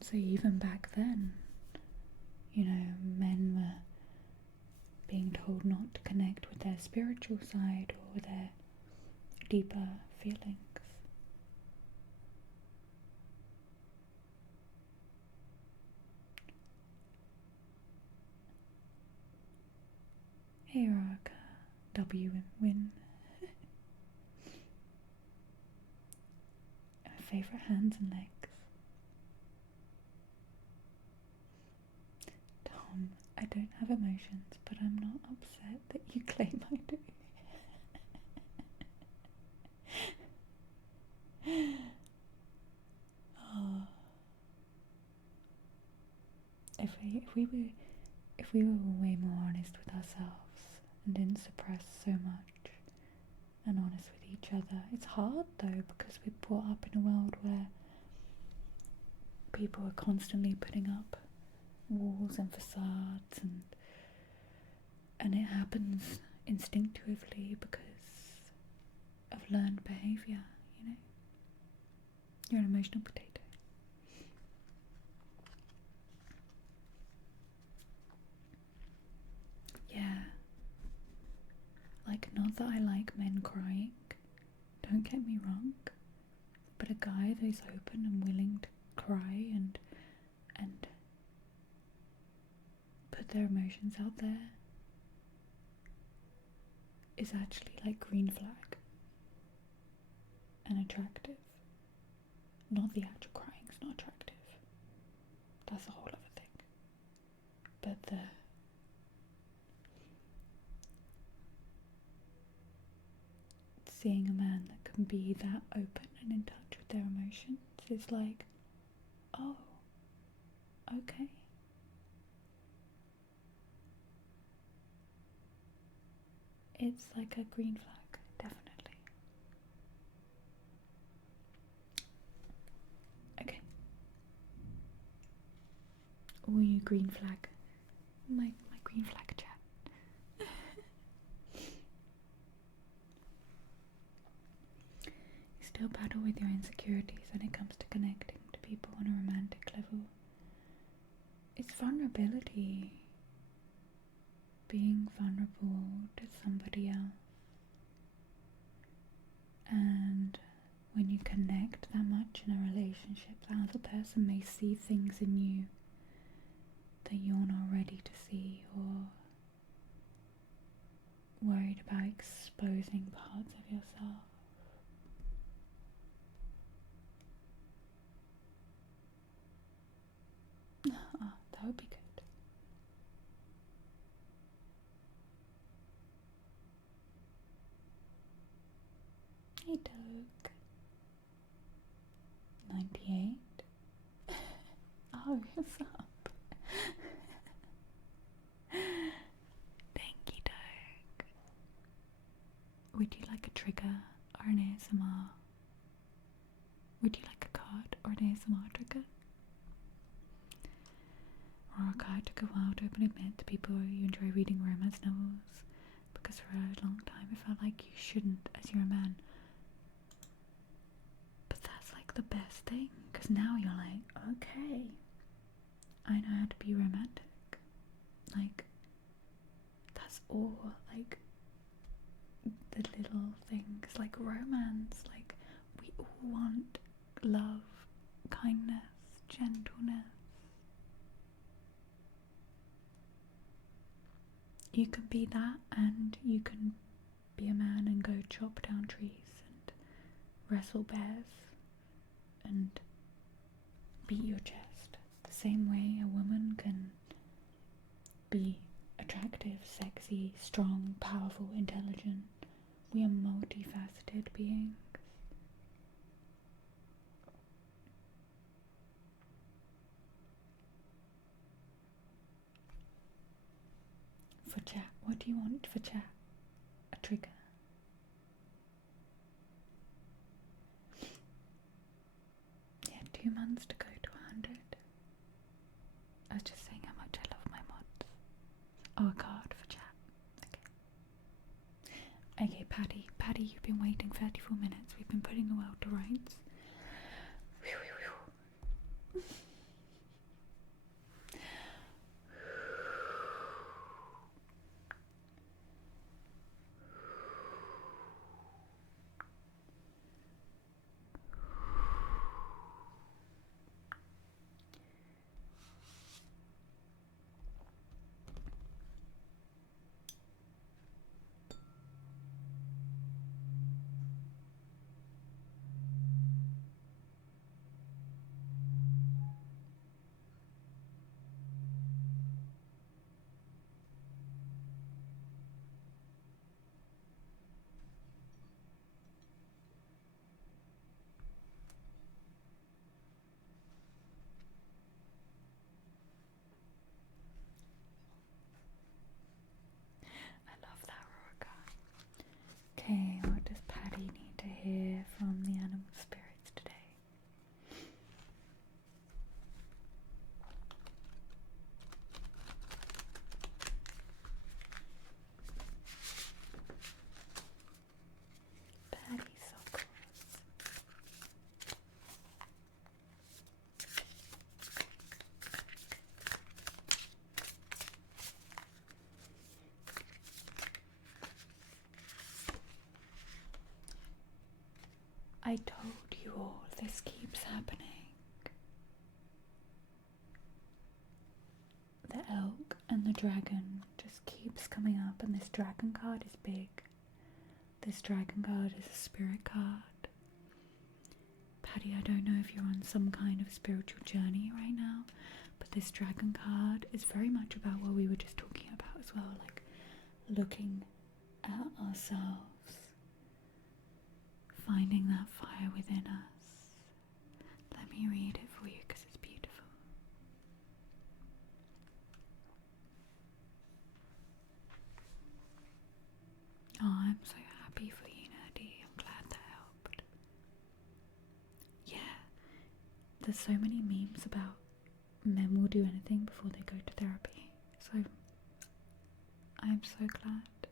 So even back then, you know, men were being told not to connect with their spiritual side or their deeper feelings. Hey Raka, W win. My favourite hands and legs. Tom, I don't have emotions, but I'm not upset that you claim I do. Oh. If we were way more honest with ourselves and didn't suppress so much and honest with each other. It's hard though, because we're brought up in a world where people are constantly putting up walls and facades, and it happens instinctively because of learned behaviour, you know. You're an emotional potato. Yeah. Like, not that I like men crying, don't get me wrong, but a guy that is open and willing to cry and put their emotions out there is actually like green flag and attractive. Not the actual crying's not attractive. That's a whole other thing. But seeing a man that can be that open and in touch with their emotions is like, oh, okay. It's like a green flag, definitely. Okay. Oh, you green flag. My green flag chat. You still battle with your insecurities when it comes to connecting to people on a romantic level. It's vulnerability. Being vulnerable to somebody else. And when you connect that much in a relationship, the other person may see things in you that you're not ready to see, or worried about exposing parts of yourself. Oh, that would be good. Hey Doug. 98. Oh, what's up? Thank you, Doug. Would you like a trigger or an ASMR? Would you like a card or an ASMR trigger? Or a card to go out, open, admit to people you enjoy reading romance novels? Because for a long time it felt like you shouldn't, as you're a man. But that's like the best thing, because now you're like, okay, I know how to be romantic. Like, that's all, like, the little things, like romance, like, we all want love, kindness, gentleness. You can be that, and you can be a man and go chop down trees and wrestle bears and beat your chest. The same way a woman can be attractive, sexy, strong, powerful, intelligent. We are multifaceted beings. For chat, what do you want for chat? A trigger. Yeah, 2 months to go to 100. I was just saying how much I love my mods. Oh, a card for chat. Okay, Paddy, you've been waiting 34 minutes. We've been putting the world to rights. I told you all, this keeps happening. The elk and the dragon just keeps coming up, and this dragon card is big. This dragon card is a spirit card. Patty, I don't know if you're on some kind of spiritual journey right now, but this dragon card is very much about what we were just talking about as well, like looking at ourselves, finding that fire within us. Let me read it for you because it's beautiful. Oh, I'm so happy for you, Nerdy. I'm glad that helped. Yeah, there's so many memes about men will do anything before they go to therapy. So I'm so glad that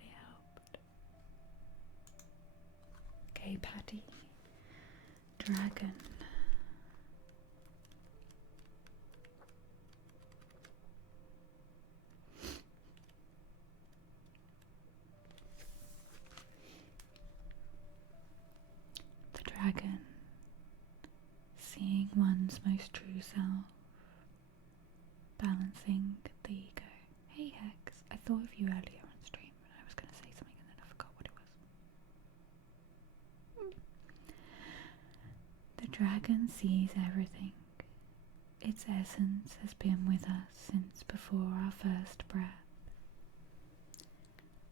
it helped. Okay, Patty. Dragon. The dragon. Seeing one's most true self. Balancing the ego. Hey Hex, I thought of you earlier on stream and I was going to say something and then I forgot what it was. The dragon sees everything. Its essence has been with us since before our first breath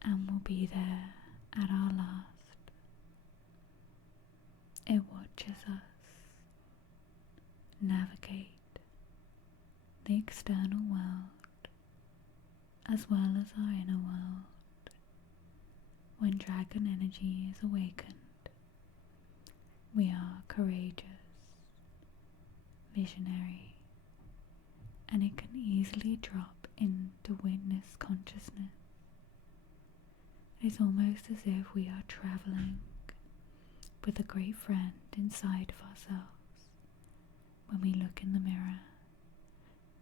and will be there at our last. It watches us navigate the external world as well as our inner world. When dragon energy is awakened, we are courageous, visionary, and it can easily drop into witness consciousness. It is almost as if we are travelling with a great friend inside of ourselves. When we look in the mirror,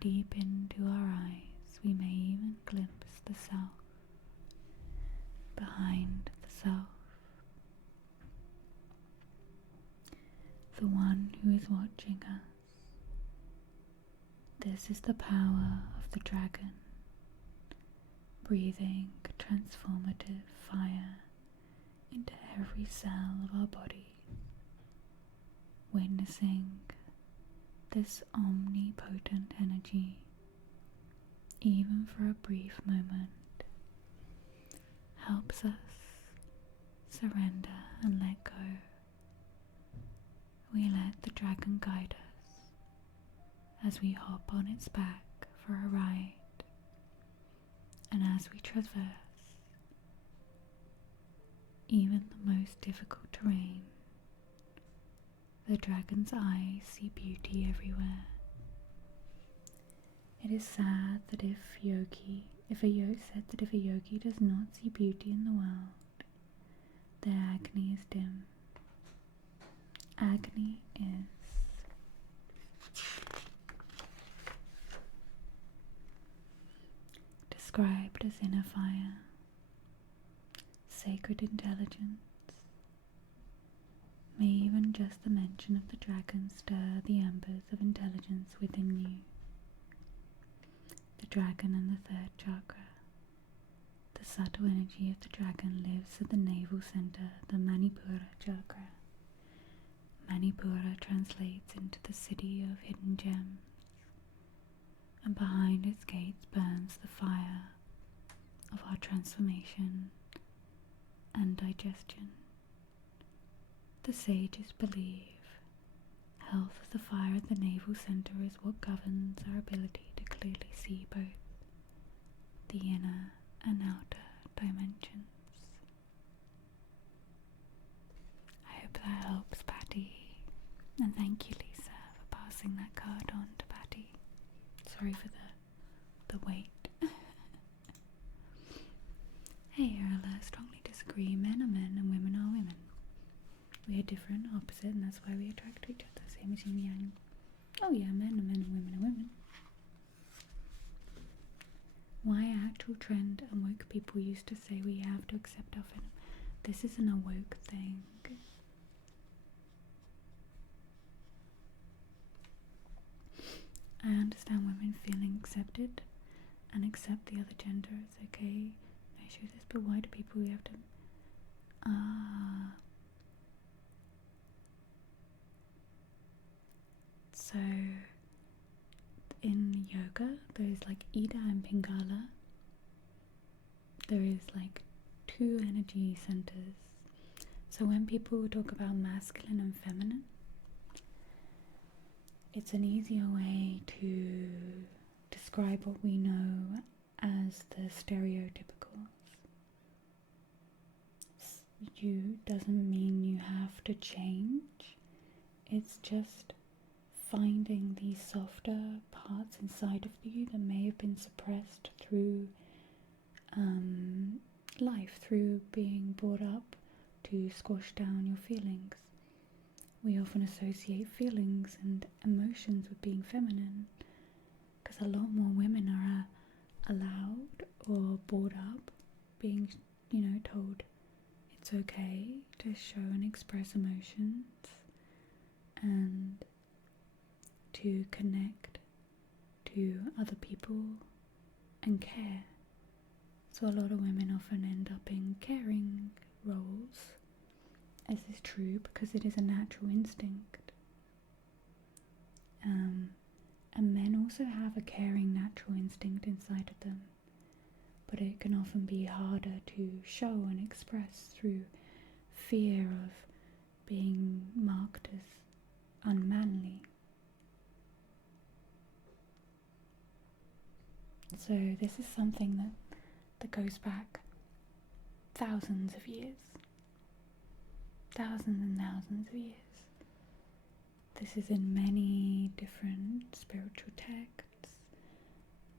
deep into our eyes, we may even glimpse the self behind the self. The one who is watching us. This is the power of the dragon, breathing transformative fire into every cell of our body, witnessing this omnipotent energy, even for a brief moment, helps us surrender and let go. We let the dragon guide us as we hop on its back for a ride, and as we traverse even the most difficult terrain. The dragon's eyes see beauty everywhere. It is sad that if a yogi does not see beauty in the world, their agony is dim. Agony is described as inner fire, sacred intelligence. May even just the mention of the dragon stir the embers of intelligence within you. The dragon and the third chakra. The subtle energy of the dragon lives at the navel center, the Manipura chakra. Manipura translates into the city of hidden gems, and behind its gates burns the fire of our transformation and digestion. The sages believe health of the fire at the navel center is what governs our ability to clearly see both the inner and outer dimensions. I hope that helps, Patty. And thank you, Lisa, for passing that card on to Patty. Sorry for the wait. Hey, Erla, strongly disagree. Men are men and women are women. We are different, opposite, and that's why we attract each other, same as yin and yang. Oh yeah, men are men and women are women. Why actual trend and woke people used to say we have to accept our venom. This is an awoke thing. I understand women feeling accepted and accept the other gender. It's okay. No issues. But why do people have to? So in yoga, there is like Ida and Pingala. There is like two energy centers. So when people talk about masculine and feminine, it's an easier way to describe what we know as the stereotypicals. You doesn't mean you have to change. It's just finding these softer parts inside of you that may have been suppressed through life, through being brought up to squash down your feelings. We often associate feelings and emotions with being feminine because a lot more women are allowed or brought up being, told it's okay to show and express emotions and to connect to other people and care. So a lot of women often end up in caring roles, as is true because it is a natural instinct. And men also have a caring natural instinct inside of them, but it can often be harder to show and express through fear of being marked as unmanly. So this is something that goes back thousands of years. Thousands and thousands of years. This is in many different spiritual texts.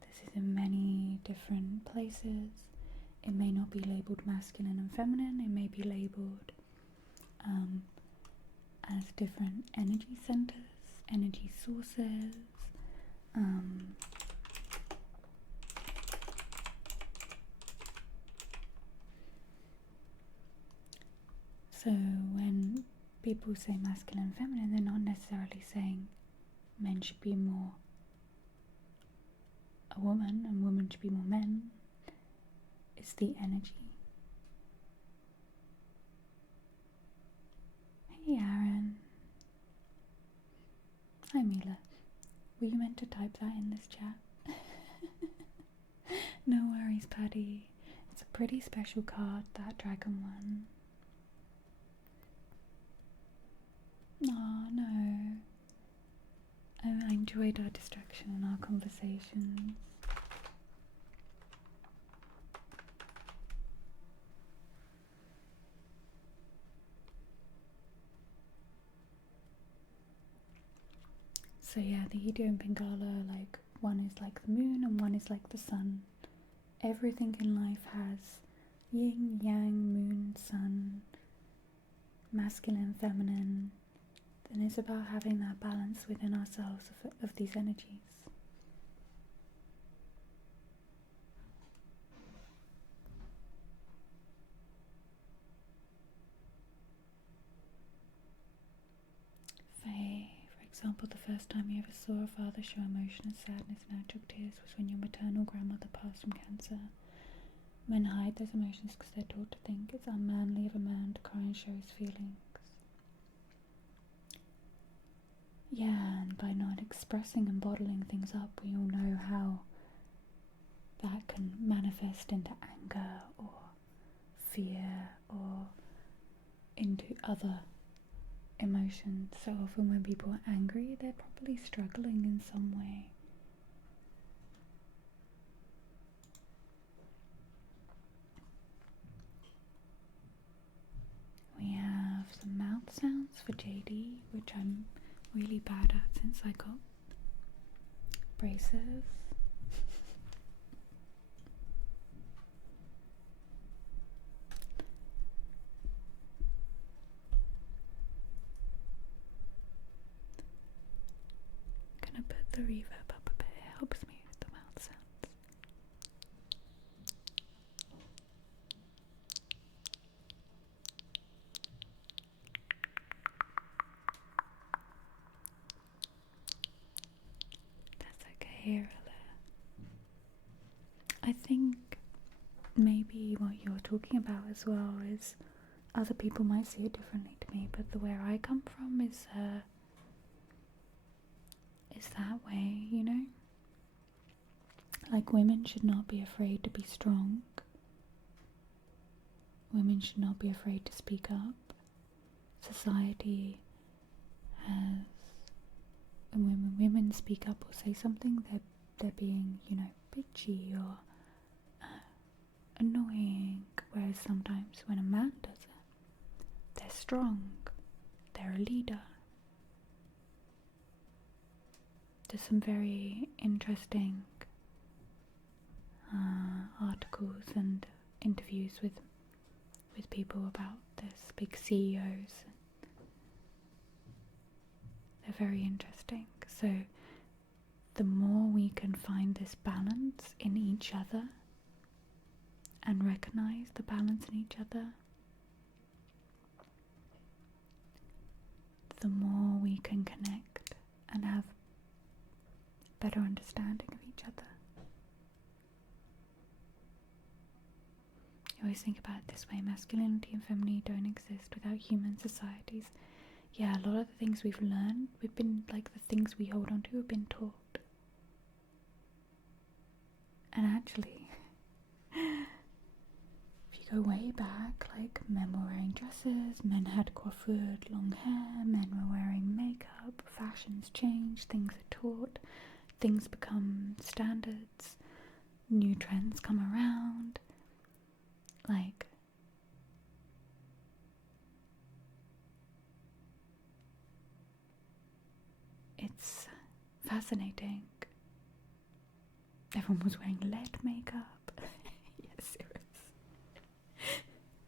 This is in many different places. It may not be labelled masculine and feminine. It may be labelled as different energy centers, energy sources. So when people say masculine and feminine, they're not necessarily saying men should be more a woman and women should be more men. It's the energy. Hey Aaron. Hi Mila. Were you meant to type that in this chat? No worries, Paddy. It's a pretty special card, that dragon one. Oh no. I enjoyed our distraction and our conversations. So yeah, the Ida and Pingala, like one is like the moon and one is like the sun. Everything in life has yin, yang, moon, sun, masculine, feminine. And it's about having that balance within ourselves of these energies. Faye, for example, the first time you ever saw a father show emotion and sadness and actual tears was when your maternal grandmother passed from cancer. Men hide those emotions because they're taught to think it's unmanly of a man to cry and show his feelings. Yeah, and by not expressing and bottling things up, we all know how that can manifest into anger or fear or into other emotions. So often when people are angry, they're probably struggling in some way. We have some mouth sounds for JD, which I'm really bad at since I got braces. I'm gonna put the reverb up a bit, it helps me with the mouth sounds. I think maybe what you're talking about as well is other people might see it differently to me, but the where I come from is that way, you know? Like, women should not be afraid to be strong. Women should not be afraid to speak up. Society has, and when women speak up or say something, they're being, you know, bitchy or annoying, whereas sometimes when a man does it, they're strong, they're a leader. There's some very interesting articles and interviews with people about this, big CEOs. They're very interesting. So the more we can find this balance in each other and recognize the balance in each other, the more we can connect and have better understanding of each other. I always think about it this way: masculinity and femininity don't exist without human societies. Yeah, a lot of the things we've learned, we've been, like, the things we hold on to have been taught. And actually, if you go way back, like, men were wearing dresses, men had coiffured long hair, men were wearing makeup, fashions change, things are taught, things become standards, new trends come around. Like, it's fascinating. Everyone was wearing lead makeup. Yes, it was.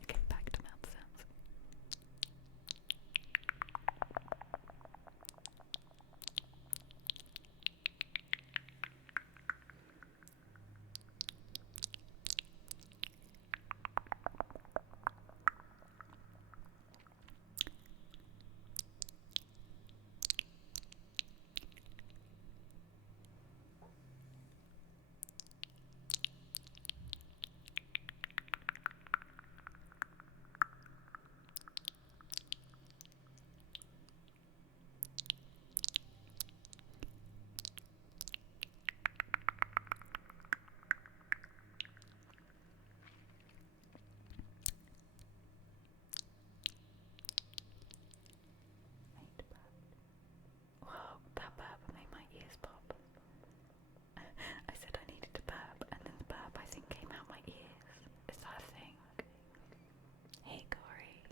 Okay, back to mouth sounds. Whoa, that burp made my ears pop. I said I needed to burp, and then the burp, I think, came out my ears. Is that a thing? Hey, Corey.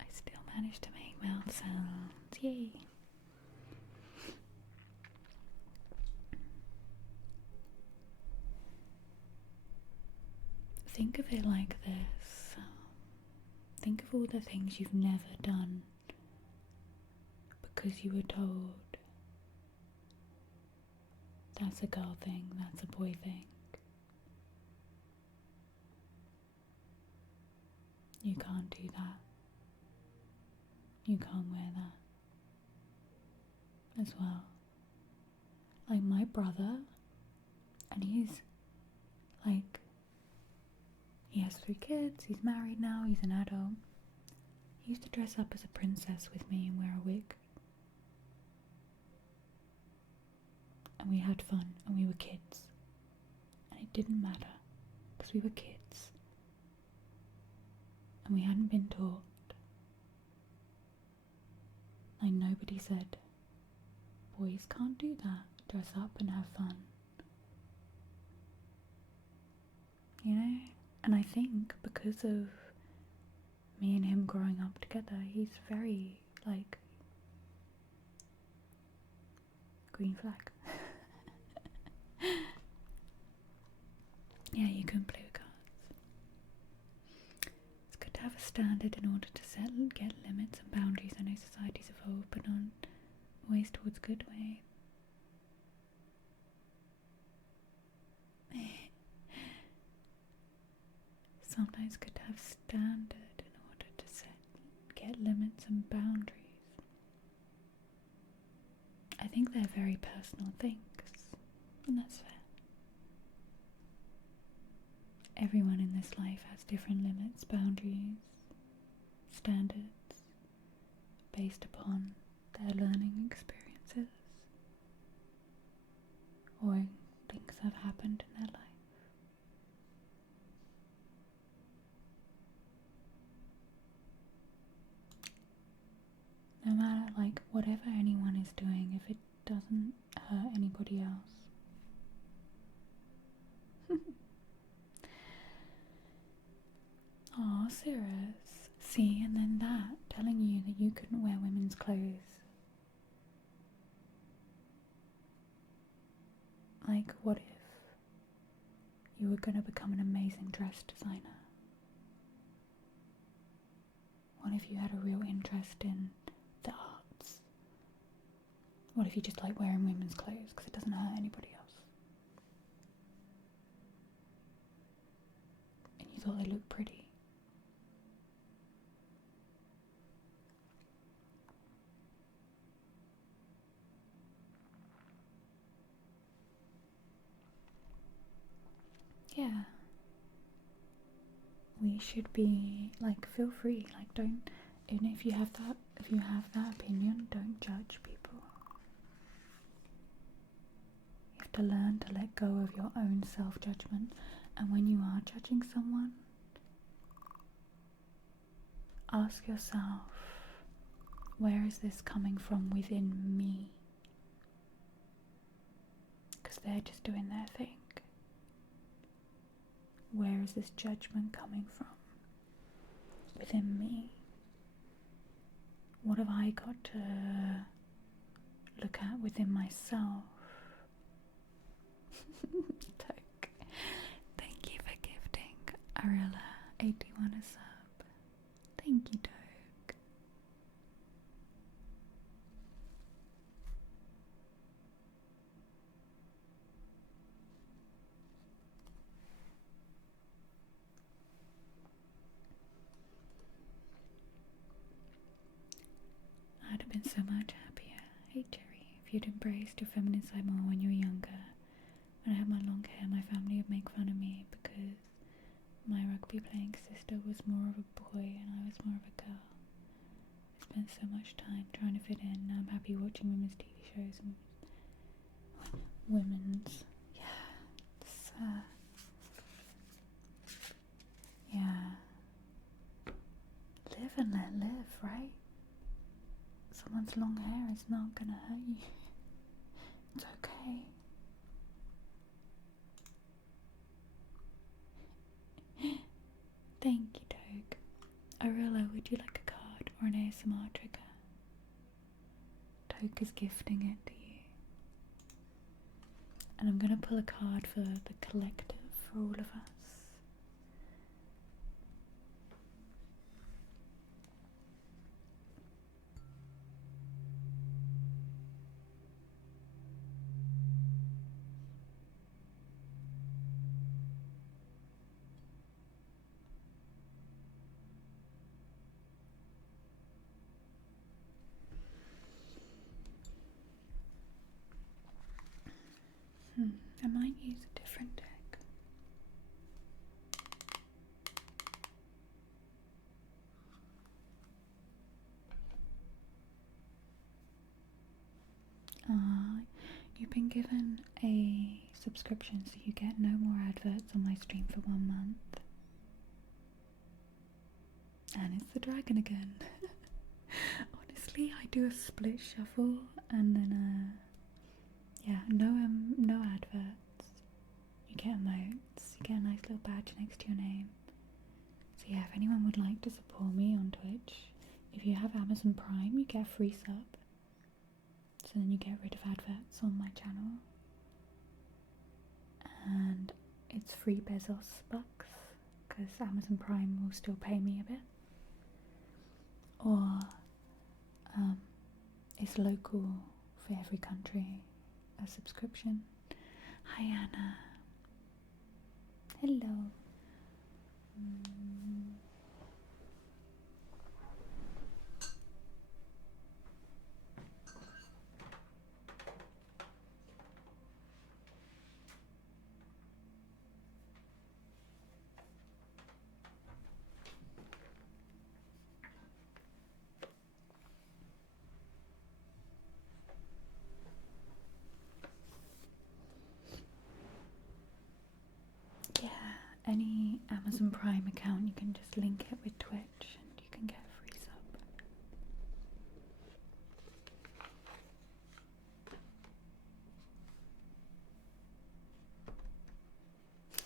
I still managed to make mouth sounds. Yay. Think of it like this. Think of all the things you've never done because you were told that's a girl thing, that's a boy thing. You can't do that. You can't wear that as well. Like my brother, and he's like, he has 3 kids, he's married now, he's an adult. He used to dress up as a princess with me and wear a wig. And we had fun, and we were kids. And it didn't matter, because we were kids. And we hadn't been taught. Like, nobody said, boys can't do that, dress up and have fun. you know? And I think because of me and him growing up together, he's very, like, green flag. Yeah, you can play with cards. It's good to have a standard in order to get limits and boundaries. I know societies evolve, but not always towards good way. Sometimes it's good to have standard in order to get limits and boundaries. I think they're very personal things, and that's fair. Everyone in this life has different limits, boundaries, standards, based upon their learning experiences or things that have happened in their life. No matter, like, whatever anyone is doing, if it doesn't hurt anybody else. Oh, serious. See, and then that telling you that you couldn't wear women's clothes. Like, what if you were going to become an amazing dress designer? What if you had a real interest in the arts? What if you just like wearing women's clothes because it doesn't hurt anybody else? And you thought they looked pretty? Yeah. We should be, like, feel free, like, don't, even if you have that opinion, don't judge people. You have to learn to let go of your own self-judgment, and when you are judging someone, ask yourself, where is this coming from within me? Because they're just doing their thing. Where is this judgment coming from within me? What have I got to look at within myself? Thank you for gifting Arilla 81 a sub. Thank you, Toke. I'd have been so much happier, hey Cherry, if you'd embraced your feminine side more when you were younger. When I had my long hair, my family would make fun of me because my rugby playing sister was more of a boy and I was more of a girl. I spent so much time trying to fit in. Now I'm happy watching women's TV shows and women's. Yeah, it's, yeah. Live and let live, right? Someone's long hair is not gonna hurt you. It's okay. Thank you, Toke. Arilla, would you like a card or an ASMR trigger? Toke is gifting it to you. And I'm gonna pull a card for the collective, for all of us. I might use a different deck. You've been given a subscription so you get no more adverts on my stream for 1 month. And it's the dragon again. Honestly, I do a split shuffle and then yeah, no adverts. You get emotes, you get a nice little badge next to your name. So yeah, if anyone would like to support me on Twitch, if you have Amazon Prime, you get a free sub. So then you get rid of adverts on my channel. And it's free Bezos bucks, because Amazon Prime will still pay me a bit. Or it's local for every country, a subscription. Hi Anna. Hello. Yeah, any Amazon Prime account, you can just link it with Twitch and you can get a free sub.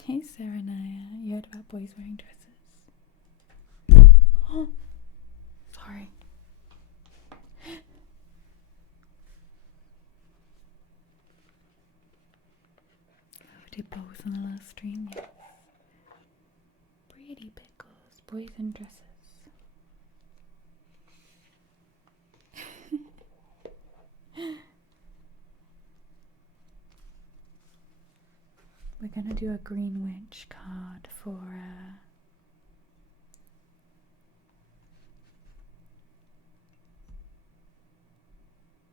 Hey Serenaya, you heard about boys wearing dresses? Oh, sorry. We did both on the last stream, yes. Pretty pickles, boys in dresses. We're gonna do a Green Witch card for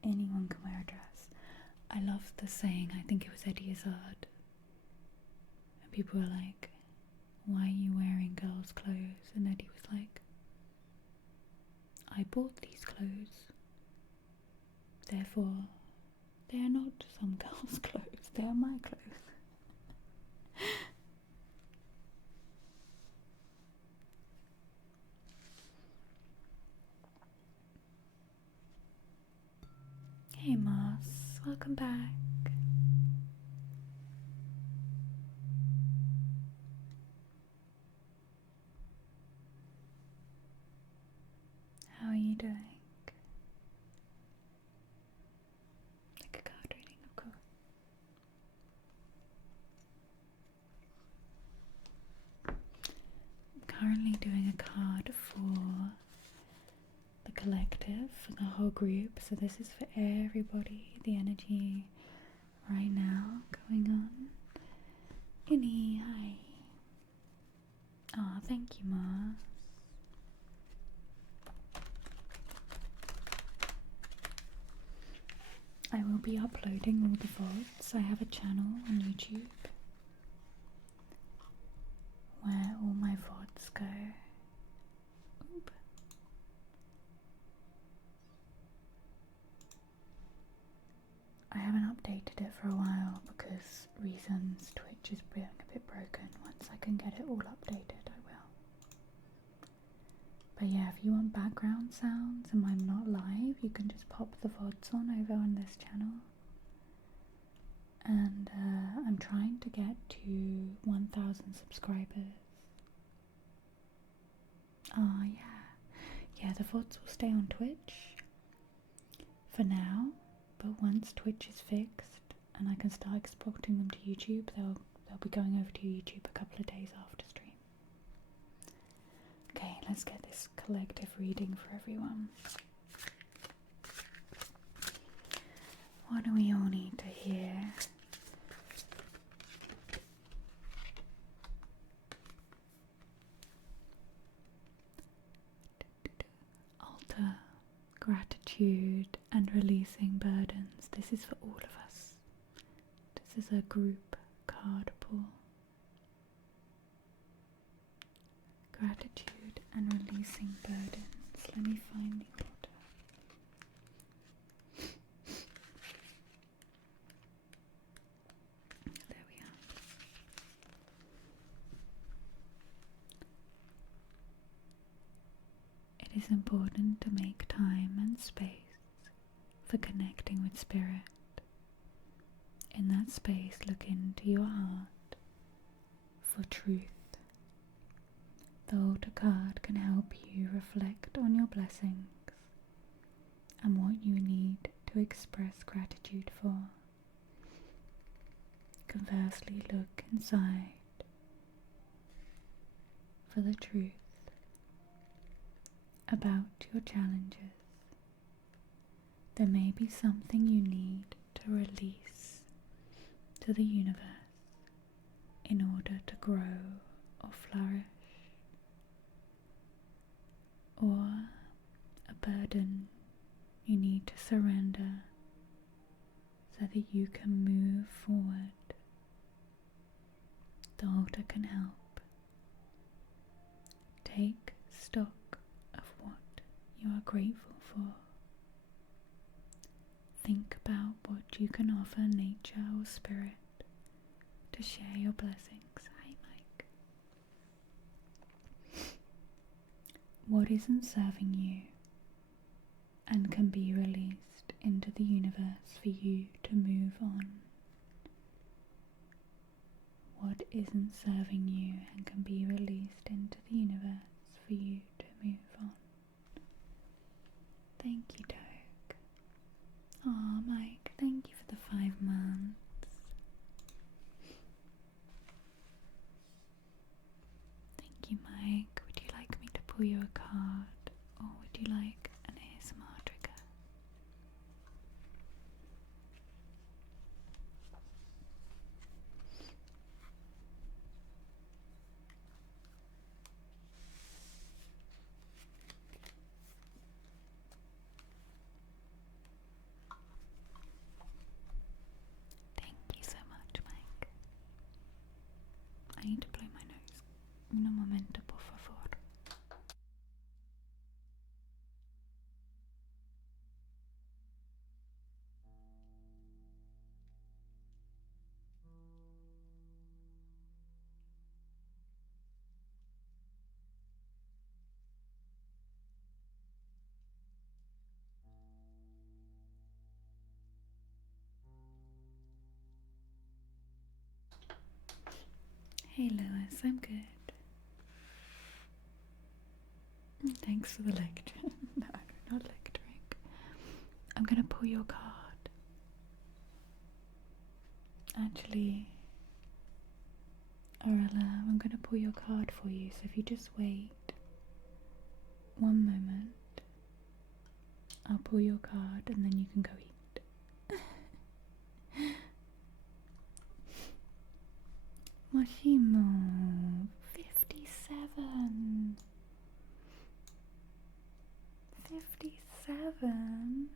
anyone can wear a dress. I love the saying, I think it was Eddie Izzard. And people were like, why are you wearing girls' clothes? And Eddie was like, I bought these clothes. Therefore, they are not some girls' clothes, they are my clothes. Hey Moss, welcome back. How are you doing? Like a card reading, of course. I'm currently doing a card for the collective, for the whole group, so this is for everybody, the energy right now going on. Innie, hi. Oh, thank you, Mars. I will be uploading all the VODs. I have a channel on YouTube where all my VODs go. Oop. I haven't updated it for a while because reasons. Twitch is being a bit broken. Once I can get it all updated, I will. But yeah, if you want background sounds and I'm not live, you can just pop the VODs on over on this channel. And I'm trying to get to 1,000 subscribers. Oh yeah. Yeah, the VODs will stay on Twitch for now, but once Twitch is fixed and I can start exporting them to YouTube, they'll be going over to YouTube a couple of days after stream. Okay, let's get this collective reading for everyone. What do we all need to hear? Alter, gratitude, and releasing burdens. This is for all of us. This is a group card pull. Gratitude and releasing burdens. Let me find the order. There we are. It is important to make time and space for connecting with spirit. In that space, look into your heart. for truth. The altar card can help you reflect on your blessings and what you need to express gratitude for. Conversely, look inside for the truth about your challenges. There may be something you need to release to the universe in order to grow or flourish, or a burden you need to surrender so that you can move forward. The altar can help. Take stock of what you are grateful for. Think about what you can offer nature or spirit to share your blessings. Hi, Mike. What isn't serving you and can be released into the universe for you to move on? What isn't serving you and can be released into the universe for you to move on? Thank you, Doug. Aw, Mike, thank you for the 5 months. Thank you, Mike. Would you like me to pull you a card, or would you like an ASMR trigger? Thank you so much, Mike. I need to blow my nose. Un momento, por favor. Hey Lewis, I'm good. Thanks for the lecture. No, not lecturing. I'm gonna pull your card. Actually, Aurella, I'm gonna pull your card for you, so if you just wait 1 moment, I'll pull your card and then you can go eat. Moshimo, 57. 57.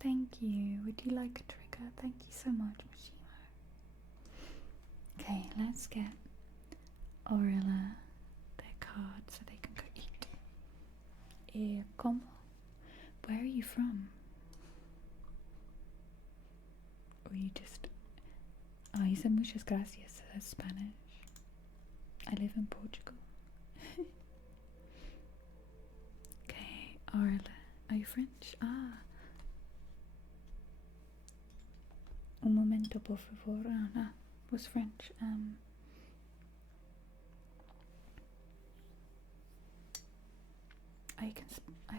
Thank you. Would you like a trigger? Thank you so much, Moshimo. Okay, let's get Aurilla their card so they can go eat. ¿Cómo? Where are you from? Or you just... Oh, you said muchas gracias, so that's Spanish. I live in Portugal. Okay, Aurilla. Are you French? Ah. Un momento, por favor. Ah, no. Was French. I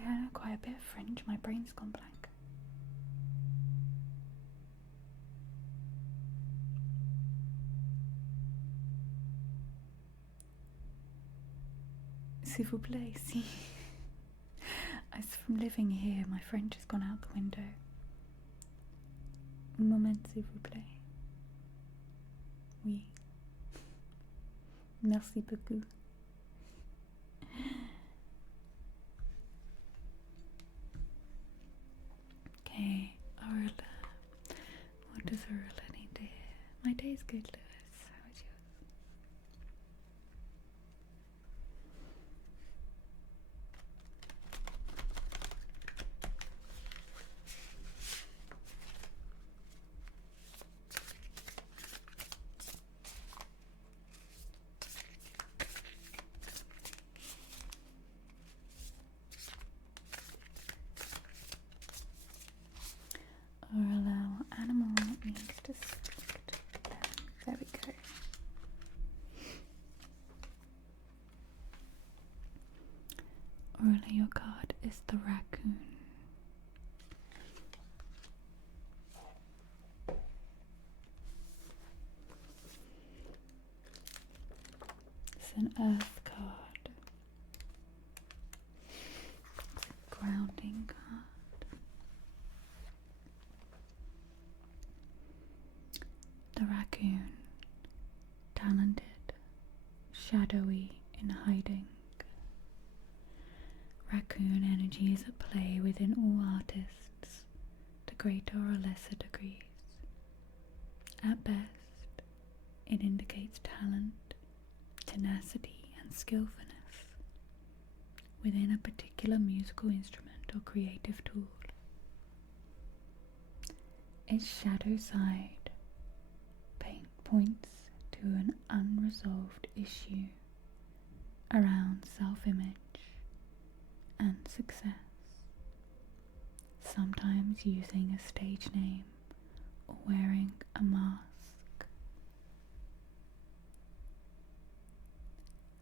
know quite a bit of French. My brain's gone blank. S'il vous plaît, si. As from living here, my French has gone out the window. Un moment, s'il vous plaît. Oui. Merci beaucoup. Okay, Aurilla. What does Aurilla need to hear? My day's good, Lewis. How is yours? finally, your card is the raccoon. It's an earth card. It's a grounding card. The raccoon, talented, shadowy in hiding. Raccoon energy is at play within all artists, to greater or lesser degrees. At best, it indicates talent, tenacity, and skillfulness within a particular musical instrument or creative tool. Its shadow side points to an unresolved issue around self-image and success, sometimes using a stage name or wearing a mask.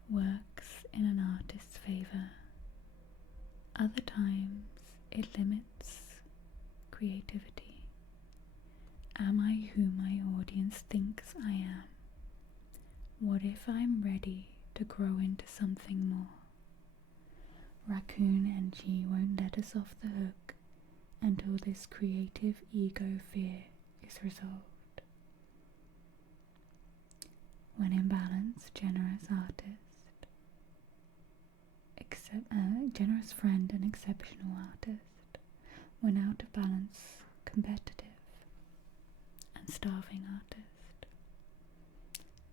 Works in an artist's favour. Other times it limits creativity. Am I who my audience thinks I am? What if I'm ready to grow into something more? Raccoon energy won't let us off the hook until this creative ego fear is resolved. When in balance, generous artist, generous friend and exceptional artist. When out of balance, competitive and starving artist.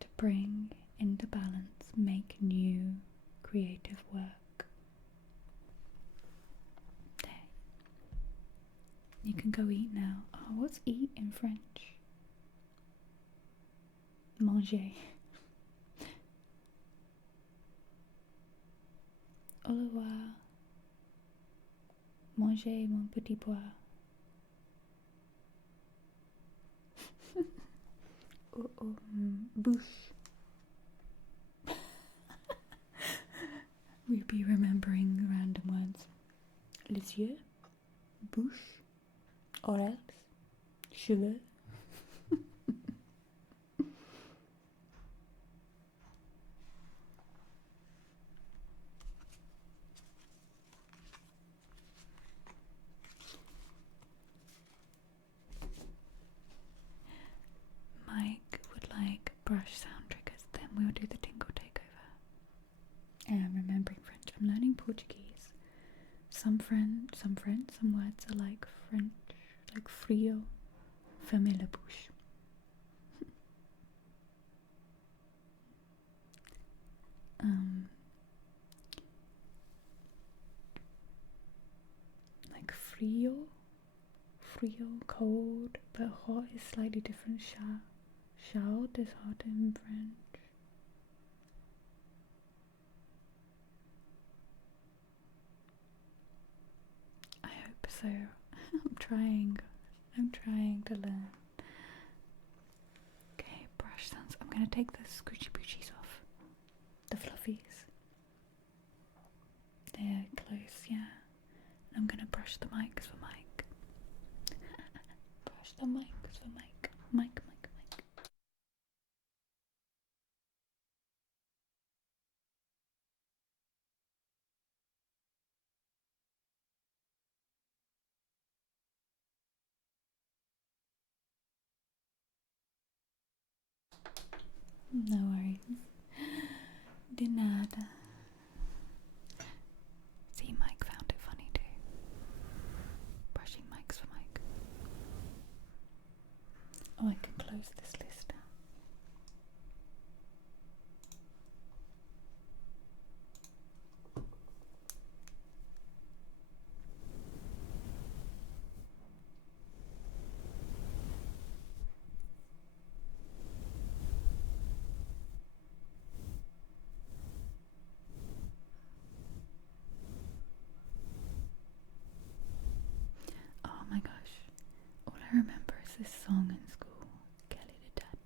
To bring into balance, make new creative work. There. You can go eat now. Oh, what's eat in French? Manger. Au revoir. Manger mon petit pois. Bouche. We'd be remembering random words. Les yeux, bouche, oreilles, cheveux. Mike would like brush sound triggers, then we'll do the tingle takeover. And I'm remembering French. I'm learning Portuguese. Some words are like French, like frio, fermer la bouche. Like frio, cold, but hot is slightly different. Chaud is hot in French. I hope so. I'm trying to learn. Okay, brush sounds. I'm gonna take the scoochie boochies off. The fluffies. They're close, yeah. And I'm gonna brush the mics for Mike. Brush the mics for Mike. Mike. No worries. De nada. See, Mike found it funny too. Brushing mics for Mike. Oh, I can close this list now. Oh my gosh. All I remember is this song in school. Kelly the Dad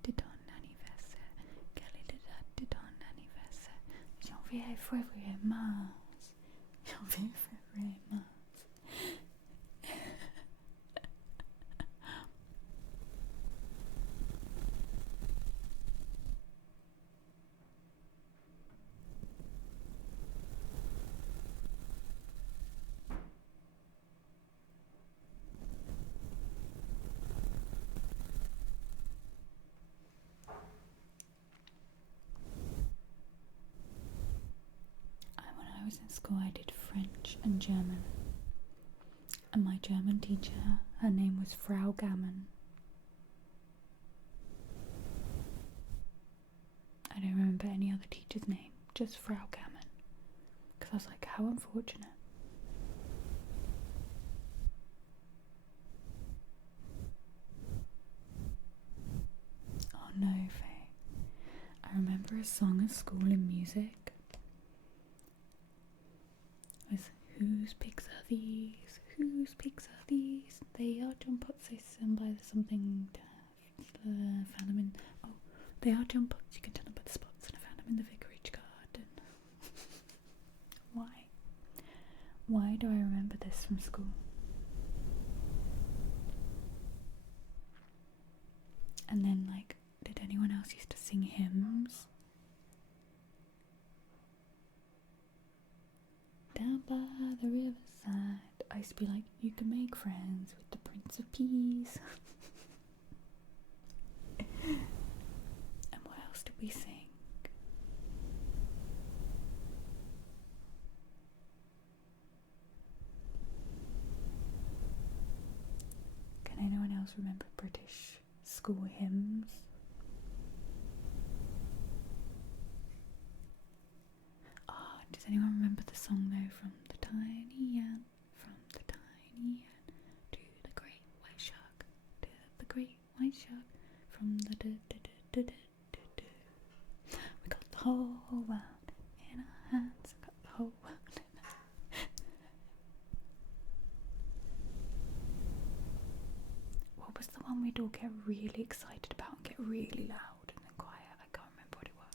German. And my German teacher, her name was Frau Gammon. I don't remember any other teacher's name, just Frau Gammon. Because I was like, how unfortunate. Oh no, Faye. I remember a song at school in music. It was, whose pigs are these? Whose pigs are these? They are John Potts' and by the something found them in. Oh, they are John Potts. You can tell them by the spots, and I found them in the vicarage garden. Why? Why do I remember this from school? And then, like, did anyone else used to sing hymns? Down by the riverside, I used to be like, you can make friends with the Prince of Peas. And what else did we sing? Can anyone else remember British school hymns? Does anyone remember the song though, from the tiny ant, to the great white shark, to the great white shark, from the we got the whole world in our hands, got the whole world in our hands. What was the one we'd all get really excited about and get really loud and then quiet? I can't remember what it was.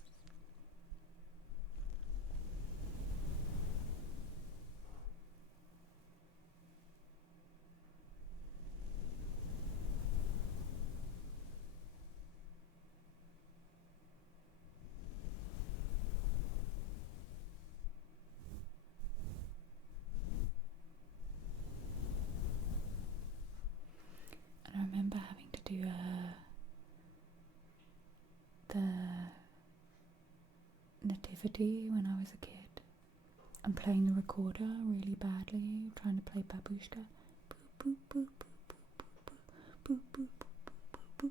I remember having to do the nativity when I was a kid and playing the recorder really badly, trying to play babushka. Boop, boop, boop, boop, boop, boop, boop, boop, boop, boop.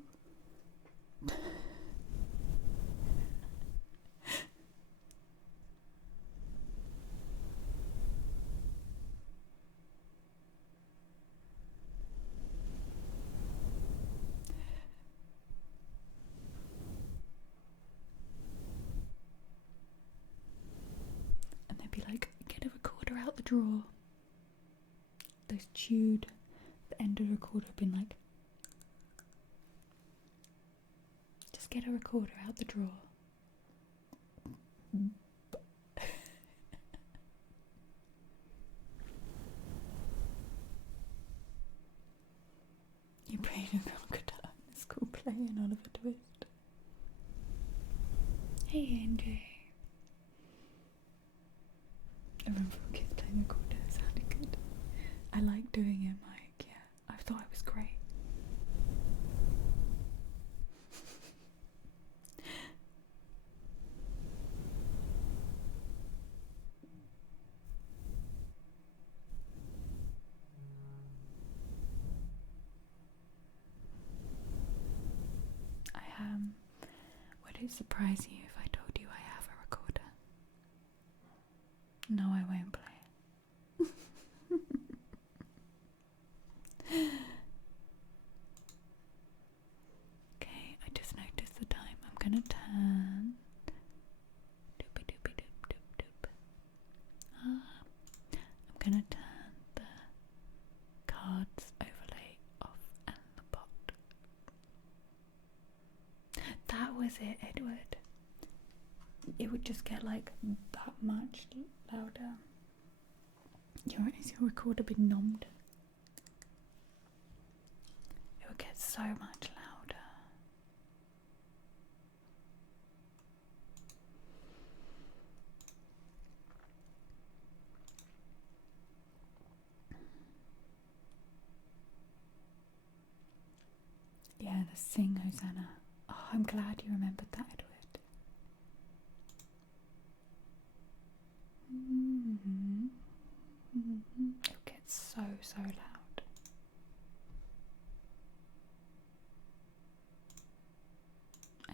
Be like, get a recorder out the drawer. Those chewed, the end of the recorder had been like, just get a recorder out the drawer. You played a crocodile in school play and Oliver Twist. Hey, Andrew. I remember kids playing the recorder, it sounded good. I like doing it, Mike, yeah. I thought it was great. Would it surprise you if I told you I have a recorder? No, I won't play it. Okay, I just noticed the time. I'm gonna turn. Doop doop doop doop doop. I'm gonna turn the cards overlay off and the pot. That was it, Edward. It would just get like that much louder. Is your recorder been numbed? It would get so much louder. Yeah, the sing Hosanna. Oh, I'm glad you remembered that, Edward. It's so, so loud.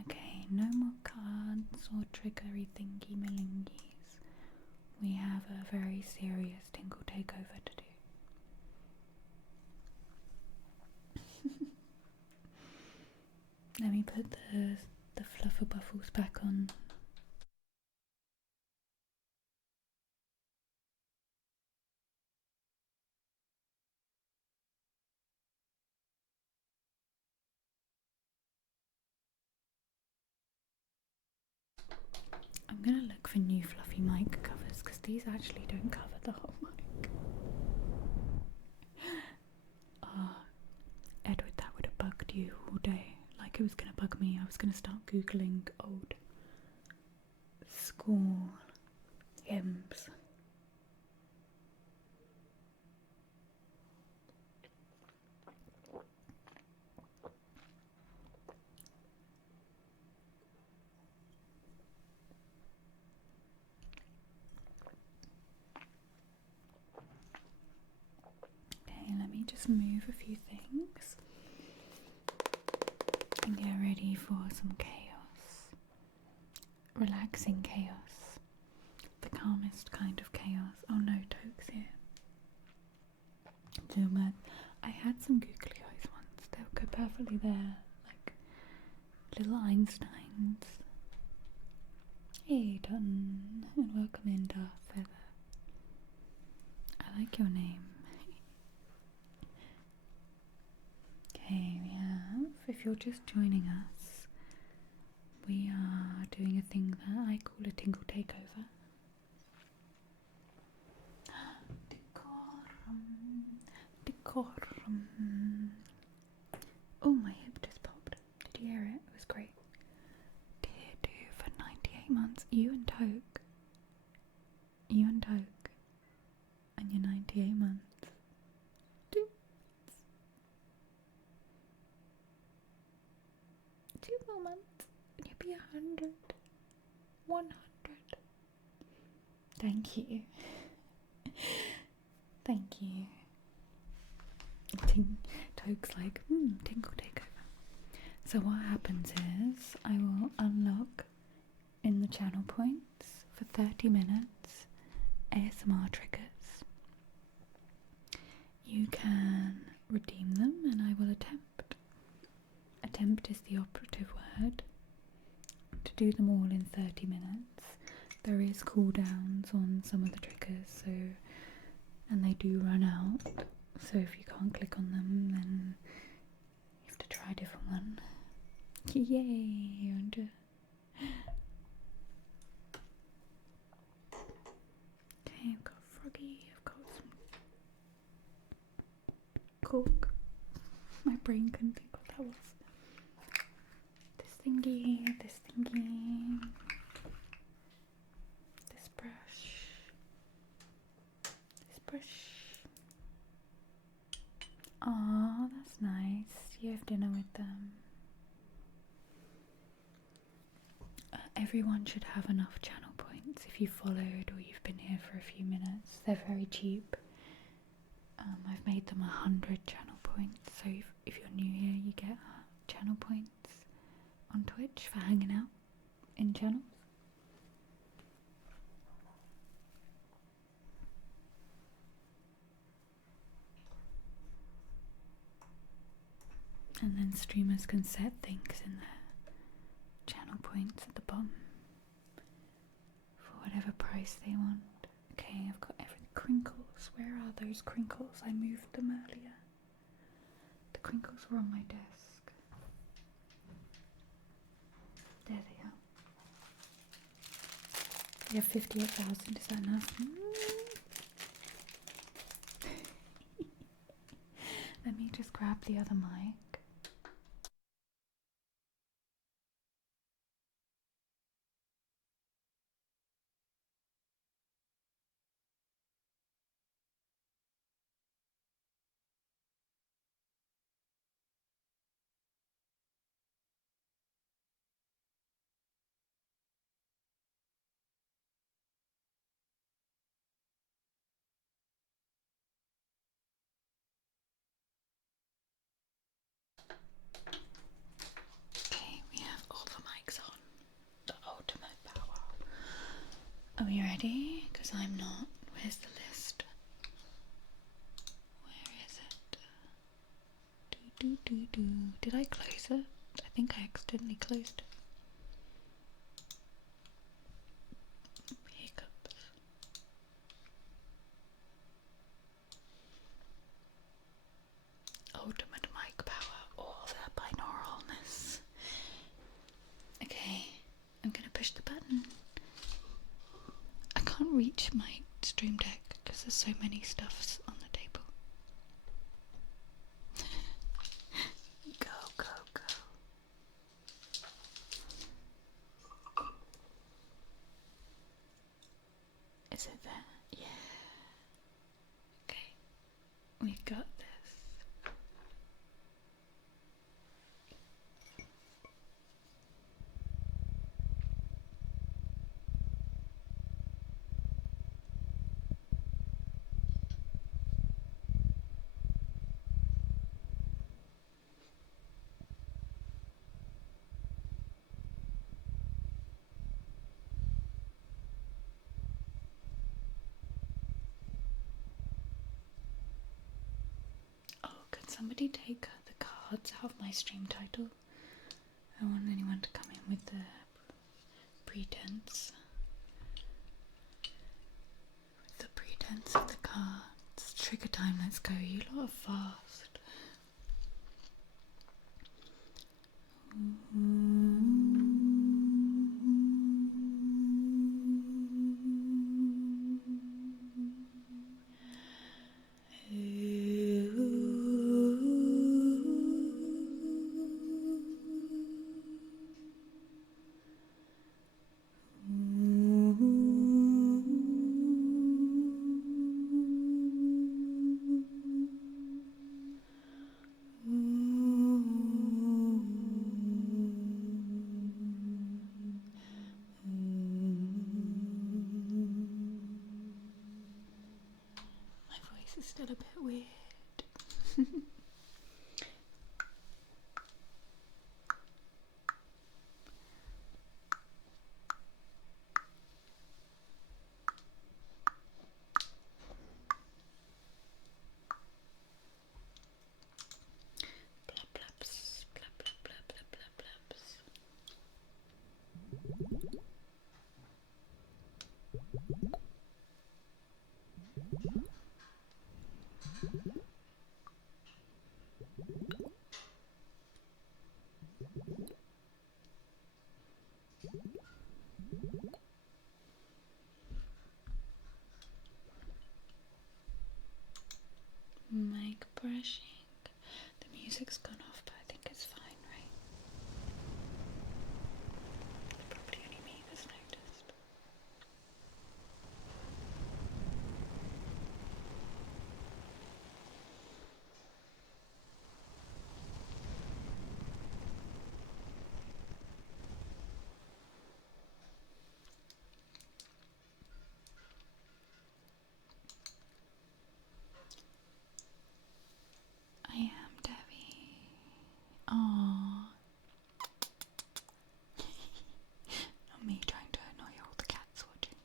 Okay, no more cards or triggery thingy malingies. We have a very serious tingle takeover to do. Let me put the fluffer buffles back on. I'm gonna look for new fluffy mic covers because these actually don't cover the whole mic. Edward, that would have bugged you all day. Like it was gonna bug me. I was gonna start googling old school hymns. Okay, let me just move a few things and get ready for some chaos. Relaxing chaos. The calmest kind of chaos. Oh no, Toke's here. Too bad. I had some googly eyes once. They would go perfectly there. Like little Einsteins. Hey Dutton, and welcome in Darth Feather. I like your name. Okay, we have, if you're just joining us, we are doing a thing that I call a tingle takeover. Decorum, decorum. Oh, my hip just popped. Did you hear it? It was great. Tier 2 for 98 months. You and Toke. And your 98 months. 2 more months. You'll be 100. 100. Thank you. Thank you. Toke's like, tingle takeover. So what happens is I will unlock in the channel points for 30 minutes ASMR triggers. You can redeem them and I will attempt. Attempt is the operative word. To do them all in 30 minutes. There is cooldowns on some of the triggers, and they do run out. So if you can't click on them, then you have to try a different one. Yay! Okay, I've got Froggy, I've got some Cook. My brain couldn't think what that was. This thingy, this brush, this brush. Aw, that's nice. You have dinner with them. Everyone should have enough channel points if you followed or you've been here for a few minutes. They're very cheap. I've made them 100 channel points, so if you're new here you get channel points on Twitch for hanging out in channels. And then streamers can set things in their channel points at the bottom for whatever price they want. Okay, I've got everything. Crinkles, where are those crinkles? I moved them earlier. The crinkles were on my desk. There they are. We have 58,000, is that enough? Let me just grab the other mic. ready? Because I'm not. Where's the list? Where is it? Did I close it? I think I accidentally closed it. Hiccups. Ultimate mic power, all the binauralness. Okay, I'm gonna push the button. I can't reach my Stream Deck because there's so many stuffs on the table. Go, go, go. Is it there? Yeah. Okay, we got this. Oh, can somebody take the cards out of my stream title? I don't want anyone to come in with the pretense. With the pretense of the cards. Trigger time, let's go. You lot are fast. My voice is still a bit weird. Blub blubs, blub blub blub blub blub blubs. Mic brushing. The music's gone off, but I think it's fine, right? Probably only me that's noticed. I am Debbie. Aww. Not me trying to annoy all the cats watching.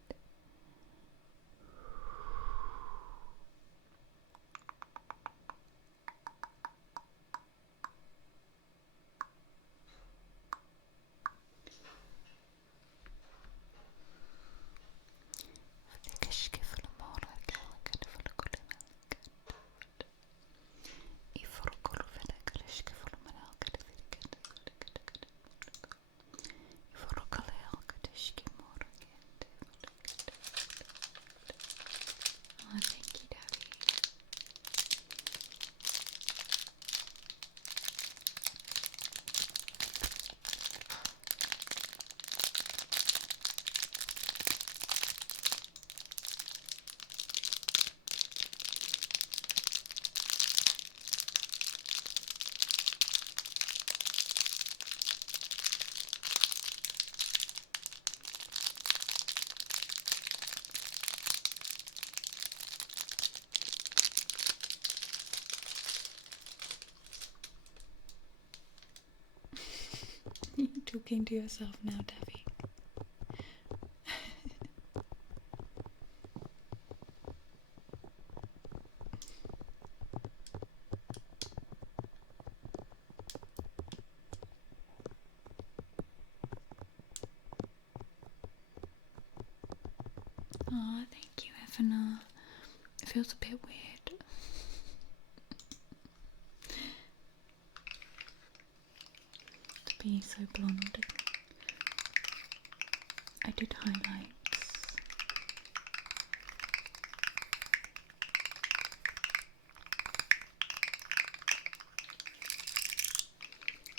Oh, thank you, Daddy. You're talking to yourself now, Debbie. Aw, thank you, Evana. It feels a bit weird. To be so blonde. I did highlights.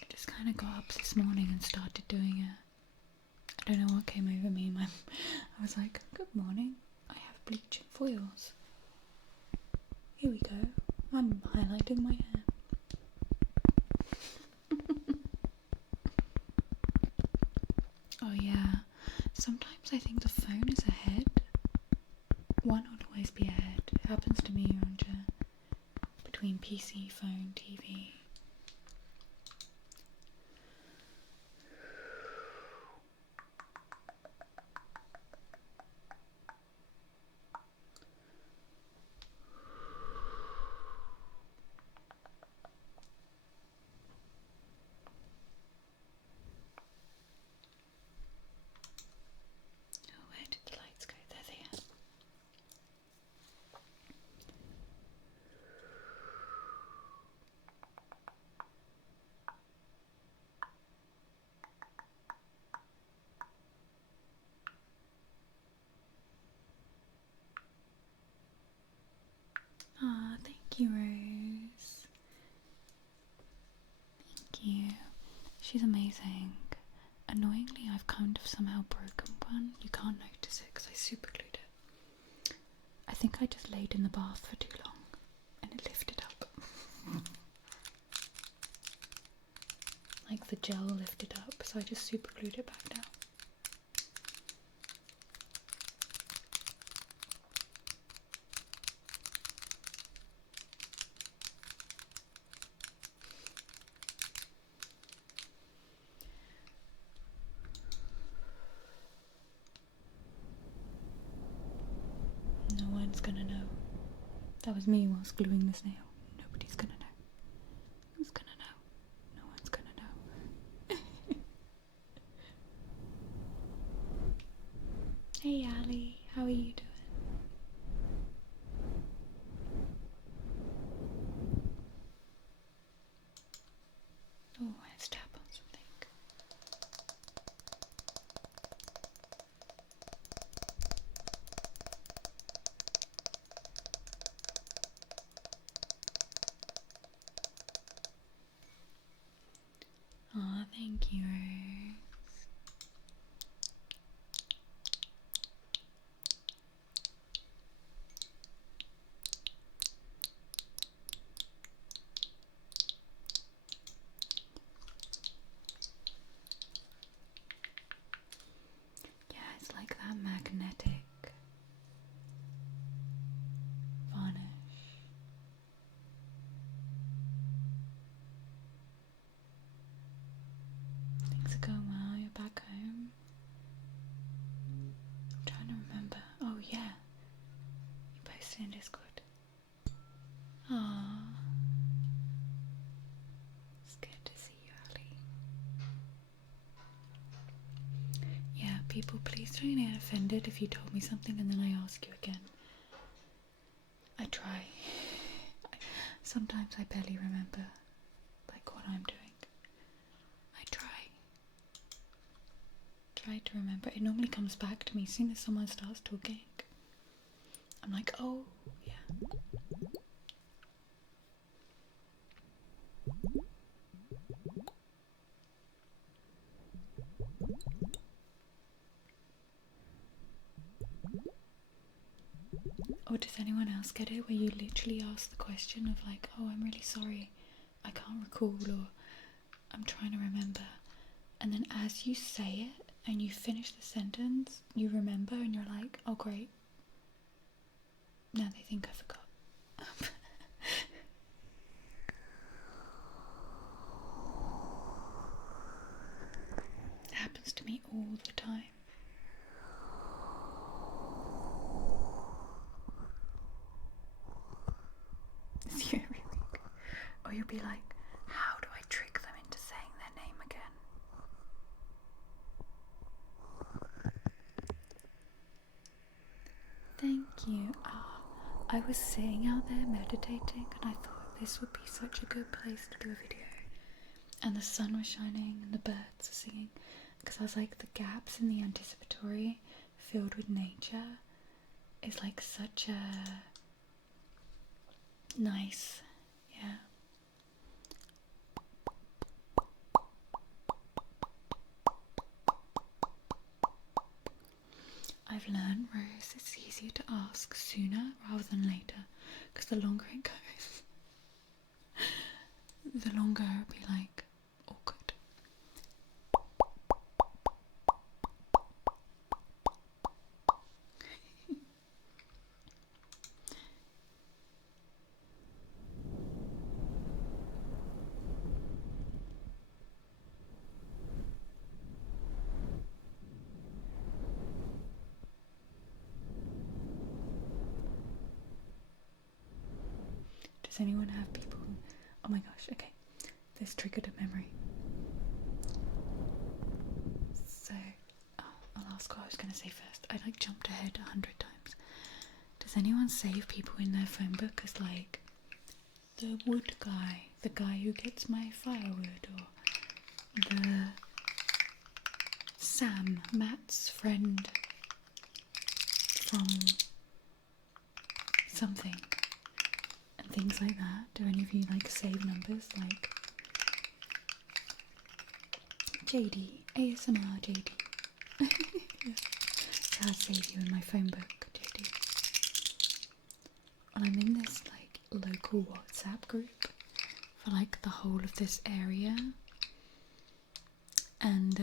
I just kind of got up this morning and started doing it. I don't know what came over me. I was like, good morning, I have bleaching foils. Here we go. I'm highlighting my hair. Oh yeah, sometimes I think the phone is ahead. One would always be ahead. It happens to me around here. Between PC, phone, TV. Oh, where did the lights go? There they are. Ah, thank you, Rose. Thank you. She's amazing. Annoyingly, I've kind of somehow broken one. You can't notice it because I super glued it. I think I just laid in the bath for too long and it lifted up. Like the gel lifted up, so I just super glued it back down. No one's gonna know. That was me whilst gluing this nail. Nobody's gonna know. Who's gonna know? No one's gonna know. Hey Ali, how are you doing? Oh, let's tap on something. Aw, thank you, Rose. Yeah, it's like that magnetic varnish. Things are going well, you're back home. I'm trying to remember. Oh yeah, you posted in Discord. Aww. It's good to see you, Ali. Yeah, people, please don't get offended if you told me something and then I ask you again. I try. Sometimes I barely remember, like, what I'm doing. I try to remember. It normally comes back to me as soon as someone starts talking. I'm like, oh, yeah. Or does anyone else get it where you literally ask the question of like, oh, I'm really sorry, I can't recall, or I'm trying to remember, and then as you say it and you finish the sentence, you remember and you're like, oh great, now they think I forgot. It happens to me all the time. It's you every week. Or you'll be like, how do I trick them into saying their name again? you. Oh, I was sitting out there meditating and I thought this would be such a good place to do a video. And the sun was shining and the birds were singing. Because I was like, the gaps in the anticipatory filled with nature is like such a nice, yeah. I've learned, Rose, it's easier to ask sooner rather than later, because the longer it goes, the longer it'll be like awkward. Does anyone have people who, oh my gosh, okay, this triggered a memory. So, I'll ask what I was going to say first. I like jumped ahead 100 times. Does anyone save people in their phone book as like the wood guy, the guy who gets my firewood, or the Sam, Matt's friend from something? Things like that. Do any of you like save numbers like JD, ASMR JD? Yeah. So I'll save you in my phone book, JD. And I'm in this like local WhatsApp group for like the whole of this area. And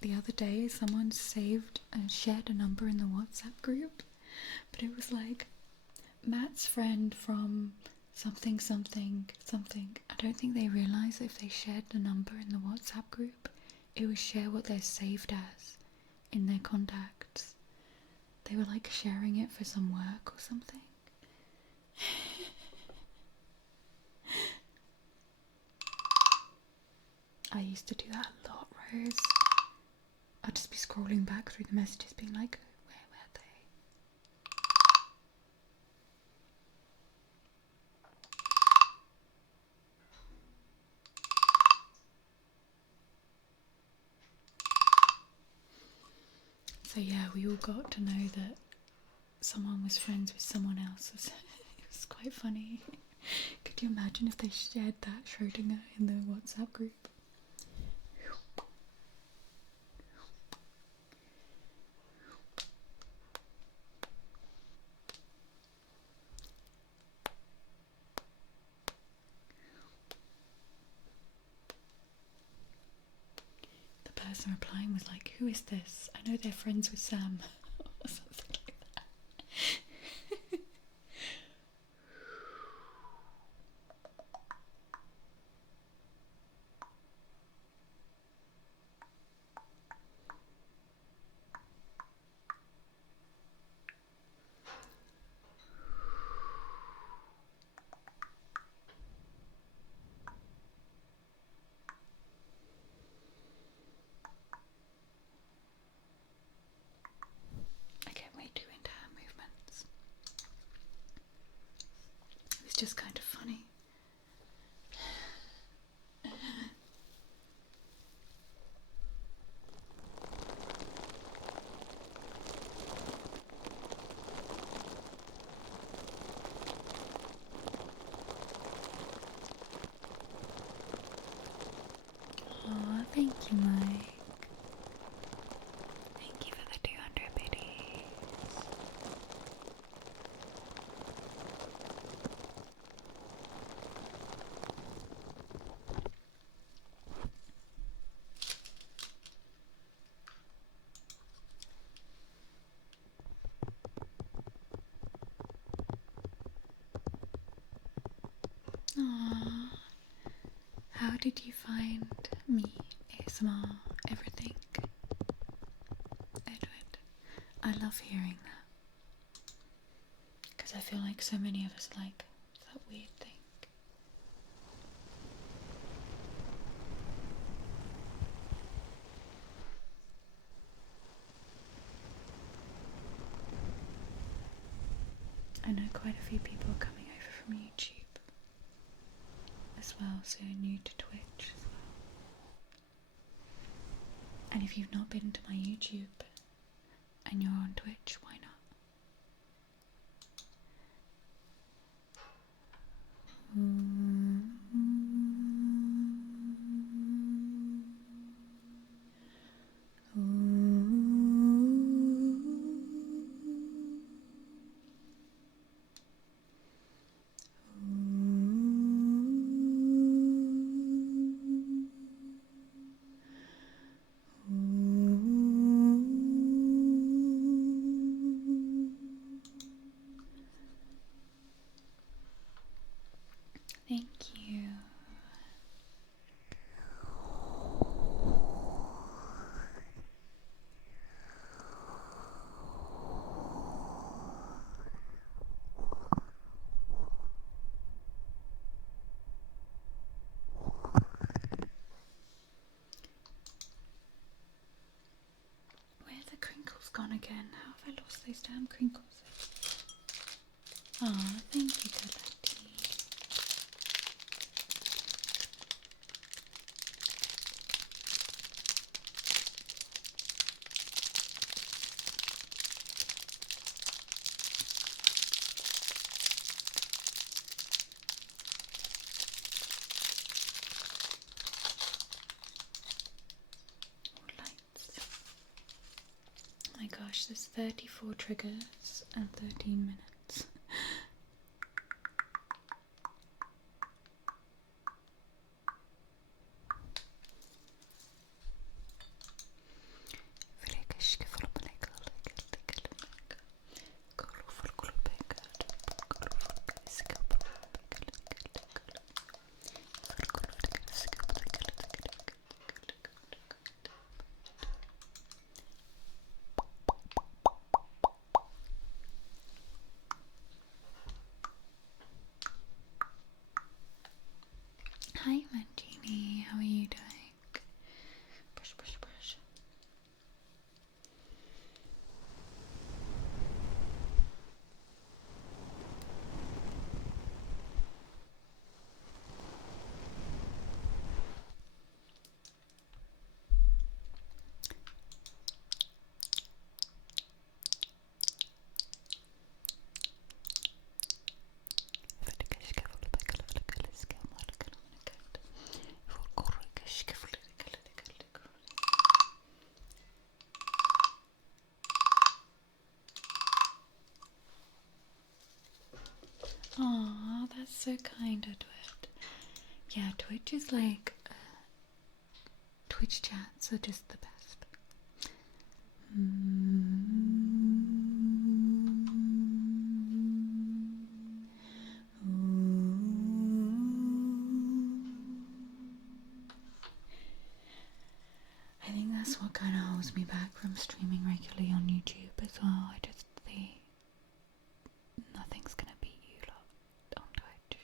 the other day someone saved and shared a number in the WhatsApp group, but it was like Matt's friend from something, something, something. I don't think they realise if they shared the number in the WhatsApp group, it would share what they're saved as in their contacts. They were like sharing it for some work or something. I used to do that a lot, Rose. I'd just be scrolling back through the messages being like, where were they? So yeah, we all got to know that someone was friends with someone else. It was quite funny. Could you imagine if they shared that Schrodinger in the WhatsApp group? The person replying was like, who is this? I know they're friends with Sam. Or something like that. I get way too into hand movements. It's just kind of funny. Oh, thank you, Mike. Thank you for the 200 biddies. Aww. How did you find me, ASMR, everything? Edward, I love hearing that. Because I feel like so many of us like that weird thing. I know quite a few people coming over from YouTube as well, so you're new to Twitch as well. And if you've not been to my YouTube and you're on Twitch, why not? Thank you. Where are the crinkles gone again? How have I lost those damn crinkles? Ah, thank you, Galati. Oh my gosh, there's 34 triggers and 13 minutes. Hi Mangini, how are you doing? Brush, brush, brush. Aw, that's so kind of Twitch. Yeah, Twitch is like, Twitch chats are just the best. I think that's what kind of holds me back from streaming regularly on YouTube as well. I just think nothing's gonna beat you lot on Twitch.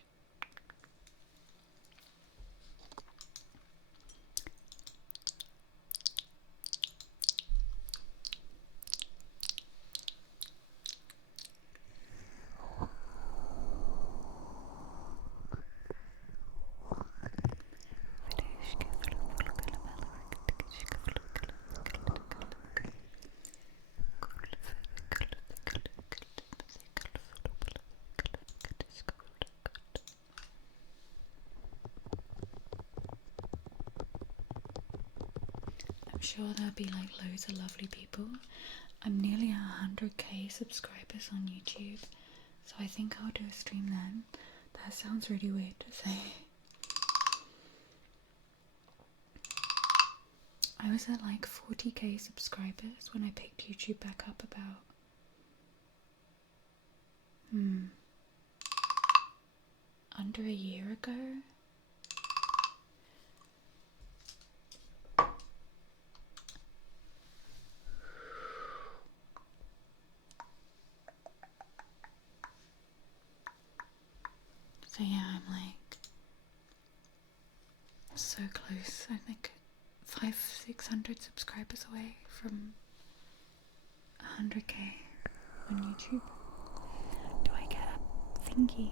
I'm sure there'll be like loads of lovely people. I'm nearly at 100k subscribers on YouTube, so I think I'll do a stream then. That sounds really weird to say. I was at like 40k subscribers when I picked YouTube back up about under a year ago. So yeah, I'm like so close. I think 500-600 subscribers away from 100k on YouTube. Do I get thingy?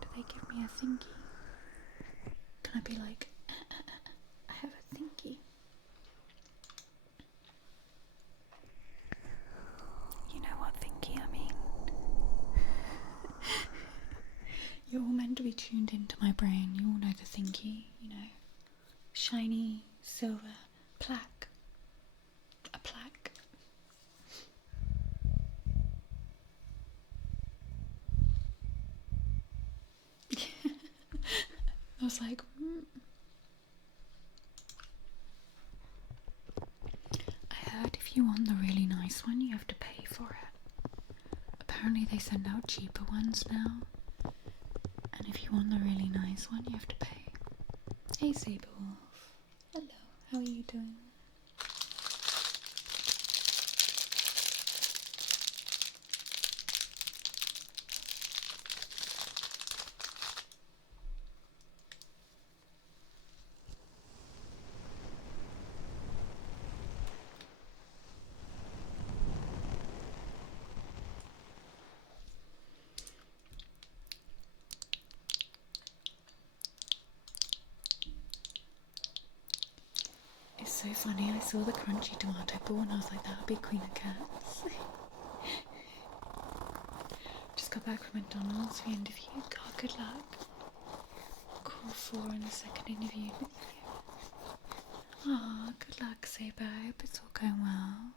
Do they give me a thingy? Can I be like, I have a thingy? You know what thingy I mean? You're all meant to be tuned into my brain. You all know the thingy, you know. Shiny, silver, plaque. A plaque. I was like, I heard if you want the really nice one, you have to pay for it. Apparently they send out cheaper ones now. And if you want the really nice one, you have to pay. Hey Saberwolf. Hello, how are you doing? It's so funny, I saw the crunchy tomato ball and I was like, that would be Queen of Cats. Just got back from McDonald's, we interviewed. Oh, good luck. Call 4 in the second interview with you. Aw, good luck, Saber. I hope it's all going well.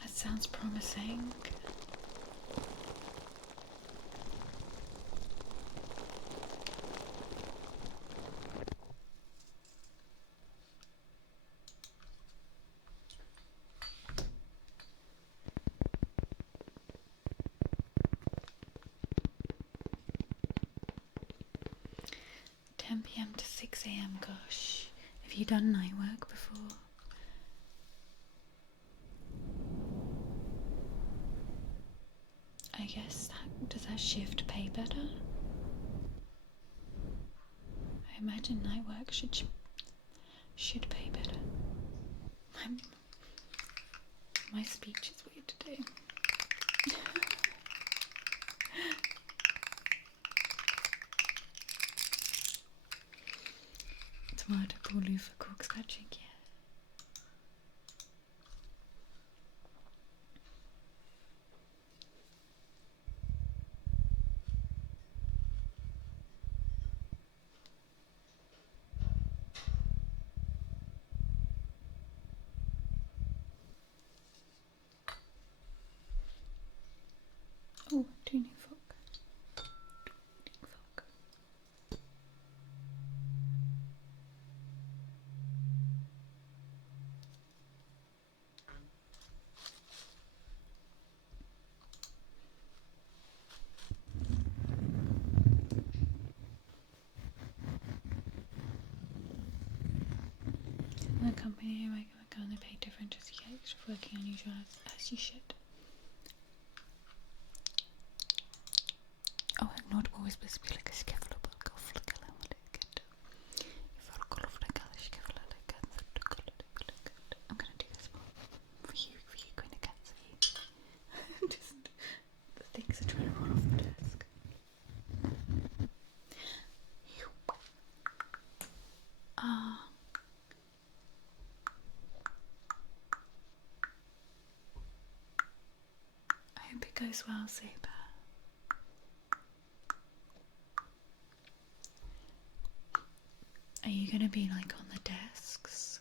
That sounds promising. PM to 6 AM, gosh. Have you done night work before? I guess does that shift pay better? I imagine night work should pay better. My speech is weird today. Tomato ball for cork scratching, yeah. Oh, tuning fork. The company I work on, they pay different just to get extra for working unusual hours, as you should. Oh, inaudible is supposed to be like a skiffle, but go flick a little bit. I'm gonna do this one for you, Queen of Cats. Just the things are trying to roll off the desk. I hope it goes well, Saber. Are you gonna be like on the desks?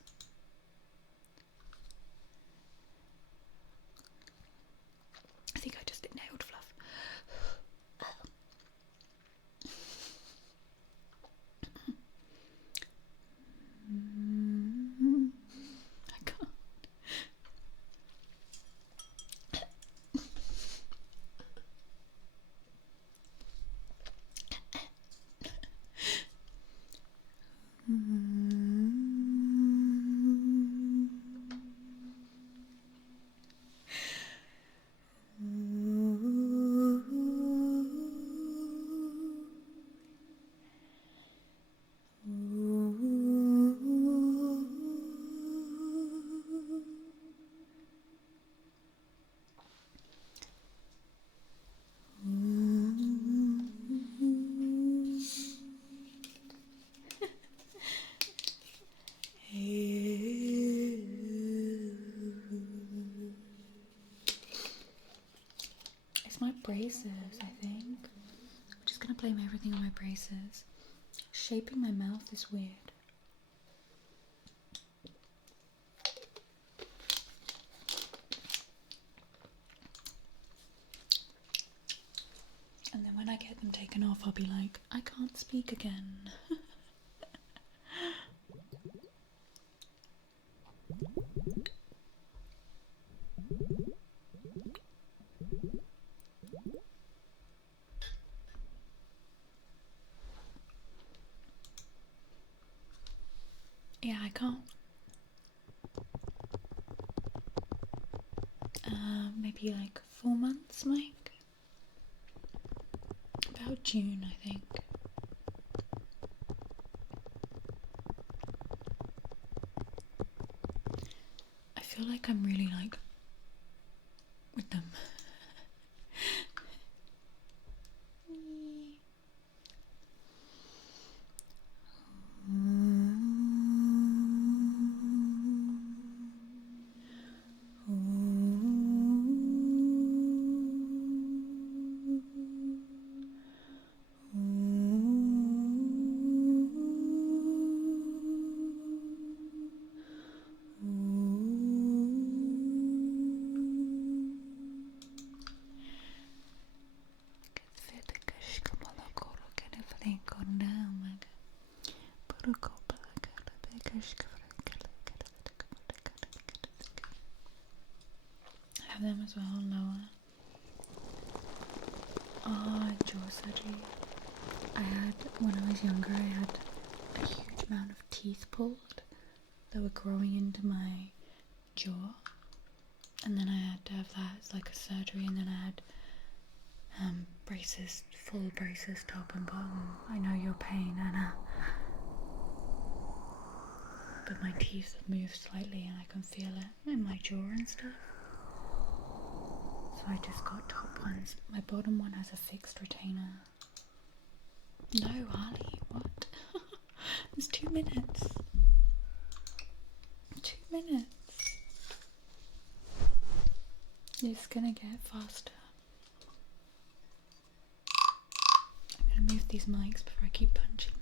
I think I just inhaled fluff. I can't. It's my braces, I think. I'm just gonna blame everything on my braces. Shaping my mouth is weird. And then when I get them taken off, I'll be like, I can't speak again. Yeah, I can't. Maybe like 4 months, Mike. About June, I think. I feel like I'm really like with them. I have them as well, lower. Jaw surgery. When I was younger, I had a huge amount of teeth pulled that were growing into my jaw. And then I had to have that as like a surgery, and then I had braces, full braces, top and bottom. I know your pain, Anna. But my teeth have moved slightly and I can feel it in my jaw and stuff. So I just got top ones. My bottom one has a fixed retainer. No, Harley, what? It's 2 minutes. 2 minutes. It's gonna get faster. I'm gonna move these mics before I keep punching them.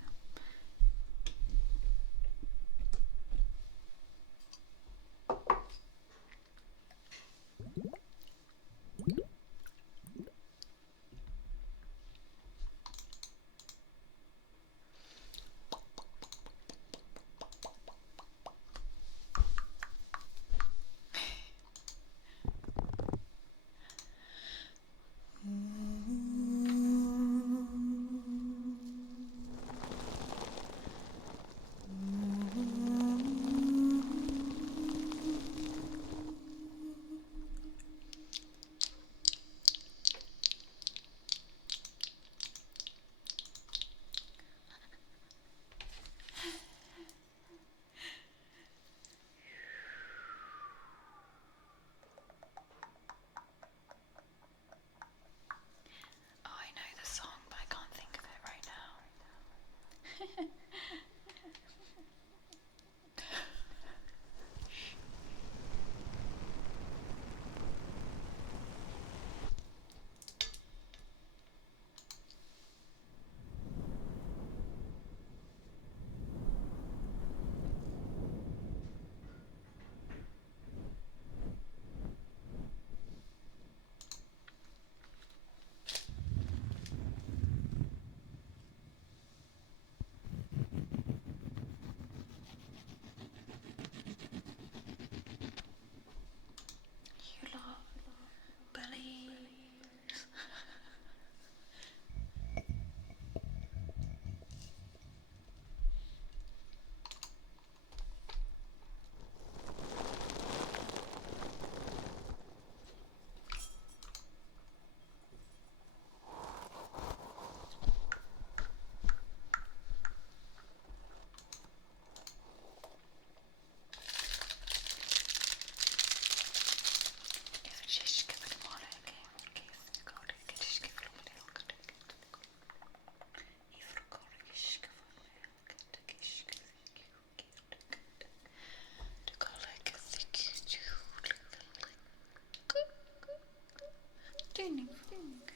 tuning fork.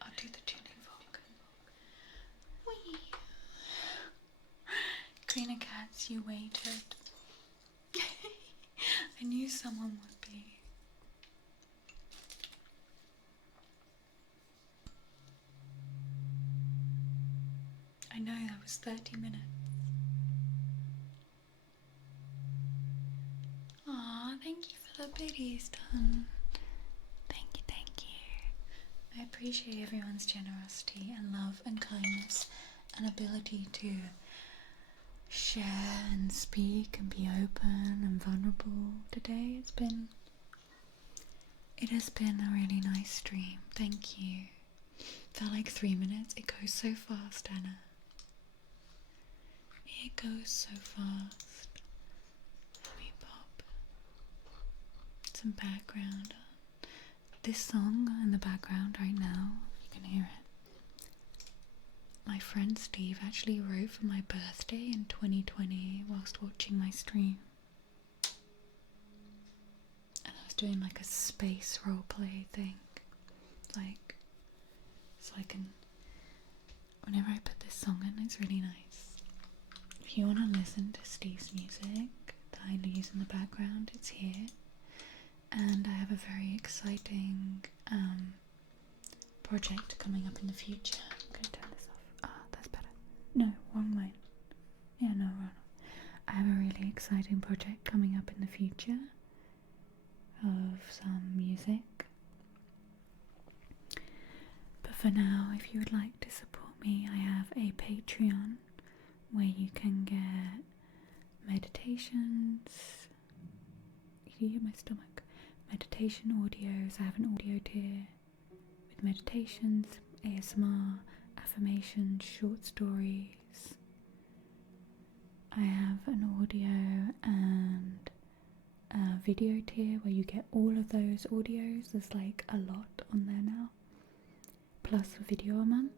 I'll do the tuning fork. Whee! Greener cats, you waited. I knew someone would be. I know that was 30 minutes. Aw, thank you for the biddies done. Thank you, thank you. I appreciate everyone's generosity and love and kindness and ability to share and speak and be open and vulnerable today. It has been a really nice stream. Thank you. Felt like 3 minutes. It goes so fast, Anna. It goes so fast. Let me pop some background on. This song in the background right now, you can hear it. My friend Steve actually wrote for my birthday in 2020 whilst watching my stream. And I was doing like a space roleplay thing. Like, so I can, whenever I put this song in, it's really nice. If you want to listen to Steve's music that I use in the background, it's here. And I have a very exciting project coming up in the future. I'm going to turn this off. Ah, that's better. No, wrong line. Yeah, no, wrong. I have a really exciting project coming up in the future of some music. But for now, if you would like to support me, I have a Patreon where you can get meditations. You hear my stomach? Meditation audios. I have an audio tier with meditations, ASMR, affirmations, short stories. I have an audio and a video tier where you get all of those audios. There's like a lot on there now, plus a video a month,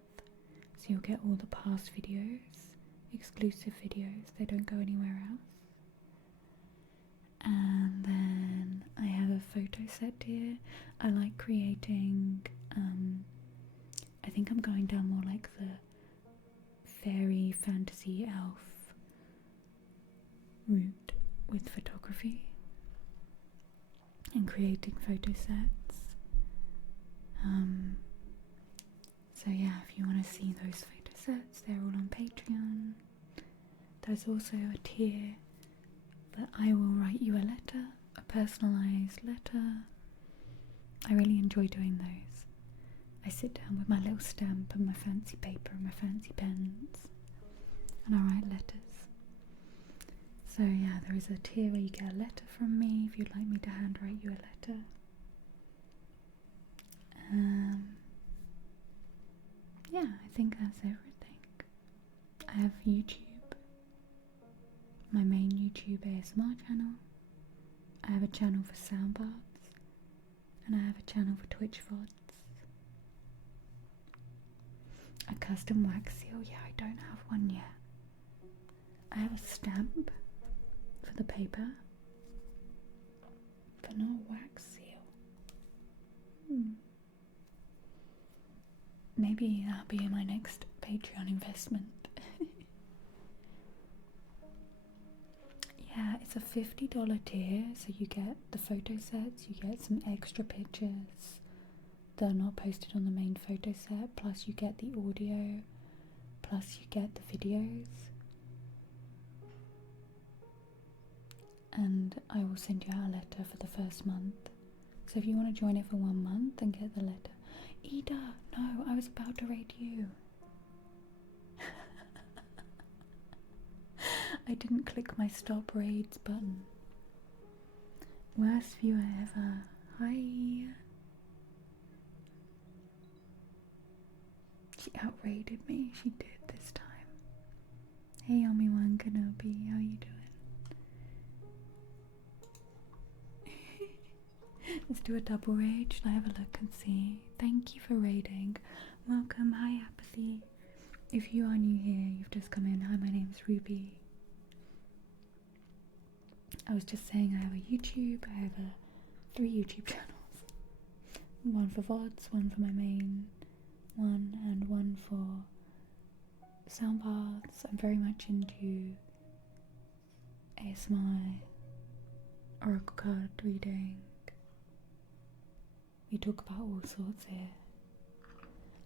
so you'll get all the past videos, exclusive videos, they don't go anywhere else. And then I have a photo set tier. I like creating, I think I'm going down more like the fairy fantasy elf route with photography and creating photo sets. So yeah, if you want to see those photo sets, they're all on Patreon. There's also a tier that I will write you a letter, a personalised letter. I really enjoy doing those. I sit down with my little stamp and my fancy paper and my fancy pens and I write letters. So yeah, there is a tier where you get a letter from me if you'd like me to handwrite you a letter. Yeah, I think that's everything. I have YouTube, my main YouTube ASMR channel. I have a channel for sound baths, and I have a channel for Twitch VODs. A custom wax seal, yeah, I don't have one yet. I have a stamp for the paper, but not a wax seal. Maybe that'll be my next Patreon investment. Yeah, it's a $50 tier, so you get the photo sets, you get some extra pictures that are not posted on the main photo set, plus you get the audio, plus you get the videos. And I will send you out a letter for the first month. So if you want to join it for 1 month and get the letter. Ida, no, I was about to rate you. I didn't click my stop raids button. Worst viewer ever. Hi. She outrated me. She did this time. Hey, Yummy One Kenobi, how you doing? Let's do a double raid. Should I have a look and see? Thank you for raiding. Welcome. Hi, Apathy. If you are new here, you've just come in. Hi, my name's Ruby. I was just saying I have a YouTube, I have 3 YouTube channels. One for VODs, one for my main one, and one for sound baths. I'm very much into ASMR, oracle card reading. We talk about all sorts here.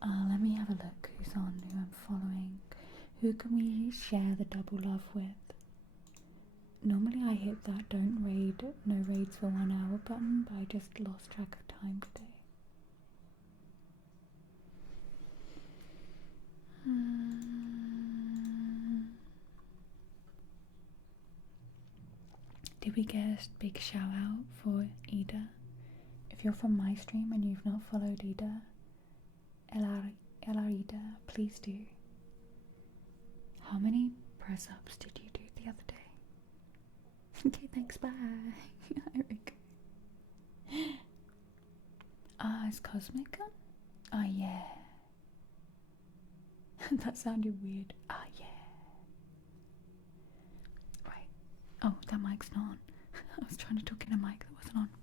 Let me have a look who's on, who I'm following. Who can we share the double love with? Normally I hit that don't raid, no raids for 1 hour button, but I just lost track of time today. Did we get a big shout out for Ida? If you're from my stream and you've not followed Ida, Ida, please do. How many press ups did you do the other day? Okay, thanks, bye. Is Cosmic on? Oh, yeah. That sounded weird. Oh, yeah. Right. Oh, that mic's not on. I was trying to talk in a mic that wasn't on.